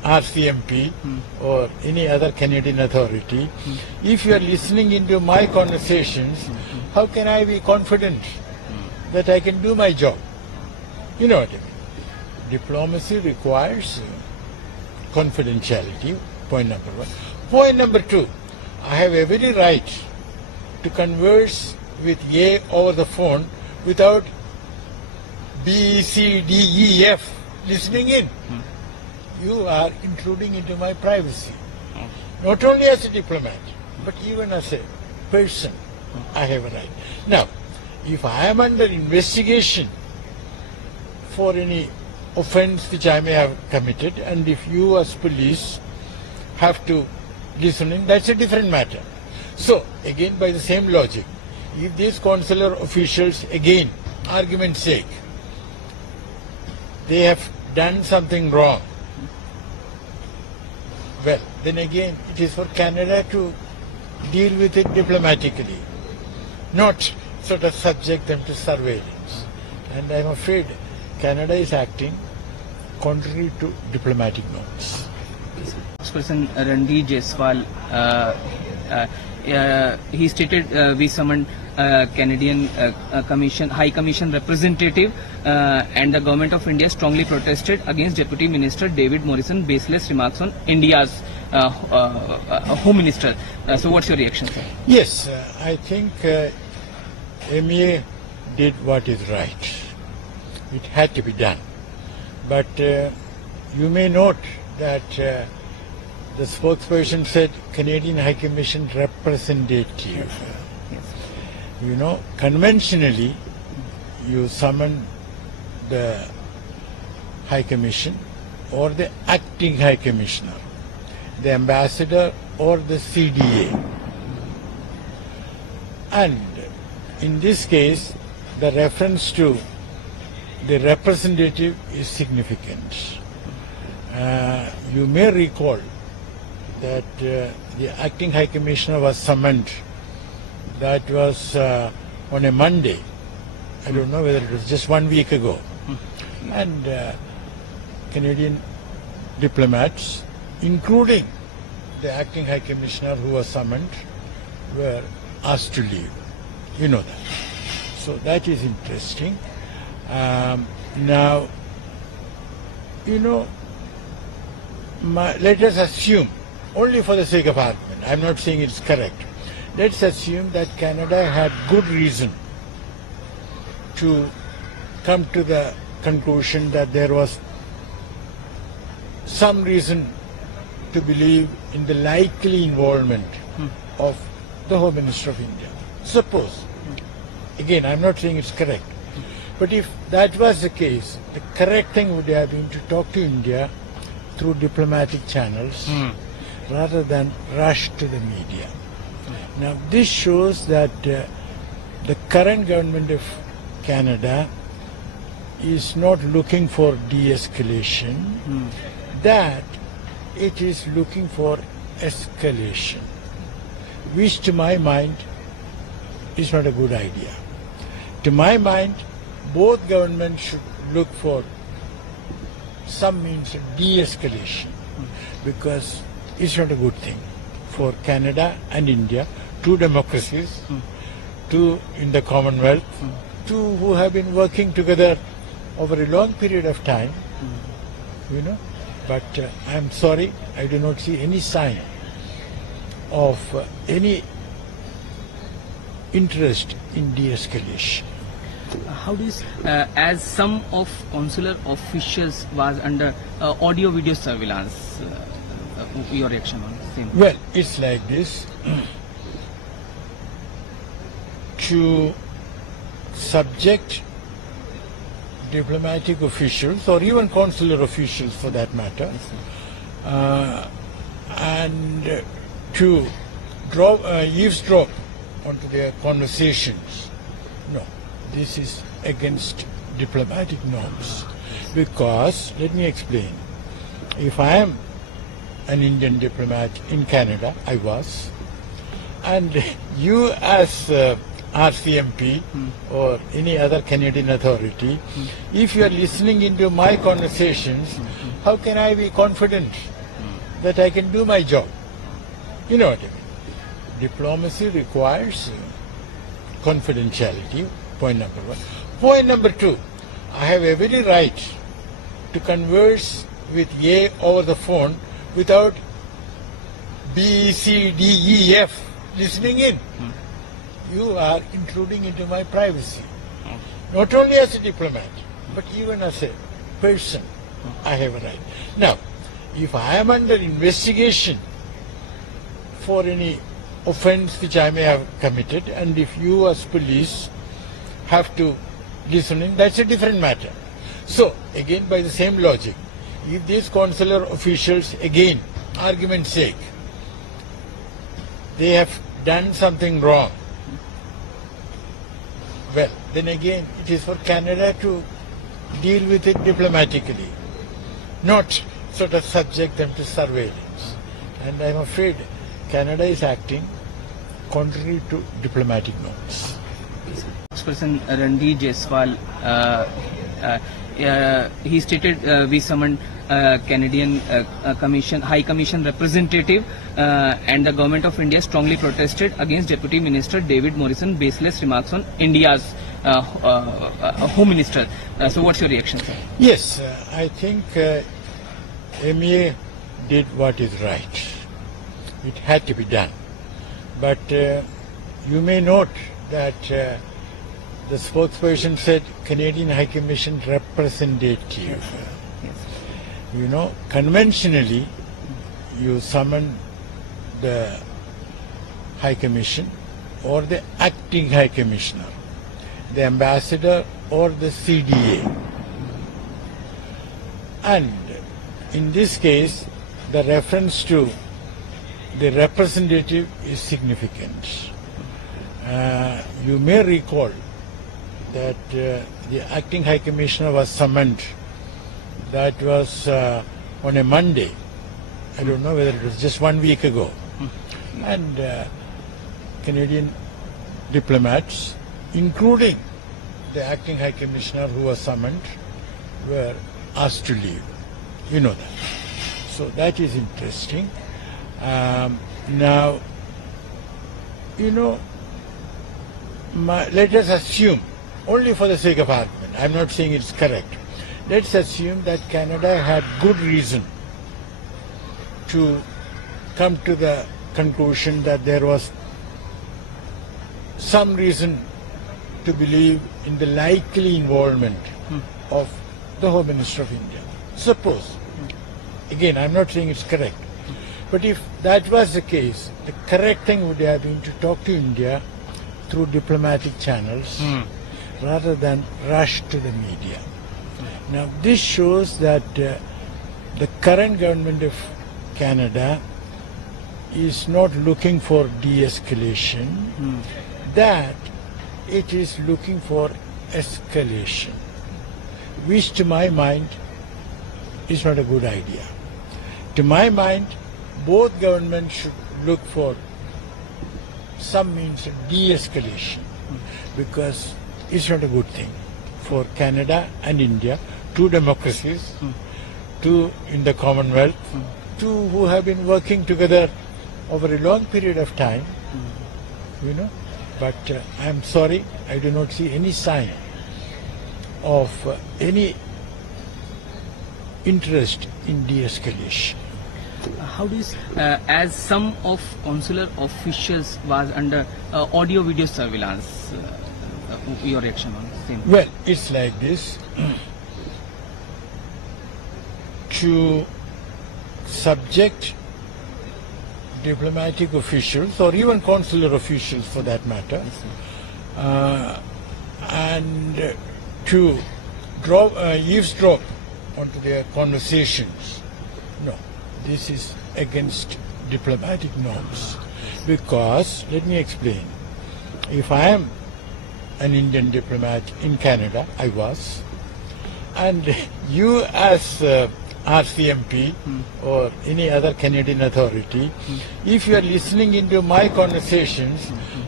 RCMP or any other Canadian authority, if you are listening into my conversations, how can I be confident that I can do my job? You know what I mean? Diplomacy requires confidentiality, point number one. Point number two, I have every right to converse with A over the phone without B, C, D, E, F listening in. You are intruding into my privacy. Not only as a diplomat, but even as a person, I have a right. Now, if I am under investigation for any offense which I may have committed, and if you as police have to listen in, that's a different matter. So, again, by the same logic, if these consular officials, again, argument's sake, they have done something wrong, well, then again, it is for Canada to deal with it diplomatically, not sort of subject them to surveillance. And I'm afraid Canada is acting contrary to diplomatic norms. Spokesperson Randy Jaiswal, he stated we summoned Canadian High Commission representative and the government of India strongly protested against Deputy Minister David Morrison's baseless remarks on India's Home Minister. So what's your reaction, sir? Yes, I think MEA did what is right. It had to be done. But you may note that the spokesperson said Canadian High Commission representative. You know, conventionally, you summon the High Commission or the acting High Commissioner, the ambassador or the CDA. And in this case, the reference to the representative is significant. You may recall that the acting High Commissioner was summoned. That was on a Monday. I don't know whether it was just 1 week ago. And Canadian diplomats, including the acting High Commissioner who was summoned, were asked to leave. You know that. So that is interesting. Now, you know, let us assume, only for the sake of argument, I'm not saying it's correct, let's assume that Canada had good reason to come to the conclusion that there was some reason to believe in the likely involvement of the Home Minister of India. Suppose, again, I'm not saying it's correct, but if that was the case, the correct thing would have been to talk to India through diplomatic channels rather than rush to the media. Now, this shows that the current government of Canada is not looking for de-escalation, that it is looking for escalation, which to my mind is not a good idea. To my mind, both governments should look for some means of de-escalation, because it's not a good thing for Canada and India, two democracies, two in the Commonwealth, two who have been working together over a long period of time, you know. But I'm sorry, I do not see any sign of any interest in de-escalation. How do you, as some of consular officials was under audio-video surveillance, your reaction on the same? Well, it's like this. To subject diplomatic officials, or even consular officials for that matter, and to eavesdrop onto their conversations, no. This is against diplomatic norms, because, let me explain, if I am an Indian diplomat in Canada, I was, and you as RCMP or any other Canadian authority, if you are listening into my conversations, how can I be confident that I can do my job? You know what I mean? Diplomacy requires confidentiality, point number one. Point number two, I have every right to converse with A over the phone without B, C, D, E, F listening in. You are intruding into my privacy. Not only as a diplomat, but even as a person, I have a right. Now, if I am under investigation for any offense which I may have committed, and if you as police have to listen in, that's a different matter. So, again, by the same logic, if these consular officials, again, argument's sake, they have done something wrong, well, then again, it is for Canada to deal with it diplomatically, not sort of subject them to surveillance. And I'm afraid Canada is acting contrary to diplomatic norms. Spokesperson Randeep Jaiswal, he stated we summoned Canadian High Commission representative and the government of India strongly protested against Deputy Minister David Morrison's baseless remarks on India's Home Minister. So what's your reaction, sir? Yes, I think MEA did what is right. It had to be done. But you may note that the spokesperson said Canadian High Commission representative. Yes. You know, conventionally, you summon the High Commission or the acting High Commissioner, the ambassador or the CDA. And in this case, the reference to the representative is significant. You may recall that the acting High Commissioner was summoned. That was on a Monday. I don't know whether it was just 1 week ago. And Canadian diplomats, including the acting High Commissioner who was summoned, were asked to leave. You know that. So that is interesting. Now, you know, let us assume, only for the sake of argument, I'm not saying it's correct, let's assume that Canada had good reason to come to the conclusion that there was some reason to believe in the likely involvement of the Home Minister of India. Suppose, again, I'm not saying it's correct, but if that was the case, the correct thing would have been to talk to India through diplomatic channels rather than rush to the media. Now, this shows that the current government of Canada is not looking for de-escalation, that it is looking for escalation, which to my mind is not a good idea. To my mind, both governments should look for some means of de-escalation, because it's not a good thing for Canada and India, two democracies, two in the Commonwealth, two who have been working together over a long period of time, you know. But I'm sorry, I do not see any sign of any interest in de-escalation. How do you, as some of consular officials was under audio-video surveillance, your reaction on the same? Well, it's like this. To subject diplomatic officials, or even consular officials for that matter, and to eavesdrop onto their conversations, no. This is against diplomatic norms, because, let me explain, if I am an Indian diplomat in Canada, I was, and you as RCMP or any other Canadian authority, if you are listening into my conversations,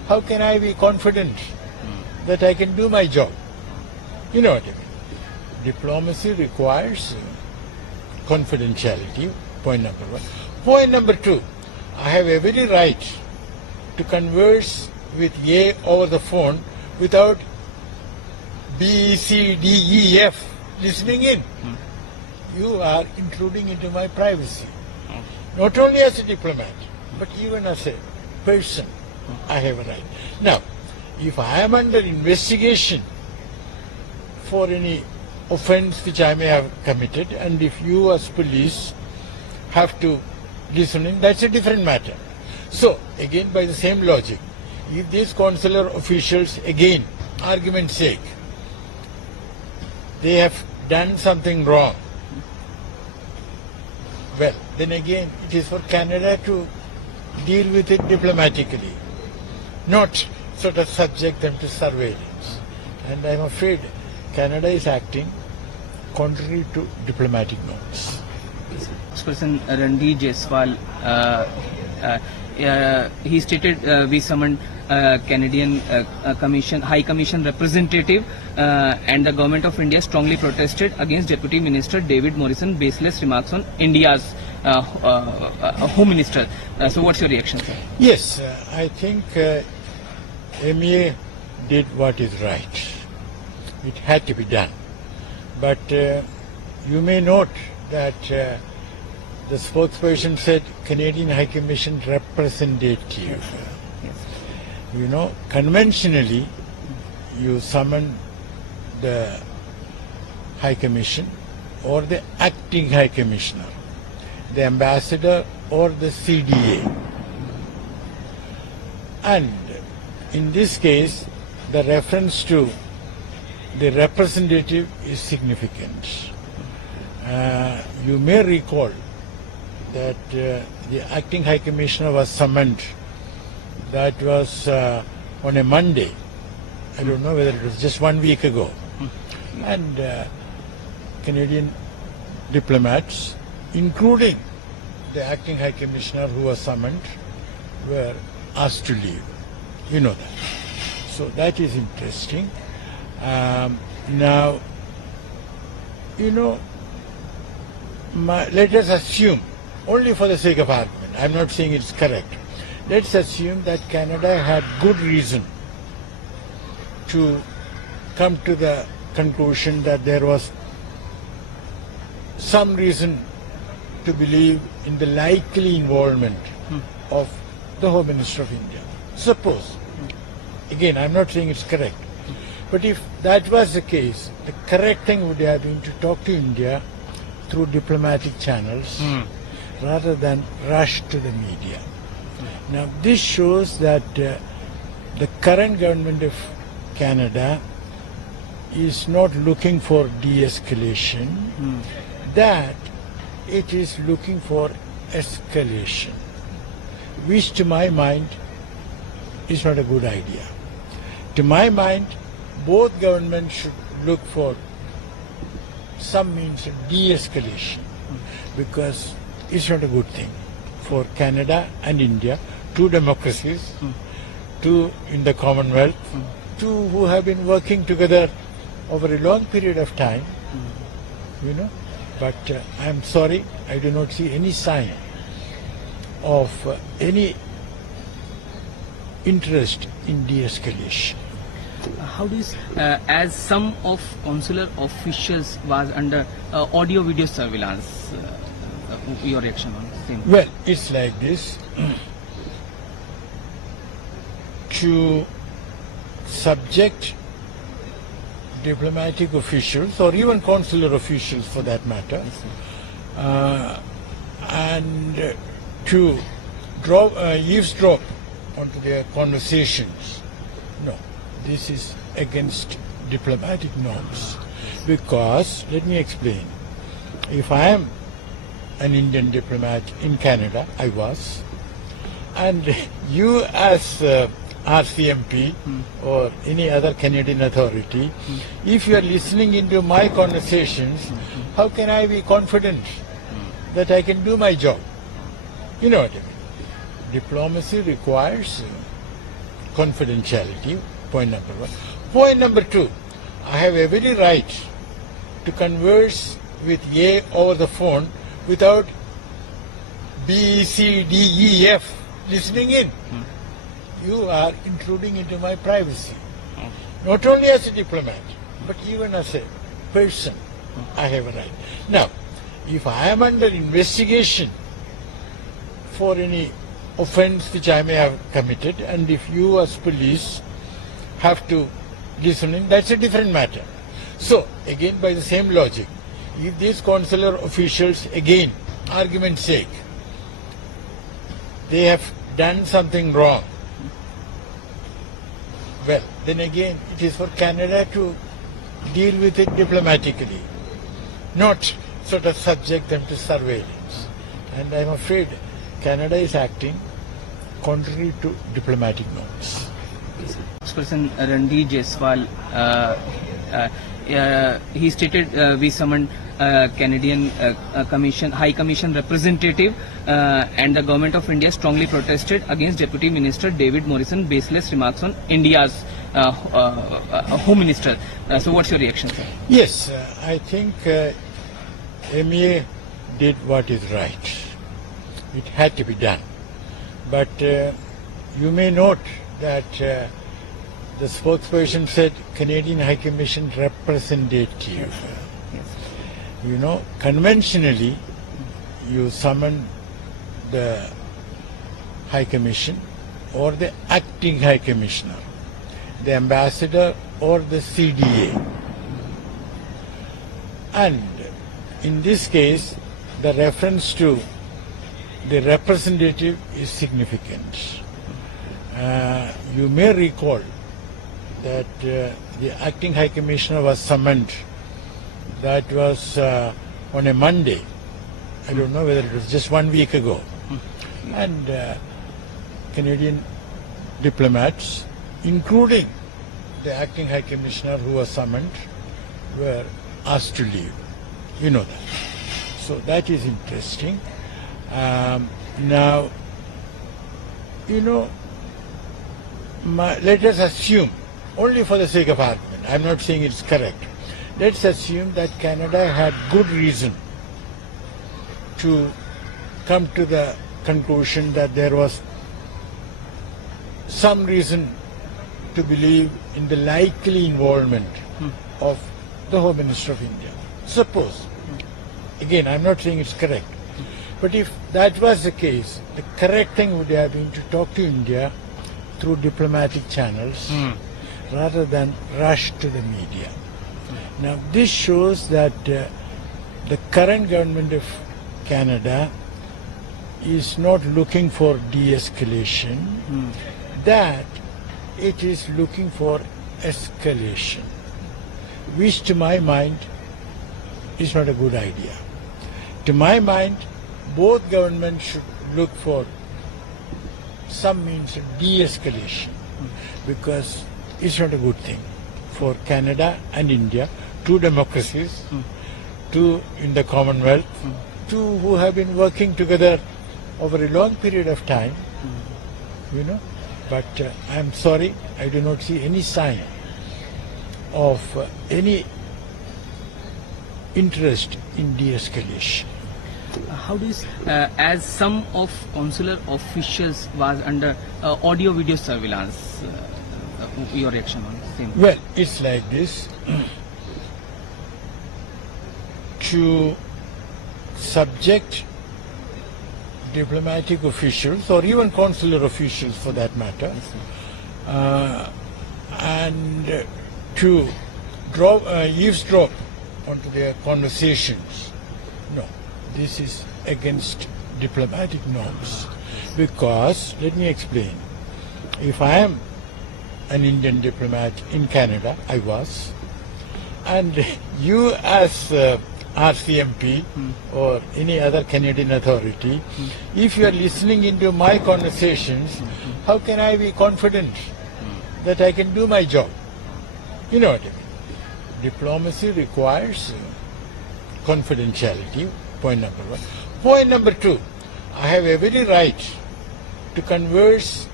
how can I be confident that I can do my job? You know what I mean? Diplomacy requires confidentiality, point number one. Point number two, I have every right to converse with A over the phone without B, C, D, E, F listening in. You are intruding into my privacy. Not only as a diplomat, but even as a person, I have a right. Now, if I am under investigation for any offense which I may have committed, and if you as police have to listen in, that's a different matter. So, again, by the same logic, if these consular officials, again, argument's sake, they have done something wrong, well, then again, it is for Canada to deal with it diplomatically, not sort of subject them to surveillance. And I'm afraid Canada is acting contrary to diplomatic norms. Spokesperson Randeep Jaiswal, he stated we summoned Canadian High Commission representative and the government of India strongly protested against Deputy Minister David Morrison's baseless remarks on India's Home Minister. So what's your reaction, sir? Yes, I think MEA did what is right. It had to be done. But you may note that the spokesperson said Canadian High Commission representative. You know, conventionally, you summon the High Commission or the acting High Commissioner, the ambassador or the CDA. And in this case, the reference to the representative is significant. You may recall that the acting High Commissioner was summoned. That was on a Monday. I don't know whether it was just 1 week ago. And Canadian diplomats, including the acting High Commissioner who was summoned, were asked to leave. You know that. So that is interesting. Now, you know, let us assume, only for the sake of argument, I'm not saying it's correct, let's assume that Canada had good reason to come to the conclusion that there was some reason to believe in the likely involvement of the Home Minister of India. Suppose, again, I'm not saying it's correct, but if that was the case, the correct thing would have been to talk to India through diplomatic channels rather than rush to the media. Now, this shows that the current government of Canada is not looking for de-escalation, that it is looking for escalation, which to my mind is not a good idea. To my mind, both governments should look for some means of de-escalation, because it's not a good thing for Canada and India, two democracies, two in the Commonwealth, two who have been working together over a long period of time, you know. But I'm sorry, I do not see any sign of any interest in de-escalation. How do you, as some of consular officials was under audio-video surveillance, your reaction on the same? Well, it's like this. To subject diplomatic officials, or even consular officials for that matter, and to eavesdrop onto their conversations, no. This is against diplomatic norms, because, let me explain, if I am an Indian diplomat in Canada, I was, and you as RCMP or any other Canadian authority, if you are listening into my conversations, how can I be confident that I can do my job? You know what I mean? Diplomacy requires confidentiality, point number one. Point number two, I have every right to converse with A over the phone without B, C, D, E, F listening in. You are intruding into my privacy. Not only as a diplomat, but even as a person, I have a right. Now, if I am under investigation for any offense which I may have committed, and if you as police have to listen in, that's a different matter. So, again, by the same logic, if these consular officials, again, argument's sake, they have done something wrong, well, then again, it is for Canada to deal with it diplomatically, not sort of subject them to surveillance. And I'm afraid Canada is acting contrary to diplomatic norms. Spokesperson Randeep Jaiswal, he stated we summoned Canadian High Commission representative and the government of India strongly protested against Deputy Minister David Morrison's baseless remarks on India's Home Minister. So what's your reaction, sir? Yes, I think MEA did what is right. It had to be done. But you may note that the spokesperson said Canadian High Commission representative. You know, conventionally, you summon the High Commission or the acting High Commissioner, the ambassador or the CDA. And in this case, the reference to the representative is significant. You may recall that the acting High Commissioner was summoned. That was on a Monday. I don't know whether it was just 1 week ago. And Canadian diplomats, including the acting High Commissioner who was summoned, were asked to leave. You know that. So that is interesting. Now, you know, let us assume, only for the sake of argument, I'm not saying it's correct, let's assume that Canada had good reason to come to the conclusion that there was some reason to believe in the likely involvement of the Home Minister of India. Suppose, again, I'm not saying it's correct, but if that was the case, the correct thing would have been to talk to India through diplomatic channels rather than rush to the media. Now, this shows that the current government of Canada is not looking for de-escalation, that it is looking for escalation, which to my mind is not a good idea. To my mind, both governments should look for some means of de-escalation, because it's not a good thing for Canada and India, two democracies, two in the Commonwealth, two who have been working together over a long period of time, you know. But I'm sorry, I do not see any sign of any interest in de-escalation. How do you, as some of consular officials was under audio-video surveillance, your reaction on the same? Well, it's like this. To subject diplomatic officials, or even consular officials for that matter, and to eavesdrop onto their conversations, no. This is against diplomatic norms, because, let me explain, if I am an Indian diplomat in Canada, I was, and you as RCMP or any other Canadian authority, if you are listening into my conversations, how can I be confident that I can do my job? You know what I mean? Diplomacy requires confidentiality, point number one. Point number two, I have every right to converse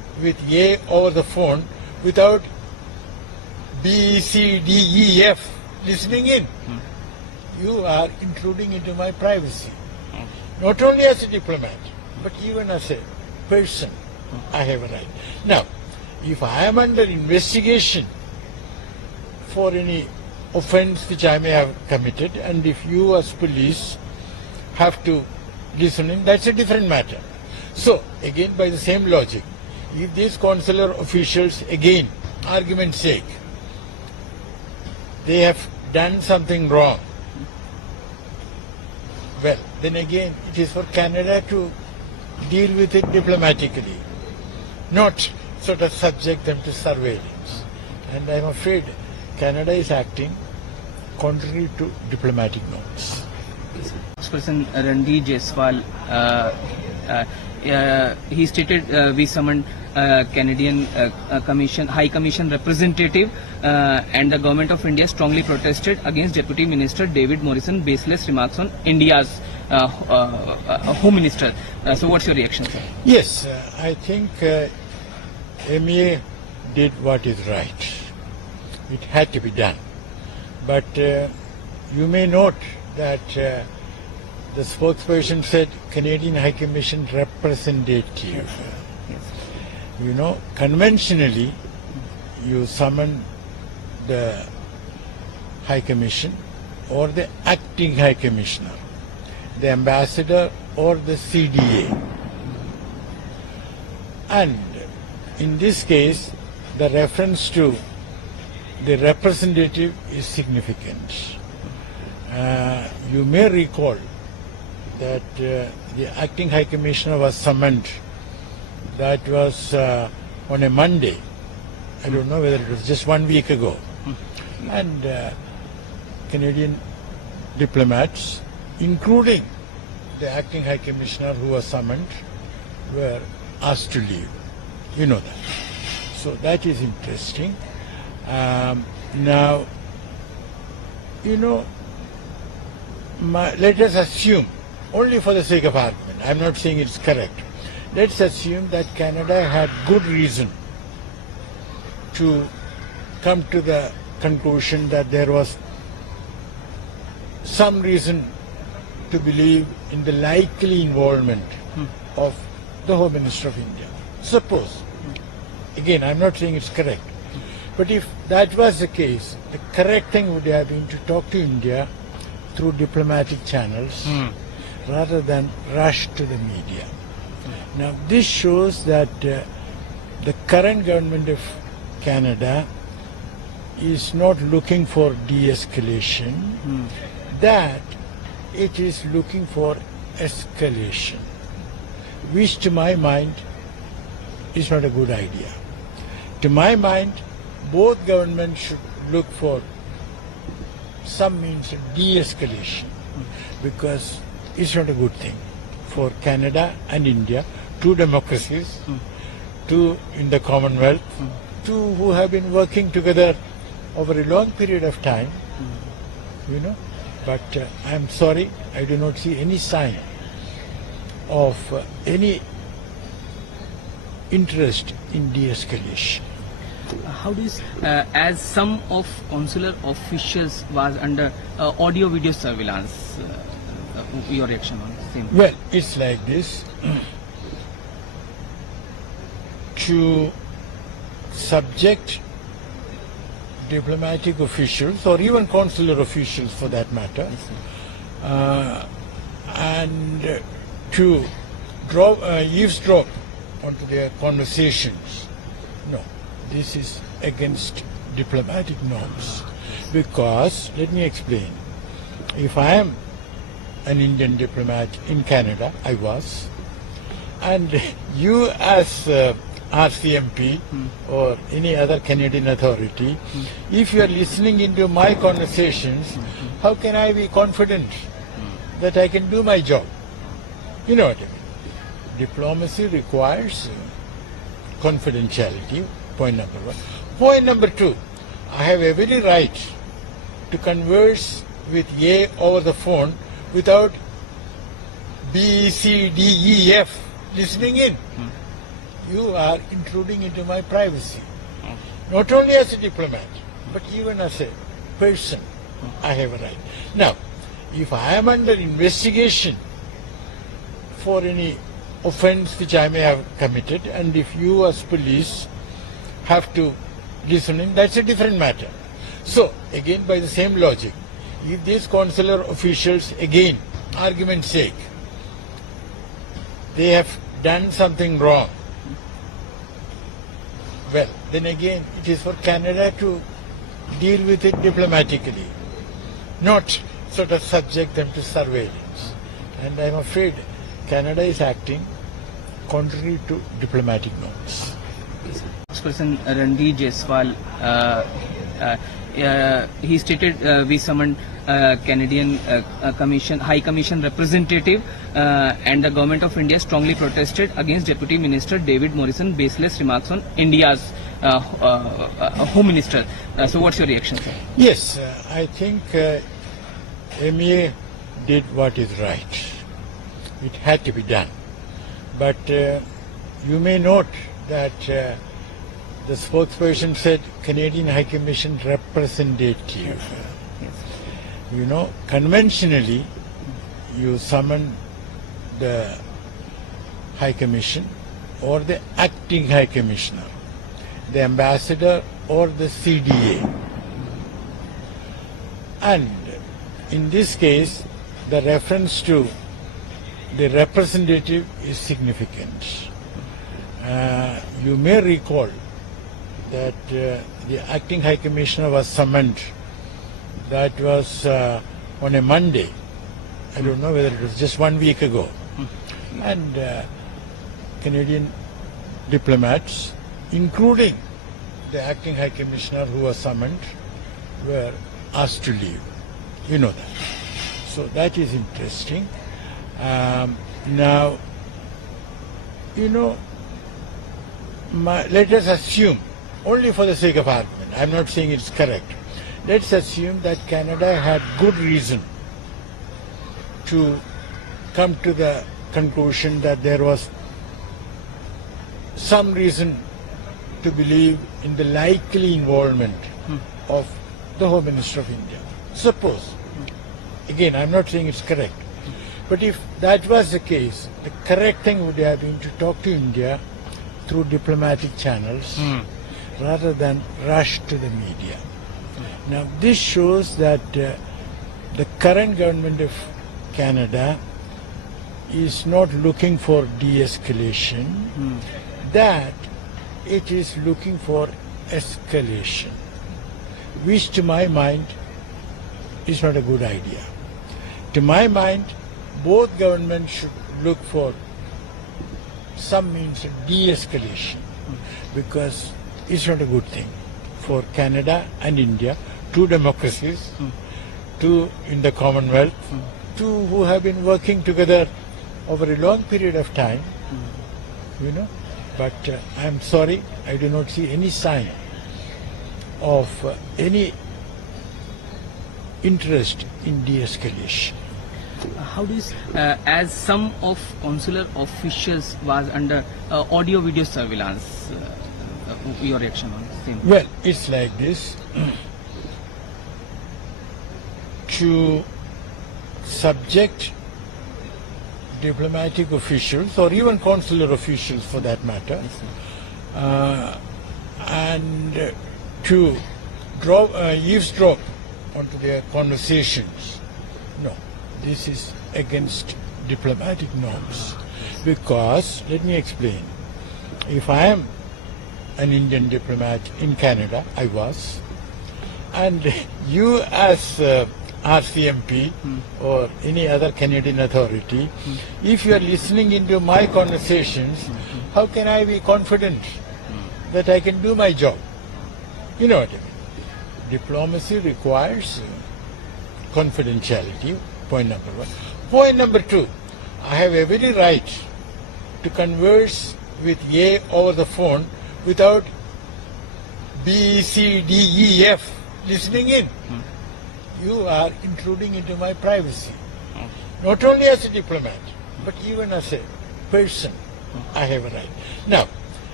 with A over the phone without B, C, D, E, F listening in. You are intruding into my privacy. Not only as a diplomat, but even as a person, I have a right. Now, if I am under investigation for any offense which I may have committed, and if you as police have to listen in, that's a different matter. So, again, by the same logic, if these consular officials, again, argument's sake, they have done something wrong, well, then again, it is for Canada to deal with it diplomatically, not sort of subject them to surveillance. And I'm afraid Canada is acting contrary to diplomatic norms. Spokesperson Randeep Jaiswal, he stated we summoned Canadian High Commission representative and the government of India strongly protested against Deputy Minister David Morrison's baseless remarks on India's Home Minister. So what's your reaction, sir? Yes, I think MEA did what is right. It had to be done. But you may note that the spokesperson said Canadian High Commission representative. You know, conventionally, you summon the High Commission or the acting High Commissioner, the ambassador or the CDA. And in this case, the reference to the representative is significant. You may recall that the acting High Commissioner was summoned. That was on a Monday. I don't know whether it was just 1 week ago. And Canadian diplomats, including the acting High Commissioner who was summoned, were asked to leave. You know that. So that is interesting. Now, you know, let us assume, only for the sake of argument, I'm not saying it's correct, let's assume that Canada had good reason to come to the conclusion that there was some reason to believe in the likely involvement of the Home Minister of India. Suppose, again, I'm not saying it's correct, but if that was the case, the correct thing would have been to talk to India through diplomatic channels rather than rush to the media. Now, this shows that the current government of Canada is not looking for de-escalation, that it is looking for escalation, which to my mind is not a good idea. To my mind, both governments should look for some means of de-escalation, because it's not a good thing for Canada and India, two democracies, two in the Commonwealth, two who have been working together over a long period of time, you know. But I'm sorry, I do not see any sign of any interest in de-escalation. How do you, as some of consular officials was under audio-video surveillance, your reaction on the same? Well, it's like this. To subject diplomatic officials, or even consular officials for that matter, and to eavesdrop onto their conversations, no. This is against diplomatic norms. Because, let me explain, if I am an Indian diplomat in Canada, I was, and you as RCMP or any other Canadian authority, if you are listening into my conversations, how can I be confident that I can do my job? You know what I mean? Diplomacy requires confidentiality. Point number one. Point number two, I have every right to converse with A over the phone without B, C, D, E, F listening in. you are intruding into my privacy. Not only as a diplomat, but even as a person, I have a right. Now, if I am under investigation for any offense which I may have committed, and if you as police have to listen in, that's a different matter. So, again, by the same logic, if these consular officials, again, argument's sake, they have done something wrong, well, then again, it is for Canada to deal with it diplomatically, not sort of subject them to surveillance. And I'm afraid Canada is acting contrary to diplomatic norms. Spokesperson Ranveer Jaiswal, he stated we summoned Canadian High Commission representative and the government of India strongly protested against Deputy Minister David Morrison's baseless remarks on India's Home Minister. So what's your reaction, sir? Yes, I think MEA did what is right. It had to be done. But you may note that the spokesperson said Canadian High Commission representative. You know, conventionally, you summon the High Commission or the acting High Commissioner, the ambassador or the CDA. And in this case, the reference to the representative is significant. You may recall that the acting High Commissioner was summoned. That was on a Monday. I don't know whether it was just 1 week ago. And Canadian diplomats, including the acting High Commissioner who was summoned, were asked to leave. You know that. So that is interesting. Now, you know, let us assume, only for the sake of argument, I'm not saying it's correct, let's assume that Canada had good reason to come to the conclusion that there was some reason to believe in the likely involvement of the Home Minister of India. Suppose, again, I'm not saying it's correct, but if that was the case, the correct thing would have been to talk to India through diplomatic channels rather than rush to the media. Now, this shows that the current government of Canada is not looking for de-escalation, that it is looking for escalation, which to my mind is not a good idea. To my mind, both governments should look for some means of de-escalation, because it's not a good thing for Canada and India, two democracies, two in the Commonwealth, two who have been working together over a long period of time, you know. But I'm sorry, I do not see any sign of any interest in de-escalation. How do you, as some of consular officials was under audio-video surveillance, your reaction on the same? Well, it's like this. To subject diplomatic officials, or even consular officials for that matter, and to eavesdrop onto their conversations, no, this is against diplomatic norms. Because, let me explain, if I am an Indian diplomat in Canada, I was, and you as RCMP or any other Canadian authority, if you are listening into my conversations, how can I be confident that I can do my job? You know what I mean? Diplomacy requires confidentiality, point number one. Point number two, I have every right to converse with A over the phone without B, C, D, E, F listening in. You are intruding into my privacy. Not only as a diplomat, but even as a person, I have a right. Now,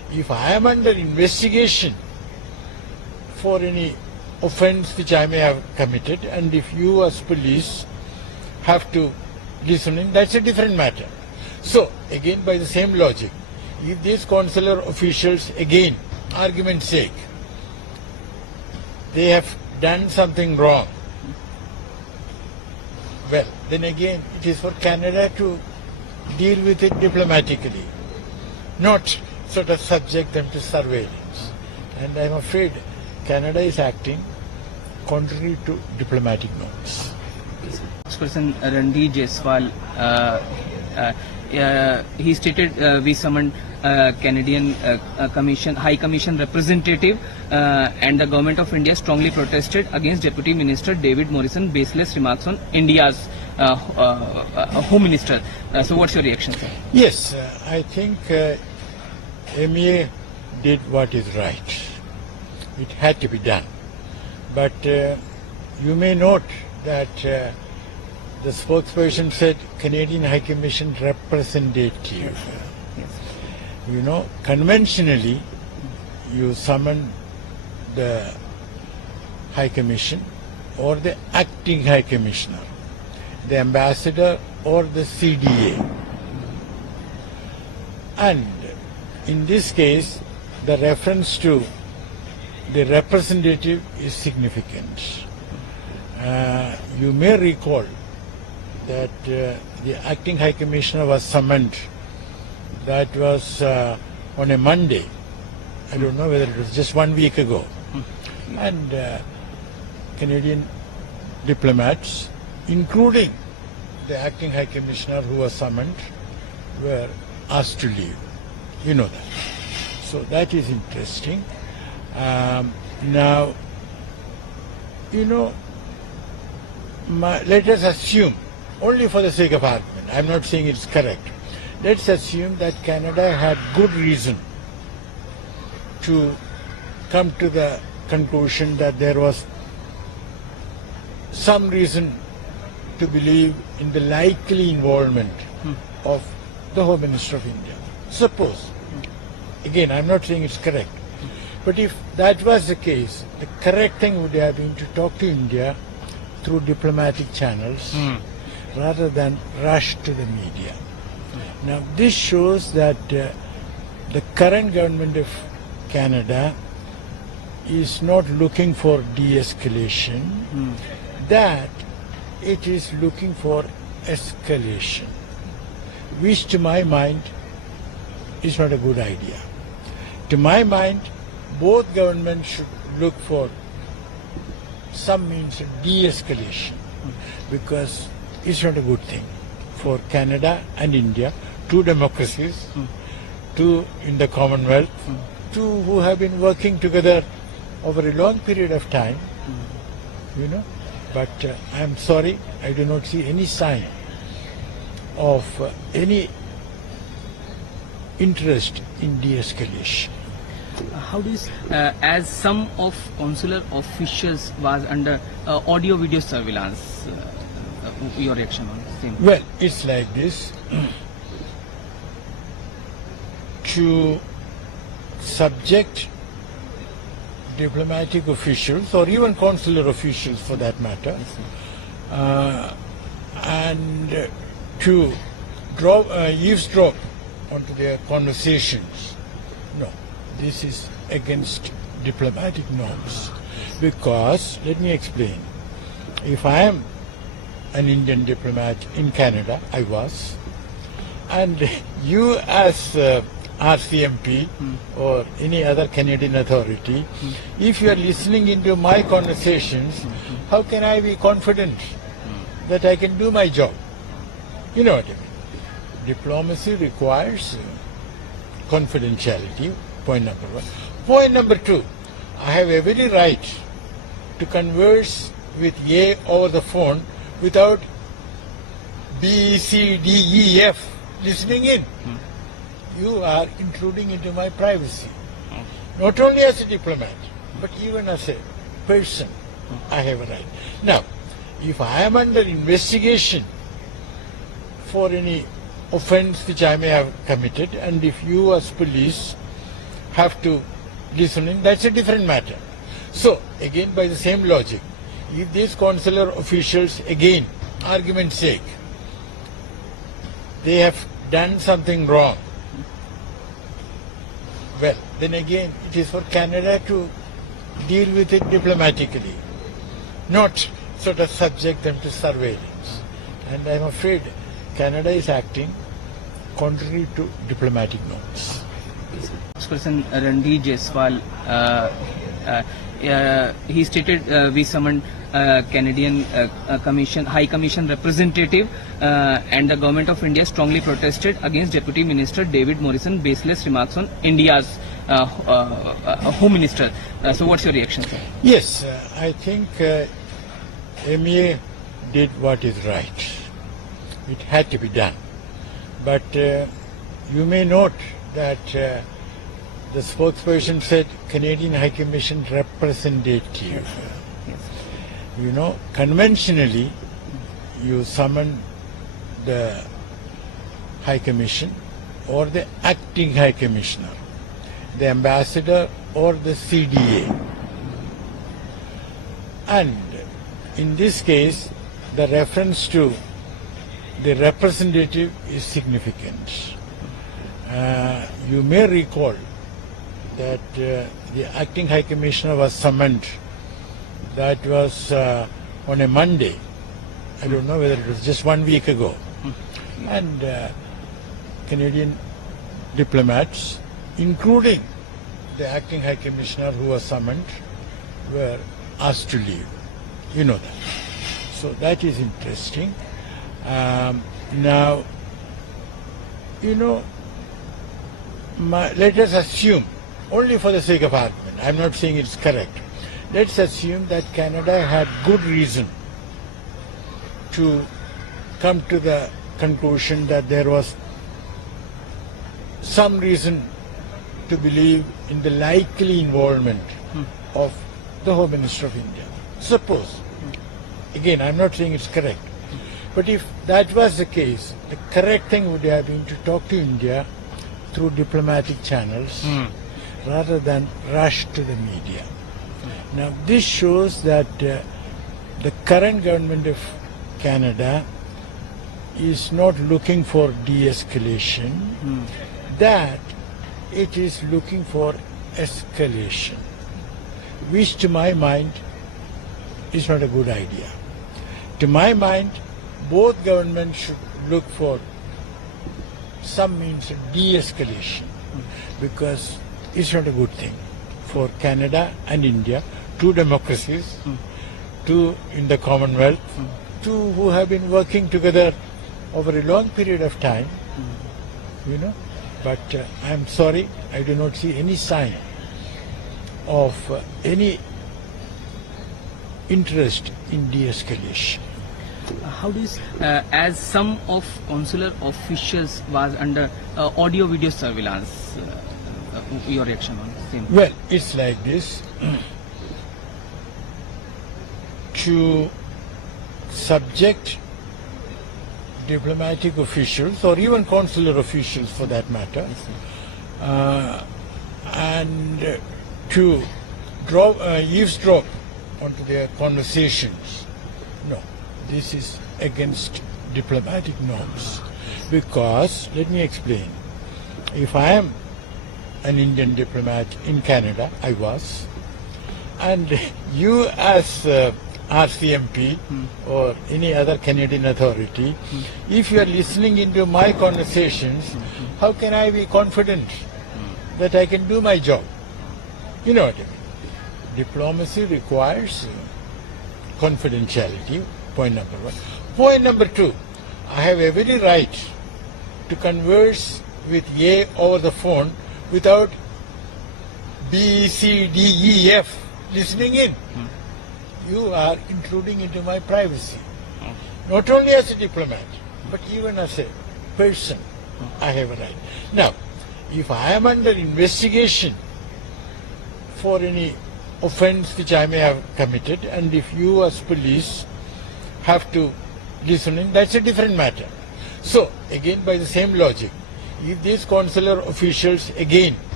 if I am under investigation for any offense which I may have committed, and if you as police have to listen in, that's a different matter. So, again, by the same logic, if these consular officials, again, argument's sake, they have done something wrong, well, then again, it is for Canada to deal with it diplomatically, not sort of subject them to surveillance. And I'm afraid Canada is acting contrary to diplomatic norms. Spokesperson Randeep Jaiswal, he stated we summoned Canadian High Commission representative and the government of India strongly protested against Deputy Minister David Morrison's baseless remarks on India's Home Minister. So what's your reaction, sir? Yes, I think MEA did what is right. It had to be done. But you may note that the spokesperson said Canadian High Commission representative. Yes. You know, conventionally, you summon the High Commission or the acting High Commissioner, the ambassador or the CDA. And in this case, the reference to the representative is significant. You may recall that the acting High Commissioner was summoned. That was on a Monday. I don't know whether it was just 1 week ago. And Canadian diplomats, including the acting High Commissioner who was summoned, were asked to leave. You know that. So that is interesting. Now, you know, let us assume, only for the sake of argument, I'm not saying it's correct, let's assume that Canada had good reason to come to the conclusion that there was some reason to believe in the likely involvement of the Home Minister of India. Suppose, again, I'm not saying it's correct, but if that was the case, the correct thing would have been to talk to India through diplomatic channels rather than rush to the media. Now, this shows that the current government of Canada is not looking for de-escalation, that it is looking for escalation, which to my mind is not a good idea. To my mind, both governments should look for some means of de-escalation, because it's not a good thing for Canada and India, two democracies, two in the Commonwealth, two who have been working together over a long period of time, you know. But I'm sorry, I do not see any sign of any interest in de-escalation. How do you, as some of consular officials was under audio-video surveillance, your reaction on the same? Well, it's like this. To subject diplomatic officials, or even consular officials for that matter, and to eavesdrop onto their conversations, no, this is against diplomatic norms. Because, let me explain, if I am an Indian diplomat in Canada, I was, and you as RCMP or any other Canadian authority, if you are listening into my conversations, how can I be confident that I can do my job? You know what I mean? Diplomacy requires confidentiality, point number one. Point number two, I have every right to converse with A over the phone without B, C, D, E, F listening in. You are intruding into my privacy. Not only as a diplomat, but even as a person, I have a right. Now, if I am under investigation for any offense which I may have committed, and if you as police have to listen in, that's a different matter. So, again, by the same logic, if these consular officials, again, argument's sake, they have done something wrong, well, then again, it is for Canada to deal with it diplomatically, not sort of subject them to surveillance. And I'm afraid Canada is acting contrary to diplomatic norms. Spokesperson Ranveer Jaiswal, he stated we summoned Canadian High Commission representative and the government of India strongly protested against Deputy Minister David Morrison's baseless remarks on India's Home Minister. So what's your reaction, sir? Yes, I think MEA did what is right. It had to be done. But you may note that the spokesperson said Canadian High Commission representative. Yes. You know, conventionally, you summon the High Commission or the acting High Commissioner, the ambassador or the CDA. And in this case, the reference to the representative is significant. You may recall that the acting High Commissioner was summoned. That was on a Monday. I don't know whether it was just 1 week ago. And Canadian diplomats, including the acting High Commissioner who was summoned, were asked to leave. You know that. So that is interesting. Now, you know, let us assume, only for the sake of argument, I'm not saying it's correct, let's assume that Canada had good reason to come to the conclusion that there was some reason to believe in the likely involvement of the Home Minister of India. Suppose, again, I'm not saying it's correct, but if that was the case, the correct thing would have been to talk to India through diplomatic channels rather than rush to the media. Now, this shows that the current government of Canada is not looking for de-escalation, that it is looking for escalation, which to my mind is not a good idea. To my mind, both governments should look for some means of de-escalation, because it's not a good thing for Canada and India, two democracies, two in the Commonwealth, two who have been working together over a long period of time, you know. But I'm sorry, I do not see any sign of any interest in de-escalation. How do you, as some of consular officials was under audio-video surveillance, your reaction on the same? Well, it's like this. To subject diplomatic officials or even consular officials for that matter, and to eavesdrop onto their conversations, no, this is against diplomatic norms. Because, let me explain, if I am an Indian diplomat in Canada, I was, and you as RCMP or any other Canadian authority, if you are listening into my conversations, how can I be confident that I can do my job? You know what I mean? Diplomacy requires confidentiality, point number one. Point number two, I have every right to converse with A over the phone without B, C, D, E, F listening in. You are intruding into my privacy. Not only as a diplomat, but even as a person, I have a right. Now, if I am under investigation for any offense which I may have committed, and if you as police have to listen in, that's a different matter. So, again, by the same logic, if these consular officials, again,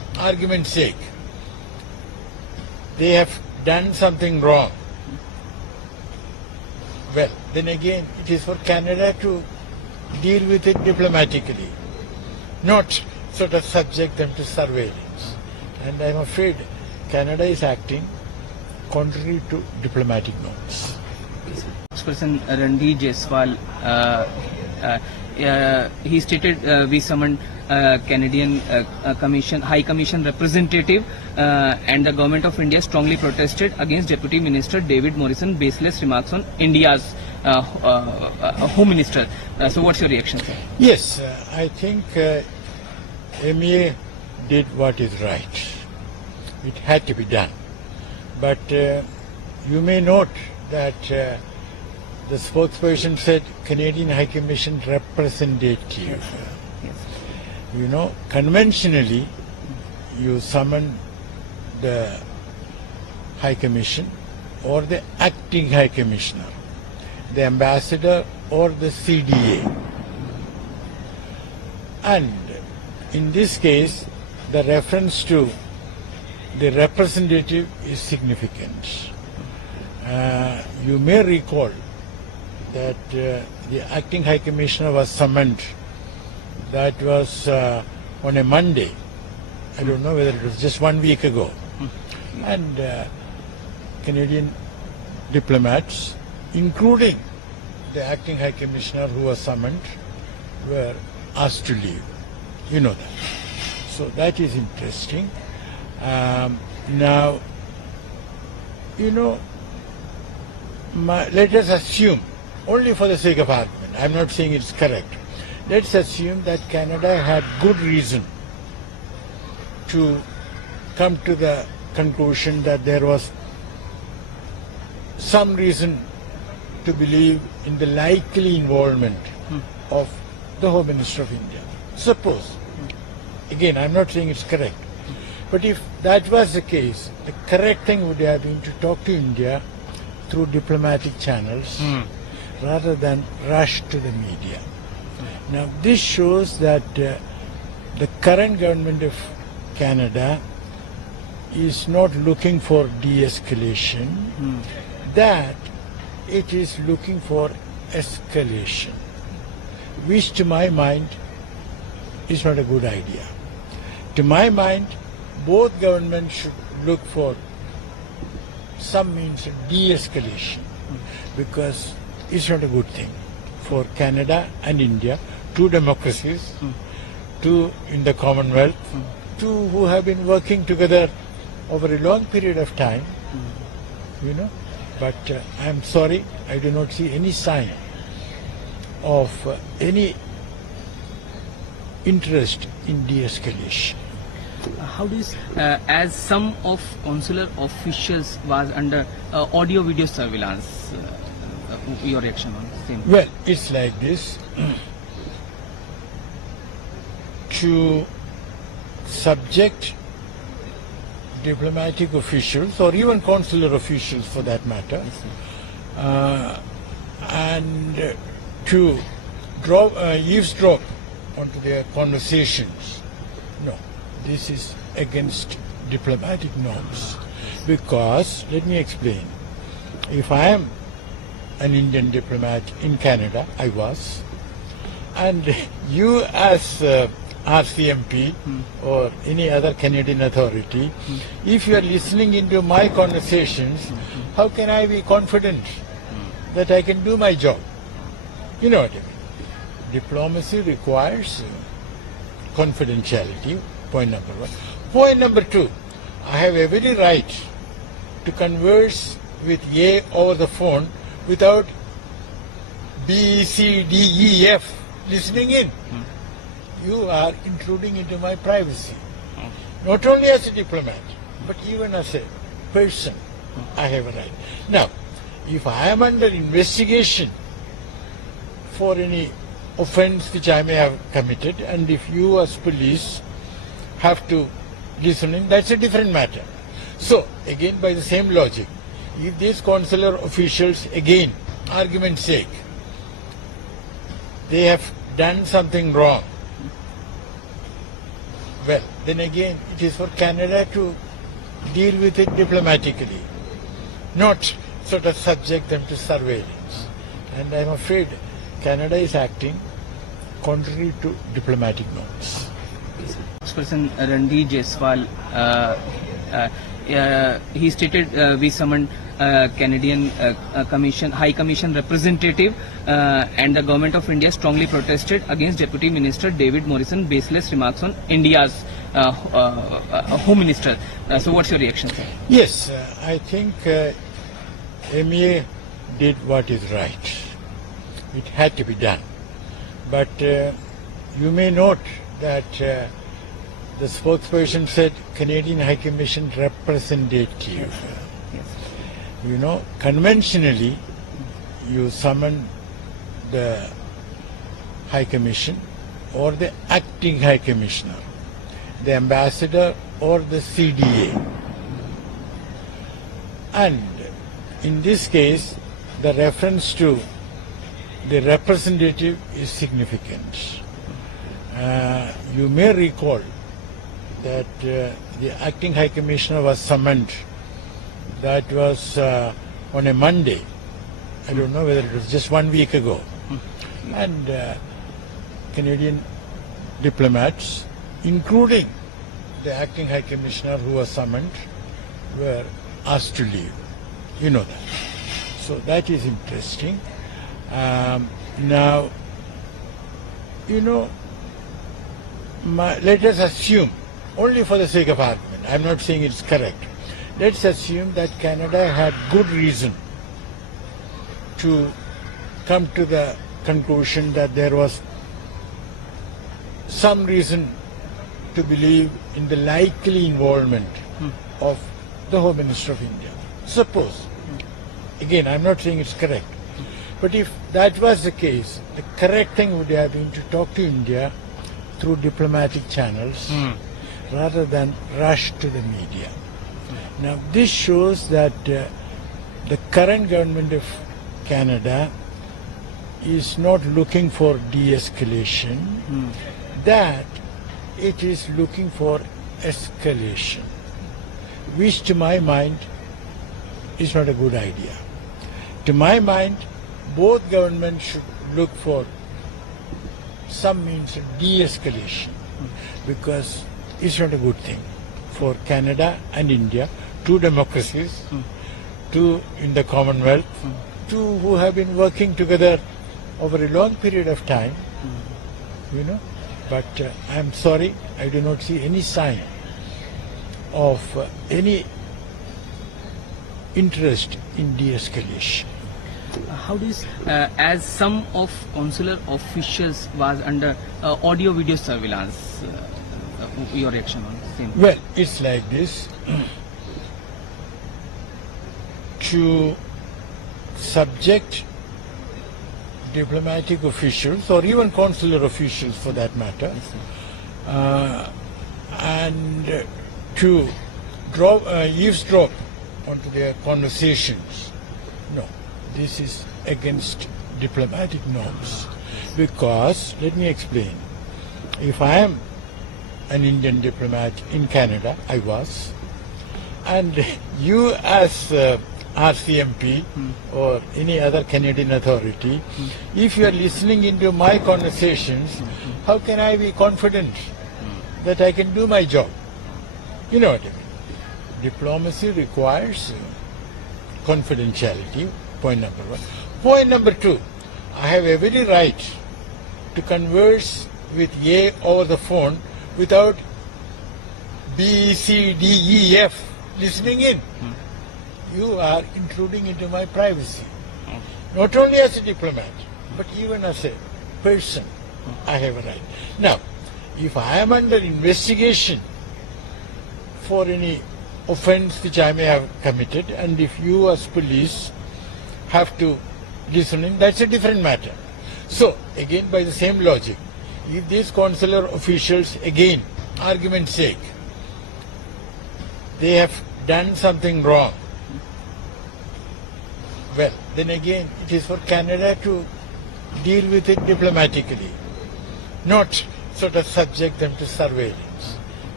argument's sake, they have done something wrong, well, then again it is for Canada to deal with it diplomatically, not sort of subject them to surveillance. And I'm afraid Canada is acting contrary to diplomatic norms. Spokesperson Ranveer Jaiswal, he stated we summoned Canadian High Commission representative and the government of India strongly protested against Deputy Minister David Morrison's baseless remarks on India's Home Minister. So what's your reaction, sir? Yes, I think MEA did what is right. It had to be done. But you may note that the spokesperson said Canadian High Commission representative. Yes. You know, conventionally, you summon the High Commission or the acting High Commissioner, the ambassador or the CDA. And in this case, the reference to the representative is significant. You may recall that the acting High Commissioner was summoned. That was on a Monday. I don't know whether it was just 1 week ago. And Canadian diplomats, including the acting High Commissioner who was summoned, were asked to leave. You know that. So that is interesting. Now, you know, let us assume, only for the sake of argument, I'm not saying it's correct, let's assume that Canada had good reason to come to the conclusion that there was some reason to believe in the likely involvement of the Home Minister of India. Suppose, again, I'm not saying it's correct, but if that was the case, the correct thing would have been to talk to India through diplomatic channels rather than rush to the media. Now, this shows that the current government of Canada is not looking for de-escalation, that it is looking for escalation, which to my mind is not a good idea. To my mind, both governments should look for some means of de-escalation, because it's not a good thing for Canada and India, two democracies, two in the Commonwealth, two who have been working together over a long period of time, you know. But I'm sorry, I do not see any sign of any interest in de-escalation. How do you, as some of consular officials was under audio-video surveillance, your reaction on the same? Well, it's like this. To subject diplomatic officials or even consular officials for that matter, and to eavesdrop onto their conversations, no, this is against diplomatic norms. Because, let me explain, if I am an Indian diplomat in Canada, I was, and you as RCMP or any other Canadian authority, if you are listening into my conversations, how can I be confident that I can do my job? You know what I mean. Diplomacy requires confidentiality, point number one. Point number two, I have every right to converse with A over the phone without B, C, D, E, F listening in. You are intruding into my privacy. Not only as a diplomat, but even as a person, I have a right. Now, if I am under investigation for any offense which I may have committed, and if you as police have to listen in, that's a different matter. So, again, by the same logic, if these consular officials, again, argument's sake, they have done something wrong, well, then again it is for Canada to deal with it diplomatically, not sort of subject them to surveillance. And I'm afraid Canada is acting contrary to diplomatic norms. Spokesperson Randy Jaiswal, he stated we summoned Canadian High Commission representative and the government of India strongly protested against Deputy Minister David Morrison's baseless remarks on India's Home Minister. So what's your reaction, sir? Yes, I think MEA did what is right. It had to be done. But you may note that the spokesperson said Canadian High Commission representative. Yes. You know, conventionally, you summon the High Commission or the acting High Commissioner, the ambassador or the CDA. And in this case, the reference to the representative is significant. You may recall that the acting High Commissioner was summoned. That was on a Monday. I don't know whether it was just 1 week ago. And Canadian diplomats, including the acting High Commissioner who was summoned, were asked to leave. You know that. So that is interesting. Now, you know, let us assume, only for the sake of argument, I'm not saying it's correct, let's assume that Canada had good reason to come to the conclusion that there was some reason to believe in the likely involvement of the Home Minister of India. Suppose, again, I'm not saying it's correct, but if that was the case, the correct thing would have been to talk to India through diplomatic channels rather than rush to the media. Now, this shows that the current government of Canada is not looking for de-escalation, that it is looking for escalation, which to my mind is not a good idea. To my mind, both governments should look for some means of de-escalation, because it's not a good thing for Canada and India, two democracies, two in the Commonwealth, two who have been working together over a long period of time, you know. But I'm sorry, I do not see any sign of any interest in de-escalation. How do you, as some of consular officials was under audio-video surveillance, your reaction on the same? Well, it's like this. To subject diplomatic officials or even consular officials for that matter, and to eavesdrop onto their conversations, no, this is against diplomatic norms. Because, let me explain, if I am an Indian diplomat in Canada, I was, and you as RCMP or any other Canadian authority, if you are listening into my conversations, how can I be confident that I can do my job? You know what I mean. Diplomacy requires confidentiality, point number one. Point number two, I have every right to converse with A over the phone without B, C, D, E, F listening in. You are intruding into my privacy. Not only as a diplomat, but even as a person, I have a right. Now, if I am under investigation for any offense which I may have committed, and if you as police have to listen in, that's a different matter. So, again, by the same logic, if these consular officials, again, argument's sake, they have done something wrong, well, then again, it is for Canada to deal with it diplomatically, not sort of subject them to surveillance.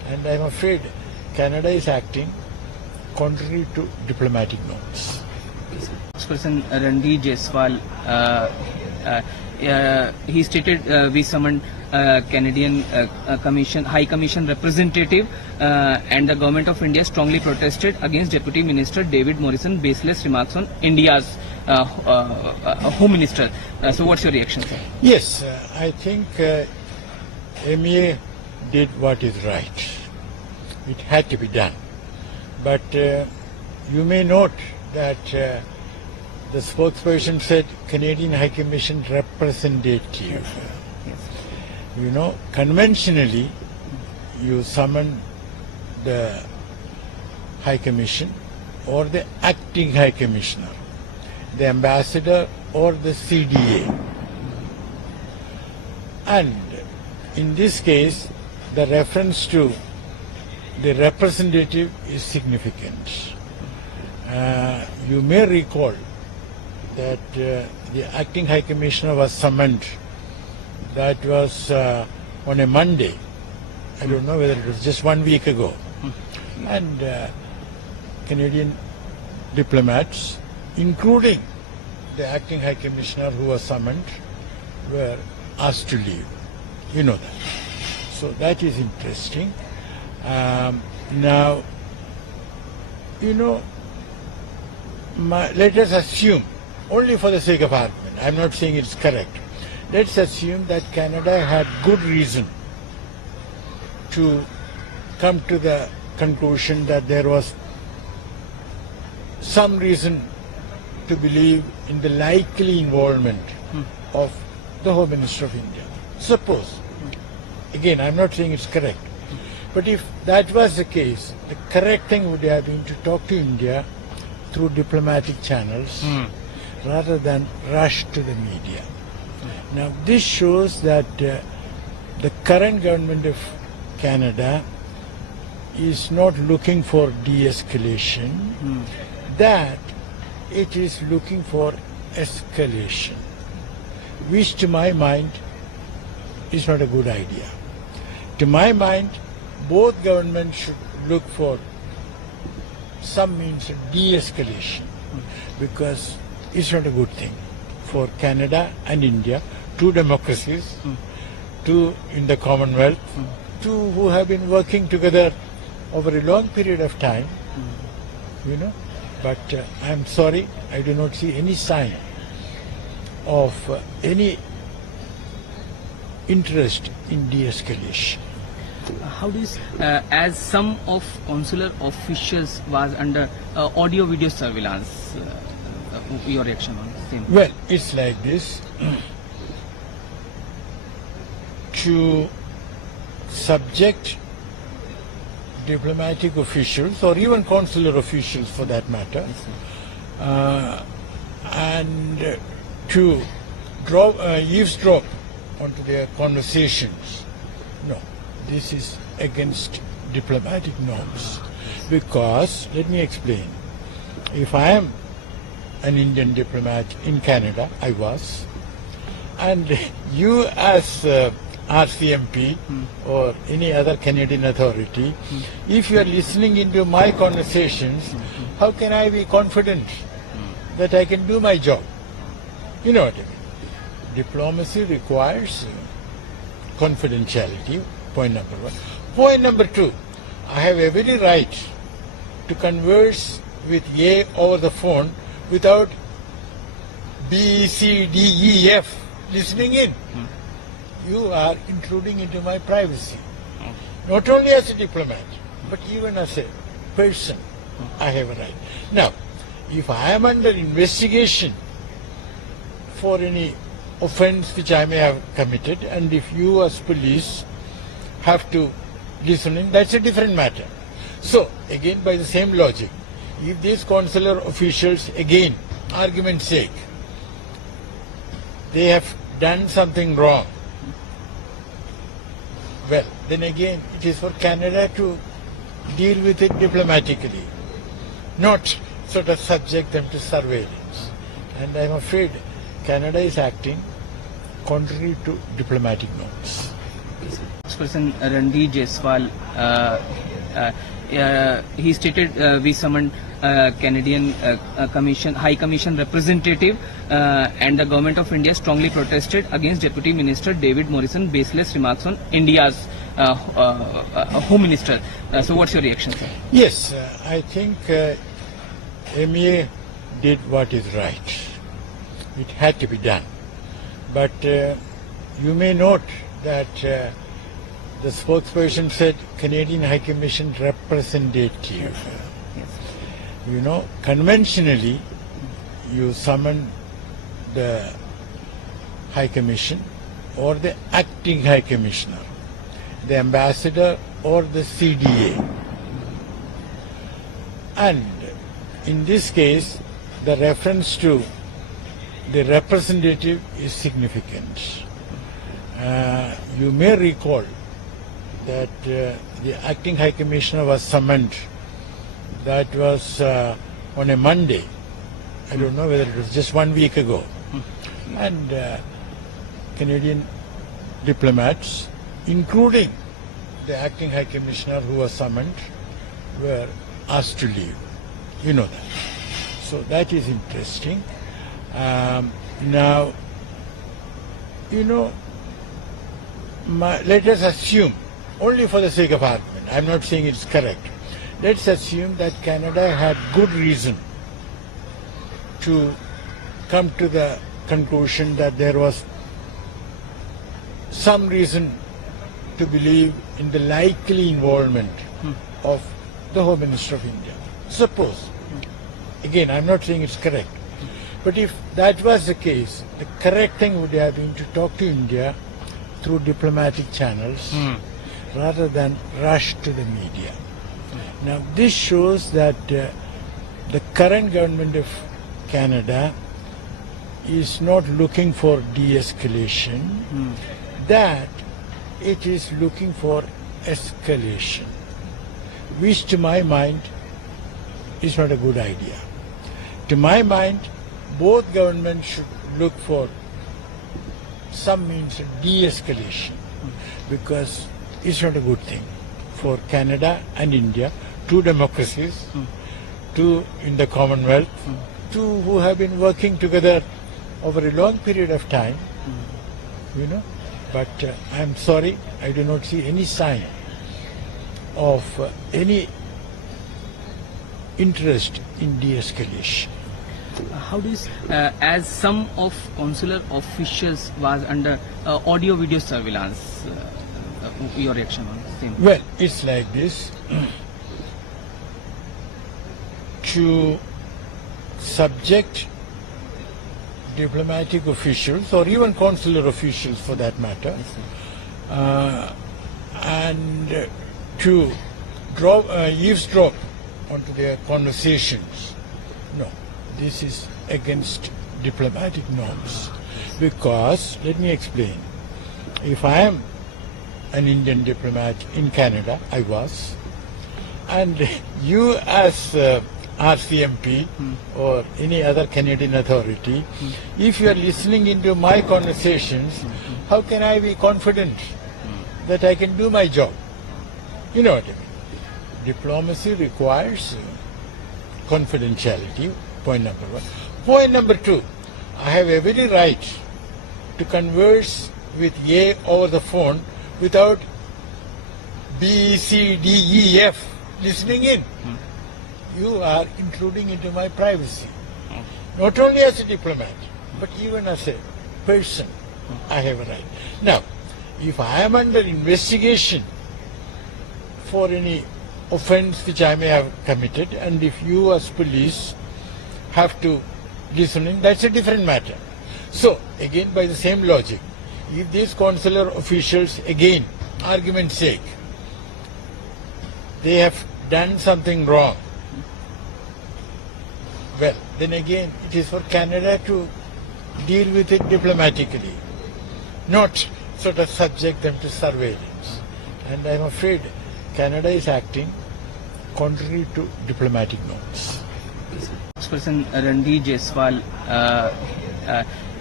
And I'm afraid Canada is acting contrary to diplomatic norms. Spokesperson Ranveer Jaiswal, he stated we summoned Canadian High Commission representative and the government of India strongly protested against Deputy Minister David Morrison's baseless remarks on India's Home Minister. So what's your reaction, sir? Yes, I think MEA did what is right. It had to be done. But you may note that the spokesperson said Canadian High Commission representative. Yes. You know, conventionally, you summon the High Commission or the acting High Commissioner, the ambassador or the CDA. And in this case, the reference to the representative is significant. You may recall that the acting High Commissioner was summoned. That was on a Monday. I don't know whether it was just 1 week ago. And Canadian diplomats, including the acting High Commissioner who was summoned, were asked to leave. You know that. So that is interesting. Now, you know, let us assume, only for the sake of argument, I'm not saying it's correct, let's assume that Canada had good reason to come to the conclusion that there was some reason to believe in the likely involvement of the Home Minister of India. Suppose, again, I'm not saying it's correct, but if that was the case, the correct thing would have been to talk to India through diplomatic channels rather than rush to the media. Now, this shows that the current government of Canada is not looking for de-escalation, that it is looking for escalation, which to my mind is not a good idea. To my mind, both governments should look for some means of de-escalation, because it's not a good thing for Canada and India, two democracies, two in the Commonwealth, two who have been working together over a long period of time, you know. But I'm sorry, I do not see any sign of any interest in de-escalation. How do you, as some of consular officials was under audio-video surveillance, your reaction on the same? Well, it's like this. To subject diplomatic officials or even consular officials for that matter, and to eavesdrop onto their conversations, no, this is against diplomatic norms. Because, let me explain, if I am an Indian diplomat in Canada, I was, and you as RCMP or any other Canadian authority, if you are listening into my conversations, how can I be confident that I can do my job? You know what I mean? Diplomacy requires confidentiality, point number one. Point number two, I have every right to converse with A over the phone without B, C, D, E, F listening in. You are intruding into my privacy. Not only as a diplomat, but even as a person, I have a right. Now, if I am under investigation for any offense which I may have committed, and if you as police have to listen in, that's a different matter. So, again, by the same logic, if these consular officials, again, argument's sake, they have done something wrong, well, then again, it is for Canada to deal with it diplomatically, not sort of subject them to surveillance. And I'm afraid Canada is acting contrary to diplomatic norms. spokesperson Ranveer Jaiswal, he stated we summoned Canadian High Commission representative and the government of India strongly protested against Deputy Minister David Morrison's baseless remarks on India's Home Minister. So what's your reaction, sir? Yes, I think MEA did what is right. It had to be done. But you may note that the spokesperson said Canadian High Commission representative. Yes. You know, conventionally, you summon the High Commission or the acting High Commissioner, the ambassador or the CDA. And in this case, the reference to the representative is significant. You may recall that the acting High Commissioner was summoned. That was on a Monday. I don't know whether it was just 1 week ago. And Canadian diplomats, including the acting High Commissioner who was summoned, were asked to leave. You know that. So that is interesting. Now, you know, let us assume, only for the sake of argument, I'm not saying it's correct, let's assume that Canada had good reason to come to the conclusion that there was some reason to believe in the likely involvement of the Home Minister of India. Suppose, again, I'm not saying it's correct, but if that was the case, the correct thing would have been to talk to India through diplomatic channels rather than rush to the media. Now, this shows that the current government of Canada is not looking for de-escalation, that it is looking for escalation, which to my mind is not a good idea. To my mind, both governments should look for some means of de-escalation, because it's not a good thing for Canada and India, two democracies, two in the Commonwealth, two who have been working together over a long period of time, you know. But I'm sorry, I do not see any sign of any interest in de-escalation. How do you, as some of consular officials was under audio-video surveillance, your reaction on the same? Well, it's like this. To subject diplomatic officials or even consular officials for that matter, and to eavesdrop onto their conversations, no, this is against diplomatic norms. Because, let me explain, if I am an Indian diplomat in Canada, I was, and you as RCMP or any other Canadian authority, if you are listening into my conversations, how can I be confident that I can do my job? You know what I mean? Diplomacy requires confidentiality, point number one. Point number two, I have every right to converse with A over the phone without B, C, D, E, F listening in. You are intruding into my privacy. Not only as a diplomat, but even as a person, I have a right. Now, if I am under investigation for any offense which I may have committed, and if you as police have to listen in, that's a different matter. So, again, by the same logic, if these consular officials, again, argument's sake, they have done something wrong, well, then again, it is for Canada to deal with it diplomatically, not sort of subject them to surveillance. And I'm afraid Canada is acting contrary to diplomatic norms. Spokesperson Ranveer Jaiswal,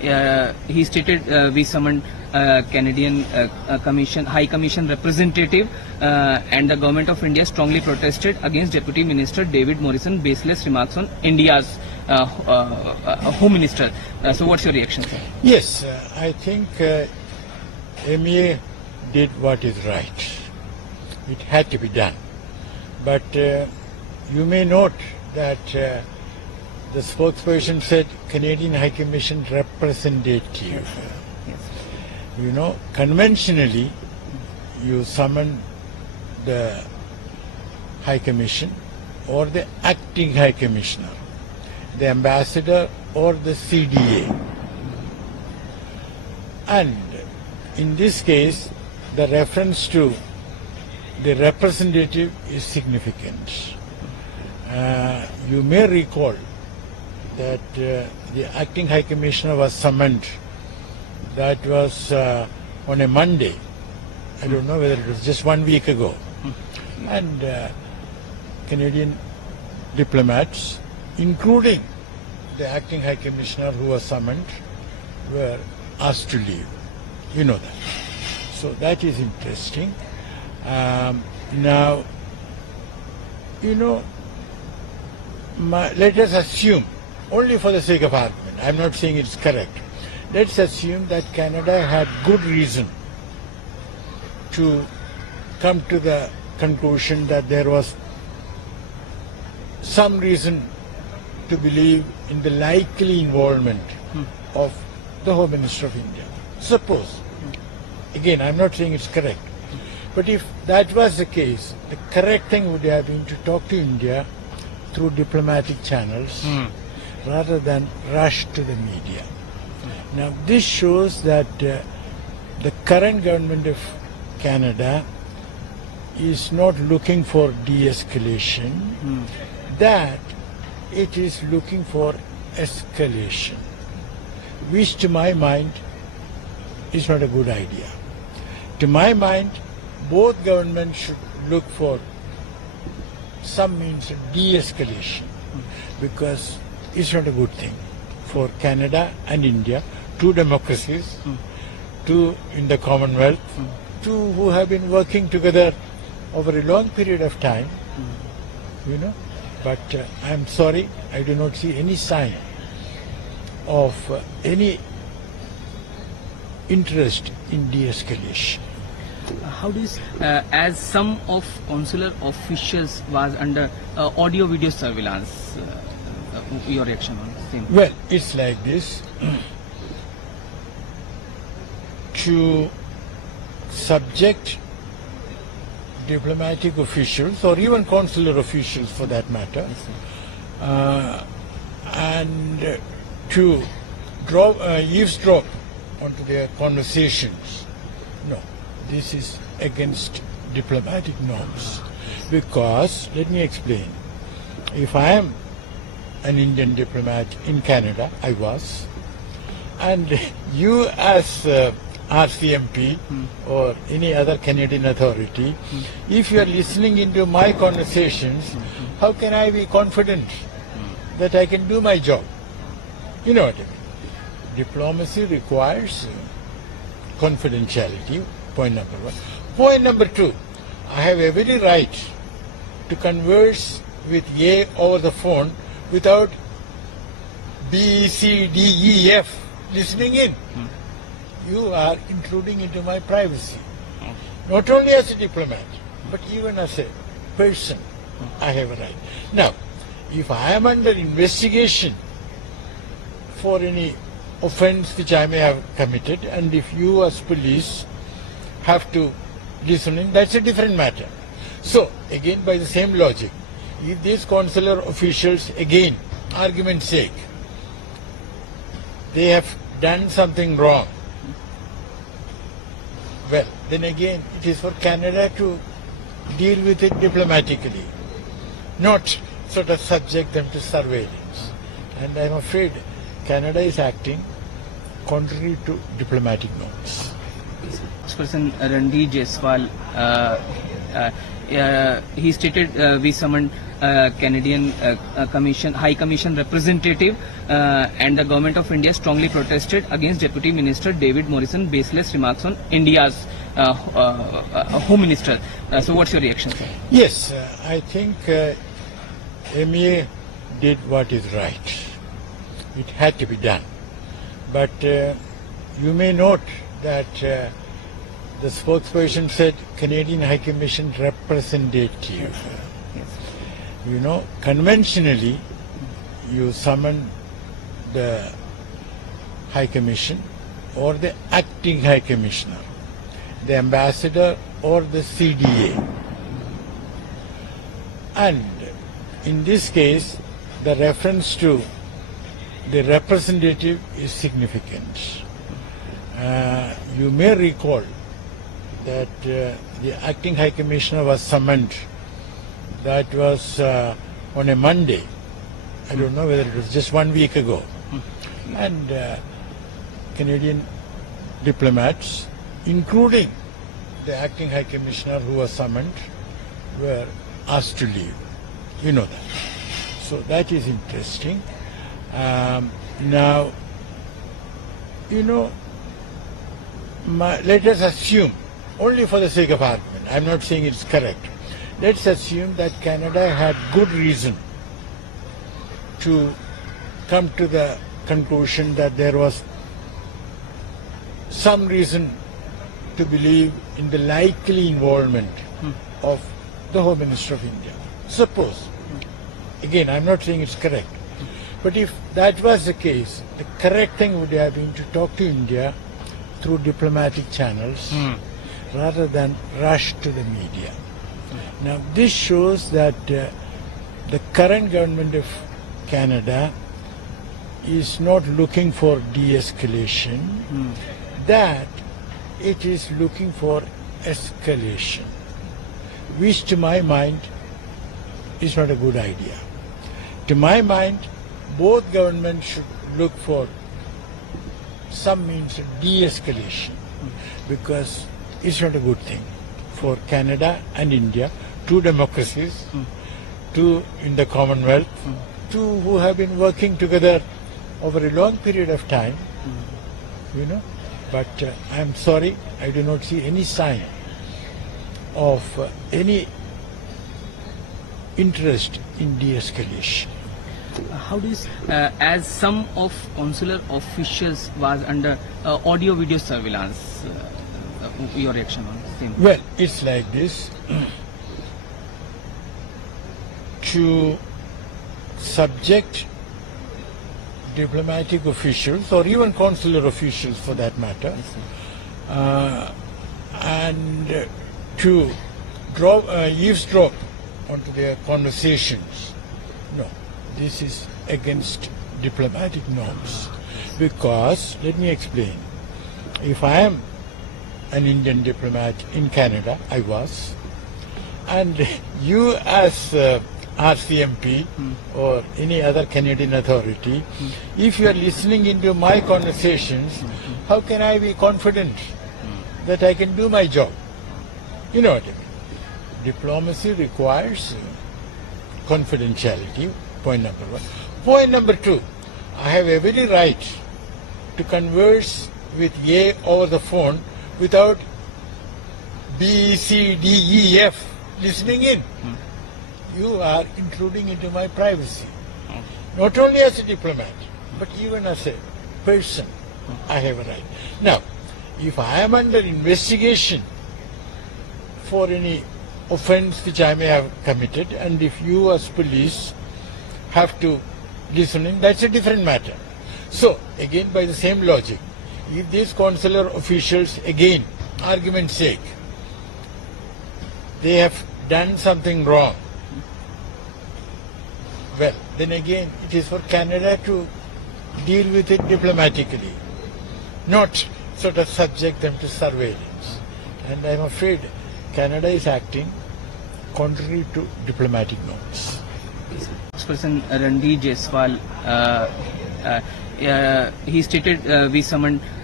he stated we summoned Canadian High Commission representative and the government of India strongly protested against Deputy Minister David Morrison baseless remarks on India's Home Minister. So what's your reaction, sir? Yes, I think MEA did what is right. It had to be done. But you may note that the spokesperson said Canadian High Commission representative. Yes. You know, conventionally, you summon the High Commission or the acting High Commissioner, the ambassador or the CDA. And in this case, the reference to the representative is significant. You may recall that the acting High Commissioner was summoned. That was on a Monday. I don't know whether it was just 1 week ago. And Canadian diplomats, including the acting High Commissioner who was summoned, were asked to leave. You know that. So that is interesting. Now, you know, let us assume, only for the sake of argument, I'm not saying it's correct, let's assume that Canada had good reason to come to the conclusion that there was some reason to believe in the likely involvement of the Home Minister of India. Suppose, again, I'm not saying it's correct, but if that was the case, the correct thing would have been to talk to India through diplomatic channels rather than rush to the media. Now, this shows that the current government of Canada is not looking for de-escalation, that it is looking for escalation, which to my mind is not a good idea. To my mind, both governments should look for some means of de-escalation, because it's not a good thing for Canada and India, two democracies, two in the Commonwealth, two who have been working together over a long period of time, you know. But I'm sorry, I do not see any sign of any interest in de-escalation. How do you, as some of consular officials was under audio-video surveillance, your reaction on the same? Well, it's like this. To subject diplomatic officials or even consular officials for that matter, and to eavesdrop onto their conversations, no, this is against diplomatic norms. Because, let me explain, if I am an Indian diplomat in Canada, I was, and you as RCMP or any other Canadian authority, if you are listening into my conversations, how can I be confident that I can do my job? You know what I mean? Diplomacy requires confidentiality, point number one. Point number two, I have every right to converse with A over the phone without B, C, D, E, F listening in. You are intruding into my privacy. Not only as a diplomat, but even as a person, I have a right. Now, if I am under investigation for any offense which I may have committed, and if you as police have to listen in, that's a different matter. So, again, by the same logic, if these consular officials, again, argument's sake, they have done something wrong, well, then again, it is for Canada to deal with it diplomatically, not sort of subject them to surveillance. And I'm afraid Canada is acting contrary to diplomatic norms. Spokesperson Randy Jaiswal, he stated we summoned Canadian High Commission representative and the government of India strongly protested against Deputy Minister David Morrison's baseless remarks on India's Home Minister. So what's your reaction, sir? Yes, I think MEA did what is right. It had to be done. But you may note that the spokesperson said Canadian High Commission representative. Yes. You know, conventionally, you summon the High Commission or the acting High Commissioner, the ambassador or the CDA. And in this case, the reference to the representative is significant. You may recall that the acting High Commissioner was summoned. That was on a Monday. I don't know whether it was just 1 week ago. And Canadian diplomats, including the acting High Commissioner who was summoned, were asked to leave. You know that. So that is interesting. Now, you know, let us assume, only for the sake of argument, I'm not saying it's correct, let's assume that Canada had good reason to come to the conclusion that there was some reason to believe in the likely involvement of the Home Minister of India. Suppose, again, I'm not saying it's correct, but if that was the case, the correct thing would have been to talk to India through diplomatic channels rather than rush to the media. Now, this shows that the current government of Canada is not looking for de-escalation, that it is looking for escalation, which to my mind is not a good idea. To my mind, both governments should look for some means of de-escalation, because it's not a good thing for Canada and India, two democracies, two in the Commonwealth, two who have been working together over a long period of time, you know. But I'm sorry, I do not see any sign of any interest in de-escalation. How do you, as some of consular officials was under audio-video surveillance, your reaction on the same? Well, it's like this. To subject diplomatic officials or even consular officials for that matter, and to eavesdrop onto their conversations, no, this is against diplomatic norms. Because, let me explain, if I am an Indian diplomat in Canada, I was, and you as RCMP or any other Canadian authority, if you are listening into my conversations, how can I be confident that I can do my job? You know what I mean? Diplomacy requires confidentiality, point number one. Point number two, I have every right to converse with A over the phone without B, C, D, E, F listening in. You are intruding into my privacy. Not only as a diplomat, but even as a person, I have a right. Now, if I am under investigation for any offense which I may have committed, and if you as police have to listen in, that's a different matter. So, again, by the same logic, if these consular officials, again, argument's sake, they have done something wrong, well, then again, it is for Canada to deal with it diplomatically, not sort of subject them to surveillance. And I'm afraid Canada is acting contrary to diplomatic norms. Spokesperson Randy Jaiswal, he stated we summoned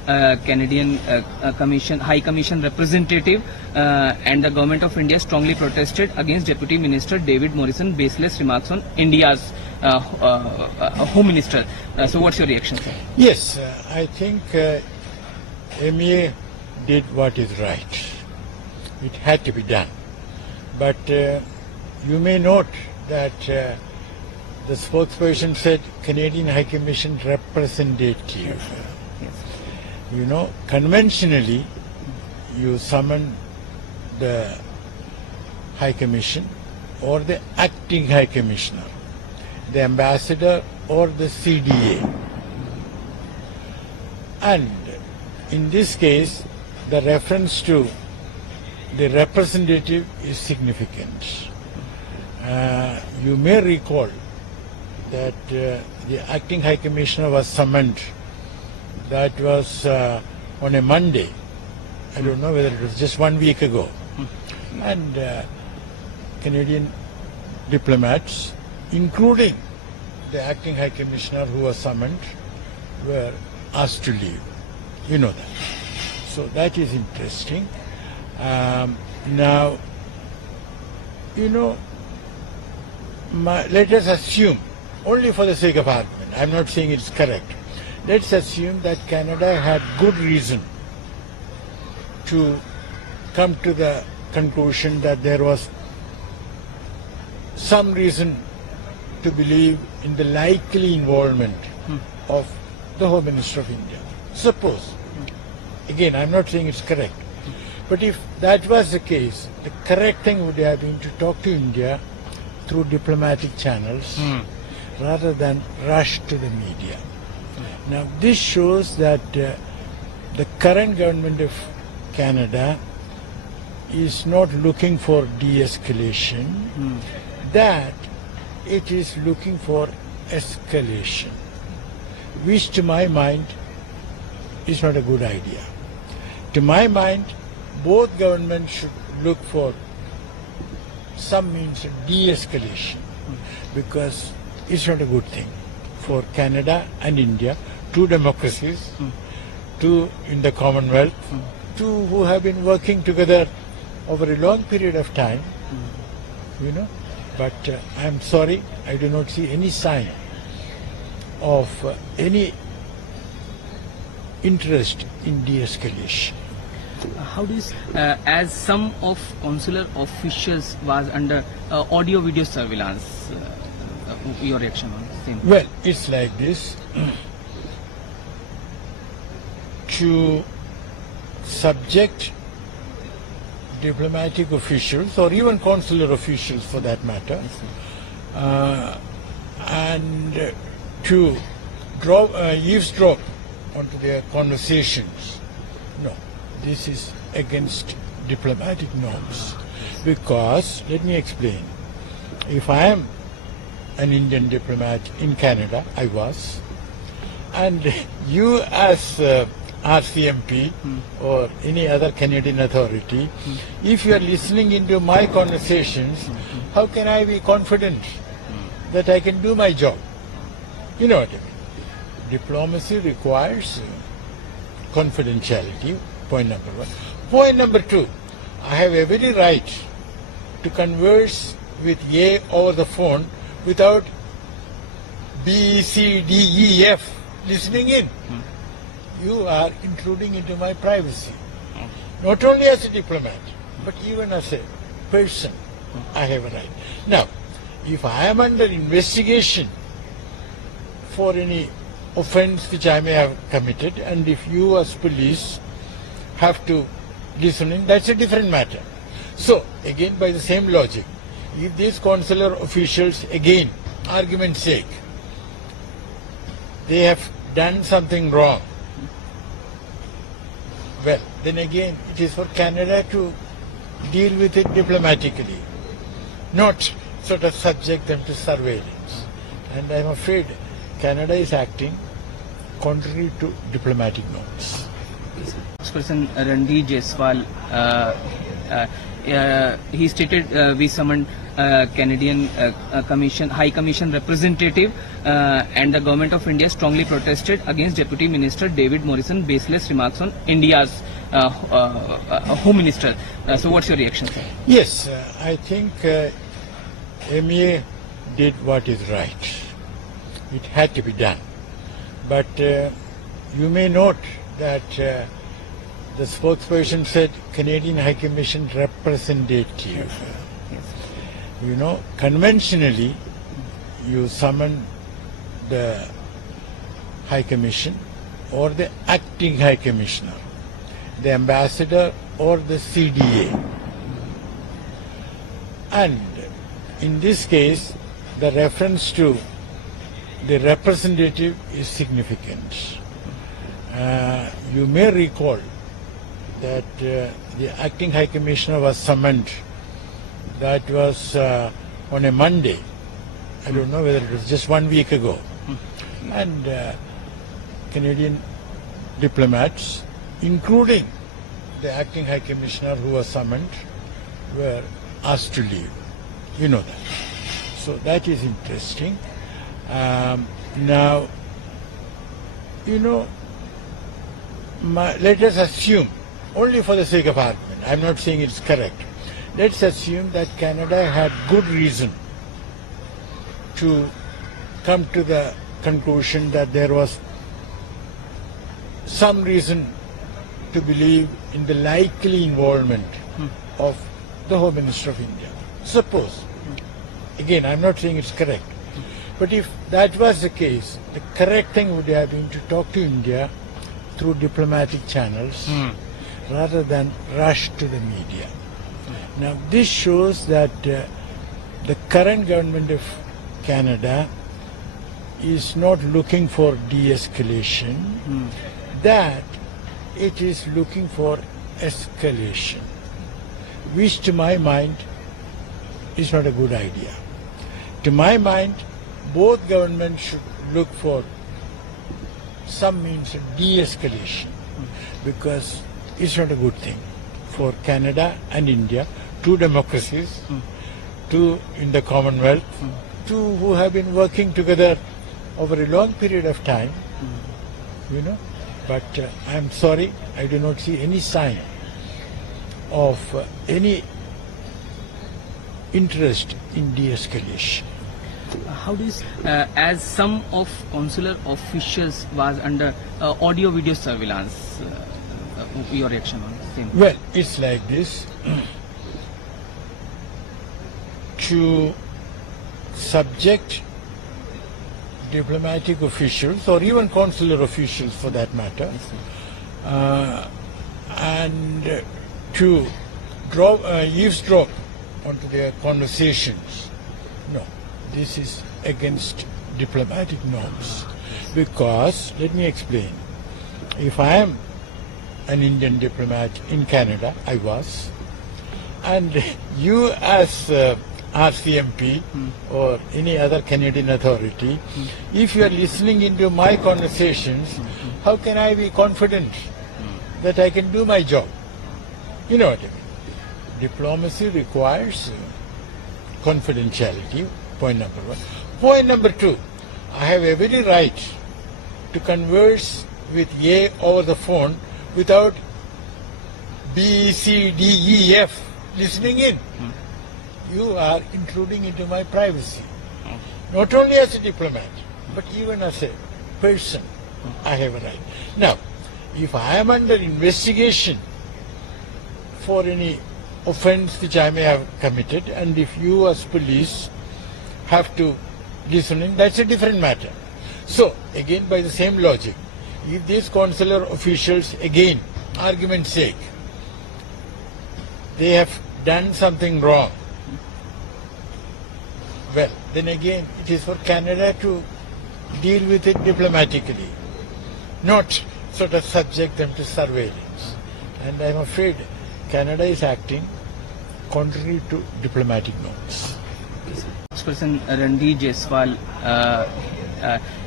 Canadian High Commission representative and the government of India strongly protested against Deputy Minister David Morrison's baseless remarks on India's Home Minister. So what's your reaction, sir? Yes, I think MEA did what is right. It had to be done. But you may note that the spokesperson said Canadian High Commission representative. Yes. You know, conventionally, you summon the High Commission or the acting High Commissioner, the ambassador or the CDA. And in this case, the reference to the representative is significant. You may recall that the acting High Commissioner was summoned. That was on a Monday. I don't know whether it was just 1 week ago. And Canadian diplomats, including the acting High Commissioner who was summoned, were asked to leave. You know that. So that is interesting. Now, you know, let us assume, only for the sake of argument, I'm not saying it's correct, let's assume that Canada had good reason to come to the conclusion that there was some reason to believe in the likely involvement of the Home Minister of India. Suppose, again, I'm not saying it's correct, but if that was the case, the correct thing would have been to talk to India through diplomatic channels rather than rush to the media. Now, this shows that the current government of Canada is not looking for de-escalation, that it is looking for escalation, which to my mind is not a good idea. To my mind, both governments should look for some means of de-escalation, because it's not a good thing for Canada and India, two democracies, two in the Commonwealth, two who have been working together over a long period of time, you know. But I'm sorry, I do not see any sign of any interest in de-escalation. How do you, as some of consular officials was under audio-video surveillance, your reaction on the same? Well, it's like this. To subject diplomatic officials or even consular officials for that matter, and to eavesdrop onto their conversations, no, this is against diplomatic norms. Because, let me explain, if I am an Indian diplomat in Canada, I was, and you as RCMP or any other Canadian authority, if you are listening into my conversations, how can I be confident that I can do my job? You know what I mean? Diplomacy requires confidentiality, point number one. Point number two, I have every right to converse with A over the phone without B, C, D, E, F listening in. You are intruding into my privacy. Not only as a diplomat, but even as a person, I have a right. Now, if I am under investigation for any offense which I may have committed, and if you as police have to listen in, that's a different matter. So, again, by the same logic, if these consular officials, again, argument's sake, they have done something wrong, well, then again, it is for Canada to deal with it diplomatically, not sort of subject them to surveillance. And I'm afraid Canada is acting contrary to diplomatic norms. Spokesperson Randy Jaiswal, he stated we summoned Canadian High Commission representative and the government of India strongly protested against Deputy Minister David Morrison's baseless remarks on India's Home Minister. So what's your reaction, sir? Yes, I think MEA did what is right. It had to be done. But you may note that the spokesperson said Canadian High Commission representative. Yes. You know, conventionally, you summon the High Commission or the acting High Commissioner, the ambassador or the CDA. And in this case, the reference to the representative is significant. You may recall that the acting High Commissioner was summoned. That was on a Monday. I don't know whether it was just 1 week ago. And Canadian diplomats, including the acting High Commissioner who was summoned, were asked to leave. You know that. So that is interesting. Now, you know, let us assume, only for the sake of argument, I'm not saying it's correct, let's assume that Canada had good reason to come to the conclusion that there was some reason to believe in the likely involvement of the Home Minister of India. Suppose, again, I'm not saying it's correct, but if that was the case, the correct thing would have been to talk to India through diplomatic channels rather than rush to the media. Now, this shows that the current government of Canada is not looking for de-escalation, that it is looking for escalation, which to my mind is not a good idea. To my mind, both governments should look for some means of de-escalation, because it's not a good thing for Canada and India, two democracies, two in the Commonwealth, two who have been working together over a long period of time, you know. But I'm sorry, I do not see any sign of any interest in de-escalation. How do you, as some of consular officials was under audio-video surveillance, your reaction on the same? Well, it's like this. To subject diplomatic officials or even consular officials for that matter, and to eavesdrop onto their conversations, no, this is against diplomatic norms. Because, let me explain, if I am an Indian diplomat in Canada, I was, and you as RCMP or any other Canadian authority, if you are listening into my conversations, how can I be confident that I can do my job? You know what I mean? Diplomacy requires confidentiality, point number one. Point number two, I have every right to converse with A over the phone without B, C, D, E, F listening in. You are intruding into my privacy. Not only as a diplomat, but even as a person, I have a right. Now, if I am under investigation for any offense which I may have committed, and if you as police have to listen in, that's a different matter. So, again, by the same logic, if these consular officials, again, argument's sake, they have done something wrong, well, then again, it is for Canada to deal with it diplomatically, not sort of subject them to surveillance. And I'm afraid Canada is acting contrary to diplomatic norms. Spokesperson Randeep Jaiswal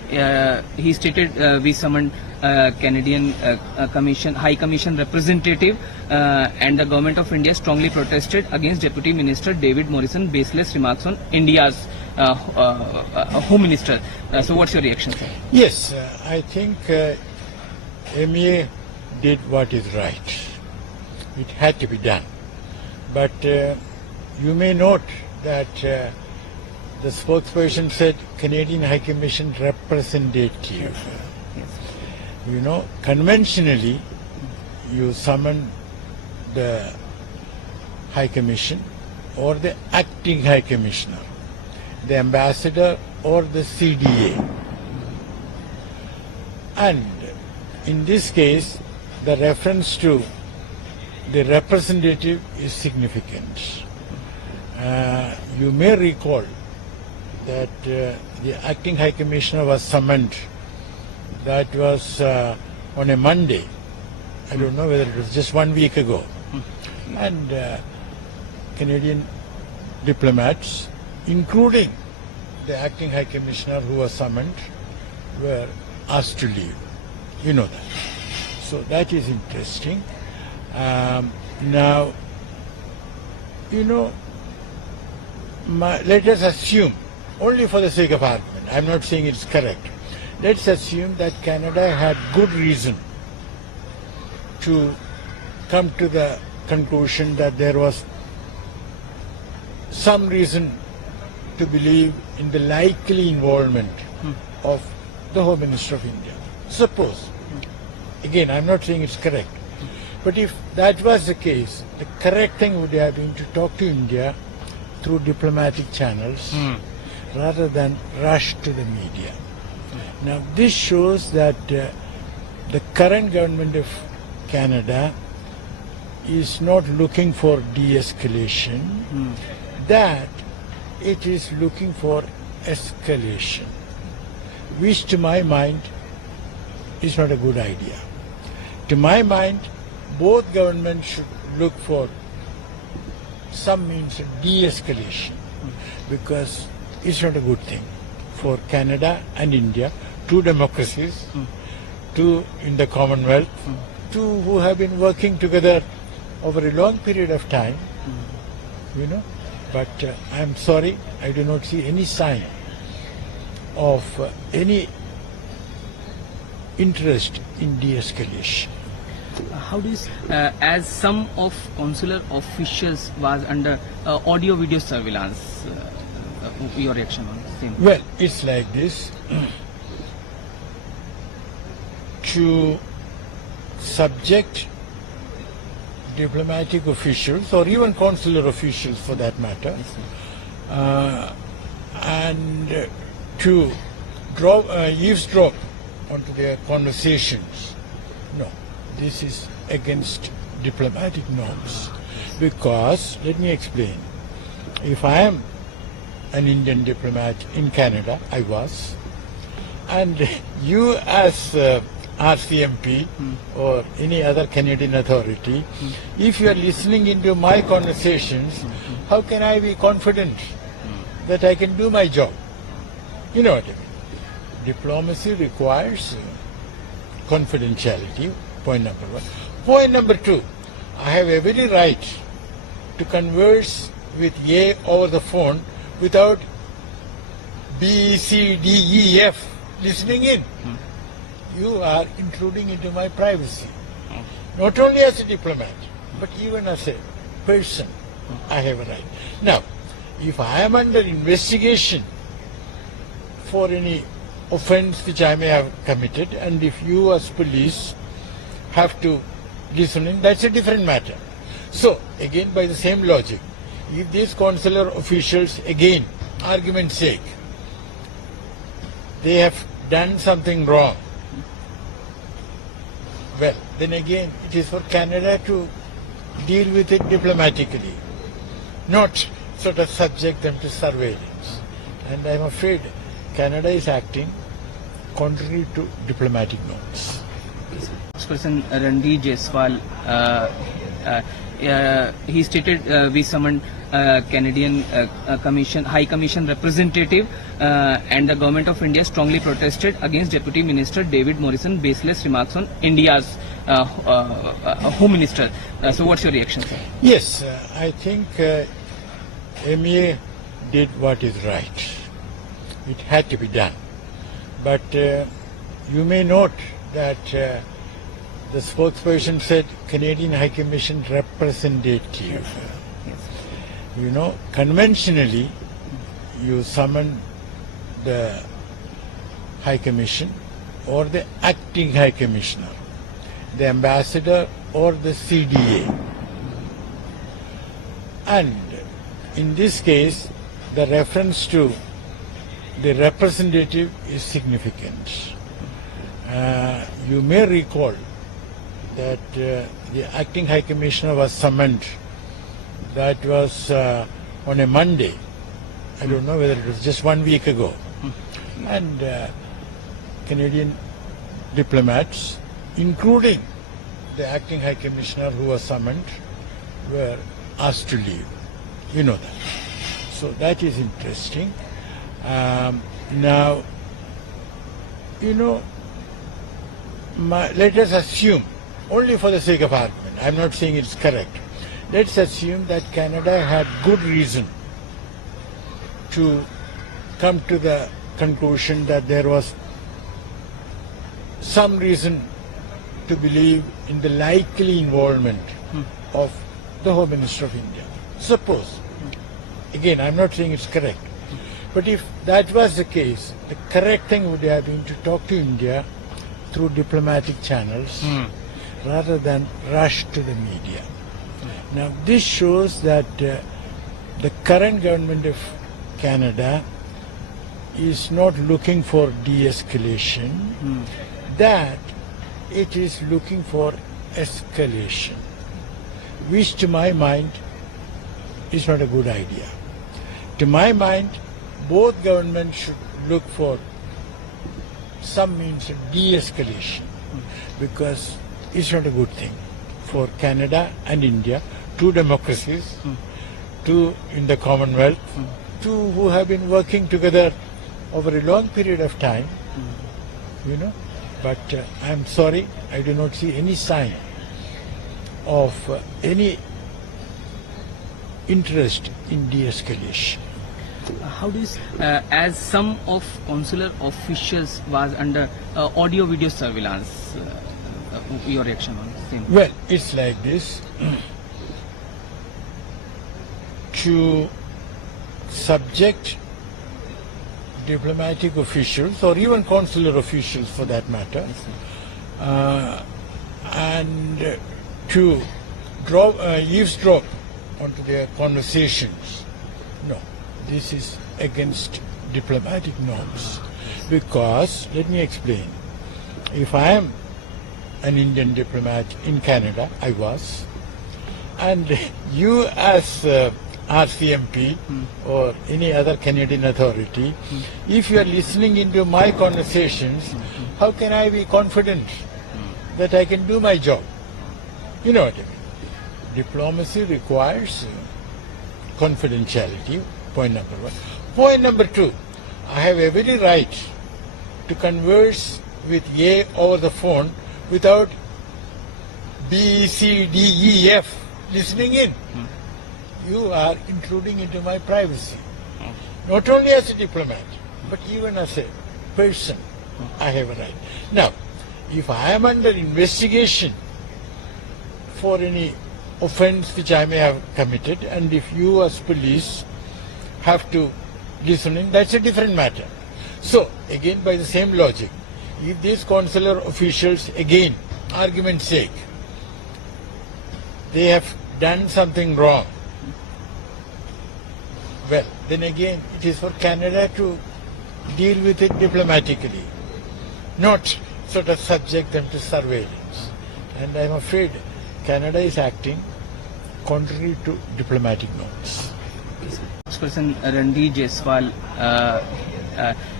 he stated we summoned Canadian High Commission representative and the government of India strongly protested against Deputy Minister David Morrison baseless remarks on India's Home Minister. So what's your reaction, sir? Yes, I think MEA did what is right. It had to be done. But you may note that the spokesperson said Canadian High Commission representative. Yes. You know, conventionally, you summon the High Commission or the acting High Commissioner, the ambassador or the CDA. And in this case, the reference to the representative is significant. You may recall that the acting High Commissioner was summoned. That was on a Monday. I don't know whether it was just 1 week ago. And Canadian diplomats, including the acting High Commissioner who was summoned, were asked to leave. You know that. So that is interesting. Now, you know, let us assume, only for the sake of argument, I'm not saying it's correct, let's assume that Canada had good reason to come to the conclusion that there was some reason to believe in the likely involvement of the Home Minister of India. Suppose, again, I'm not saying it's correct, but if that was the case, the correct thing would have been to talk to India through diplomatic channels rather than rush to the media. Now, this shows that the current government of Canada is not looking for de-escalation, that it is looking for escalation, which to my mind is not a good idea. To my mind, both governments should look for some means of de-escalation, because it's not a good thing for Canada and India, two democracies, two in the Commonwealth, two who have been working together over a long period of time, you know. But I'm sorry, I do not see any sign of any interest in de-escalation. How do you, as some of consular officials was under audio-video surveillance, your reaction on the same? Well, it's like this. To subject diplomatic officials or even consular officials for that matter, and to eavesdrop onto their conversations, no, this is against diplomatic norms. Because, let me explain, if I am an Indian diplomat in Canada, I was, and you as RCMP or any other Canadian authority, if you are listening into my conversations, how can I be confident that I can do my job? You know what I mean? Diplomacy requires confidentiality, point number one. Point number two, I have every right to converse with A over the phone without B, C, D, E, F listening in. You are intruding into my privacy. Not only as a diplomat, but even as a person, I have a right. Now, if I am under investigation for any offense which I may have committed, and if you as police have to listen in, that's a different matter. So, again, by the same logic, if these consular officials, again, argument's sake, they have done something wrong, well, then again, it is for Canada to deal with it diplomatically, not sort of subject them to surveillance. And I'm afraid Canada is acting contrary to diplomatic norms. Spokesperson Randeep Jaiswal, he stated we summoned Canadian High Commission representative and the government of India strongly protested against Deputy Minister David Morrison baseless remarks on India's Home Minister. So what's your reaction, sir? Yes, I think MEA did what is right. It had to be done. But you may note that the spokesperson said Canadian High Commission representative. Yes. You know, conventionally, you summon the High Commission or the acting High Commissioner, the ambassador or the CDA. And in this case, the reference to the representative is significant. You may recall that the acting High Commissioner was summoned. That was on a Monday. I don't know whether it was just 1 week ago. And Canadian diplomats, including the acting High Commissioner who was summoned, were asked to leave. You know that. So that is interesting. Now, you know, let us assume, only for the sake of argument, I'm not saying it's correct, let's assume that Canada had good reason to come to the conclusion that there was some reason to believe in the likely involvement of the Home Minister of India. Suppose, again, I'm not saying it's correct, but if that was the case, the correct thing would have been to talk to India through diplomatic channels rather than rush to the media. Now, this shows that the current government of Canada is not looking for de-escalation, that it is looking for escalation, which to my mind is not a good idea. To my mind, both governments should look for some means of de-escalation, because it's not a good thing for Canada and India, two democracies, two in the Commonwealth, two who have been working together over a long period of time, you know. But I'm sorry, I do not see any sign of any interest in de-escalation. How do you, as some of consular officials was under audio-video surveillance, your reaction on the same? Well, it's like this. To subject diplomatic officials or even consular officials for that matter, and to eavesdrop onto their conversations, no, this is against diplomatic norms. Because, let me explain, if I am an Indian diplomat in Canada, I was, and you as RCMP or any other Canadian authority, if you are listening into my conversations, how can I be confident that I can do my job? You know what I mean? Diplomacy requires confidentiality, point number one. Point number two, I have every right to converse with A over the phone without B, C, D, E, F listening in. You are intruding into my privacy. Not only as a diplomat, but even as a person, I have a right. Now, if I am under investigation for any offense which I may have committed, and if you as police have to listen in, that's a different matter. So, again, by the same logic, if these consular officials, again, argument's sake, they have done something wrong, well, then again, it is for Canada to deal with it diplomatically, not sort of subject them to surveillance. And I'm afraid Canada is acting contrary to diplomatic norms. Spokesperson Randeep Jaiswal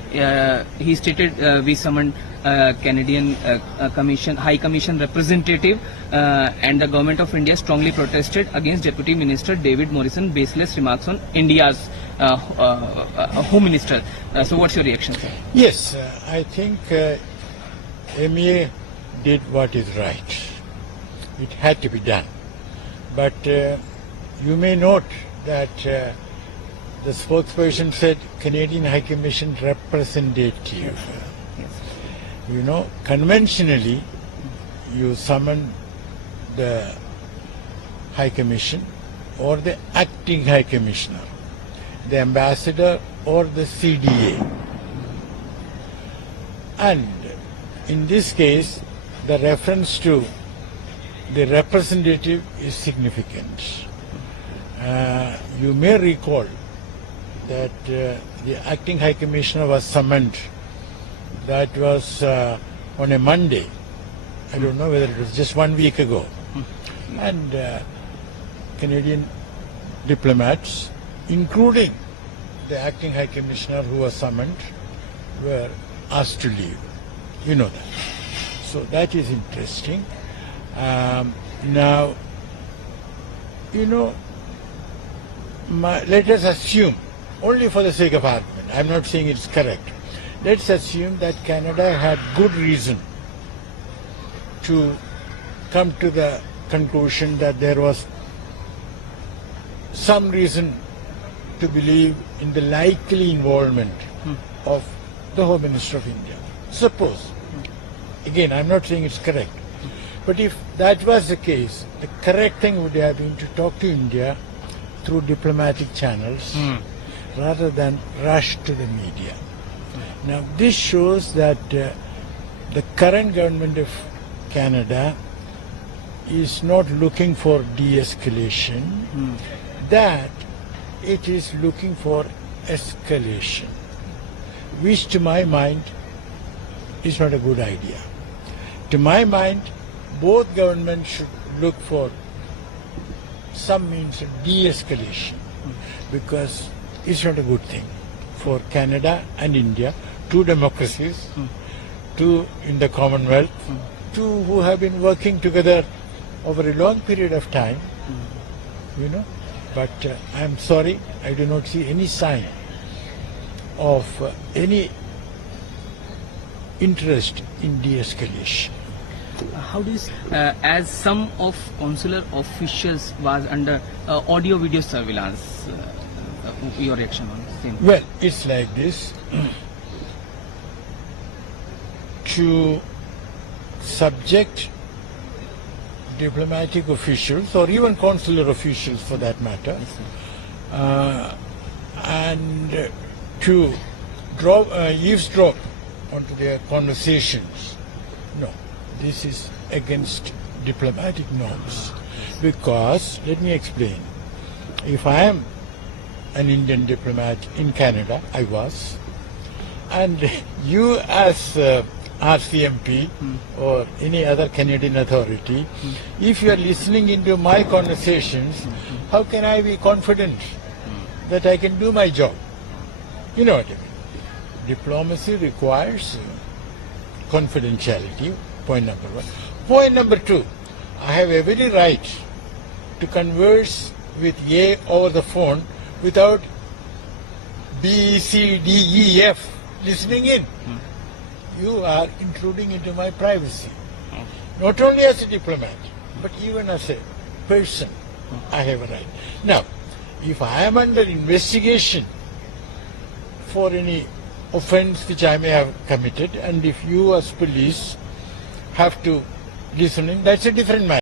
he stated we summoned Canadian High Commission representative and the government of India strongly protested against Deputy Minister David Morrison baseless remarks on India's Home Minister. So what's your reaction, sir? Yes, I think MEA did what is right. It had to be done. But you may note that the spokesperson said Canadian High Commission representative. Yes. You know, conventionally, you summon the High Commission or the acting High Commissioner, the ambassador or the CDA. And in this case, the reference to the representative is significant. You may recall that the acting High Commissioner was summoned. That was on a Monday. I don't know whether it was just 1 week ago. And Canadian diplomats, including the acting High Commissioner who was summoned, were asked to leave. You know that. So that is interesting. Now, you know, let us assume, only for the sake of argument, I'm not saying it's correct, let's assume that Canada had good reason to come to the conclusion that there was some reason to believe in the likely involvement of the Home Minister of India. Suppose, again, I'm not saying it's correct, but if that was the case, the correct thing would have been to talk to India through diplomatic channels rather than rush to the media. Now, this shows that the current government of Canada is not looking for de-escalation, that it is looking for escalation, which to my mind is not a good idea. To my mind, both governments should look for some means of de-escalation, because it's not a good thing for Canada and India, two democracies, two in the Commonwealth, two who have been working together over a long period of time, you know. But I'm sorry, I do not see any sign of any interest in de-escalation. How do you, as some of consular officials was under audio-video surveillance, your reaction on the same? Well, it's like this. To subject diplomatic officials or even consular officials for that matter, and to eavesdrop onto their conversations, no, this is against diplomatic norms. Because, let me explain, if I am an Indian diplomat in Canada, I was, and you as RCMP or any other Canadian authority, if you are listening into my conversations, how can I be confident that I can do my job? You know what I mean. Diplomacy requires confidentiality, point number one. Point number two, I have every right to converse with A over the phone without B, C, D, E, F listening in. You are intruding into my privacy. Not only as a diplomat, but even as a person, I have a right. Now, if I am under investigation for any offense which I may have committed, and if you as police have to listen in, that's a different matter.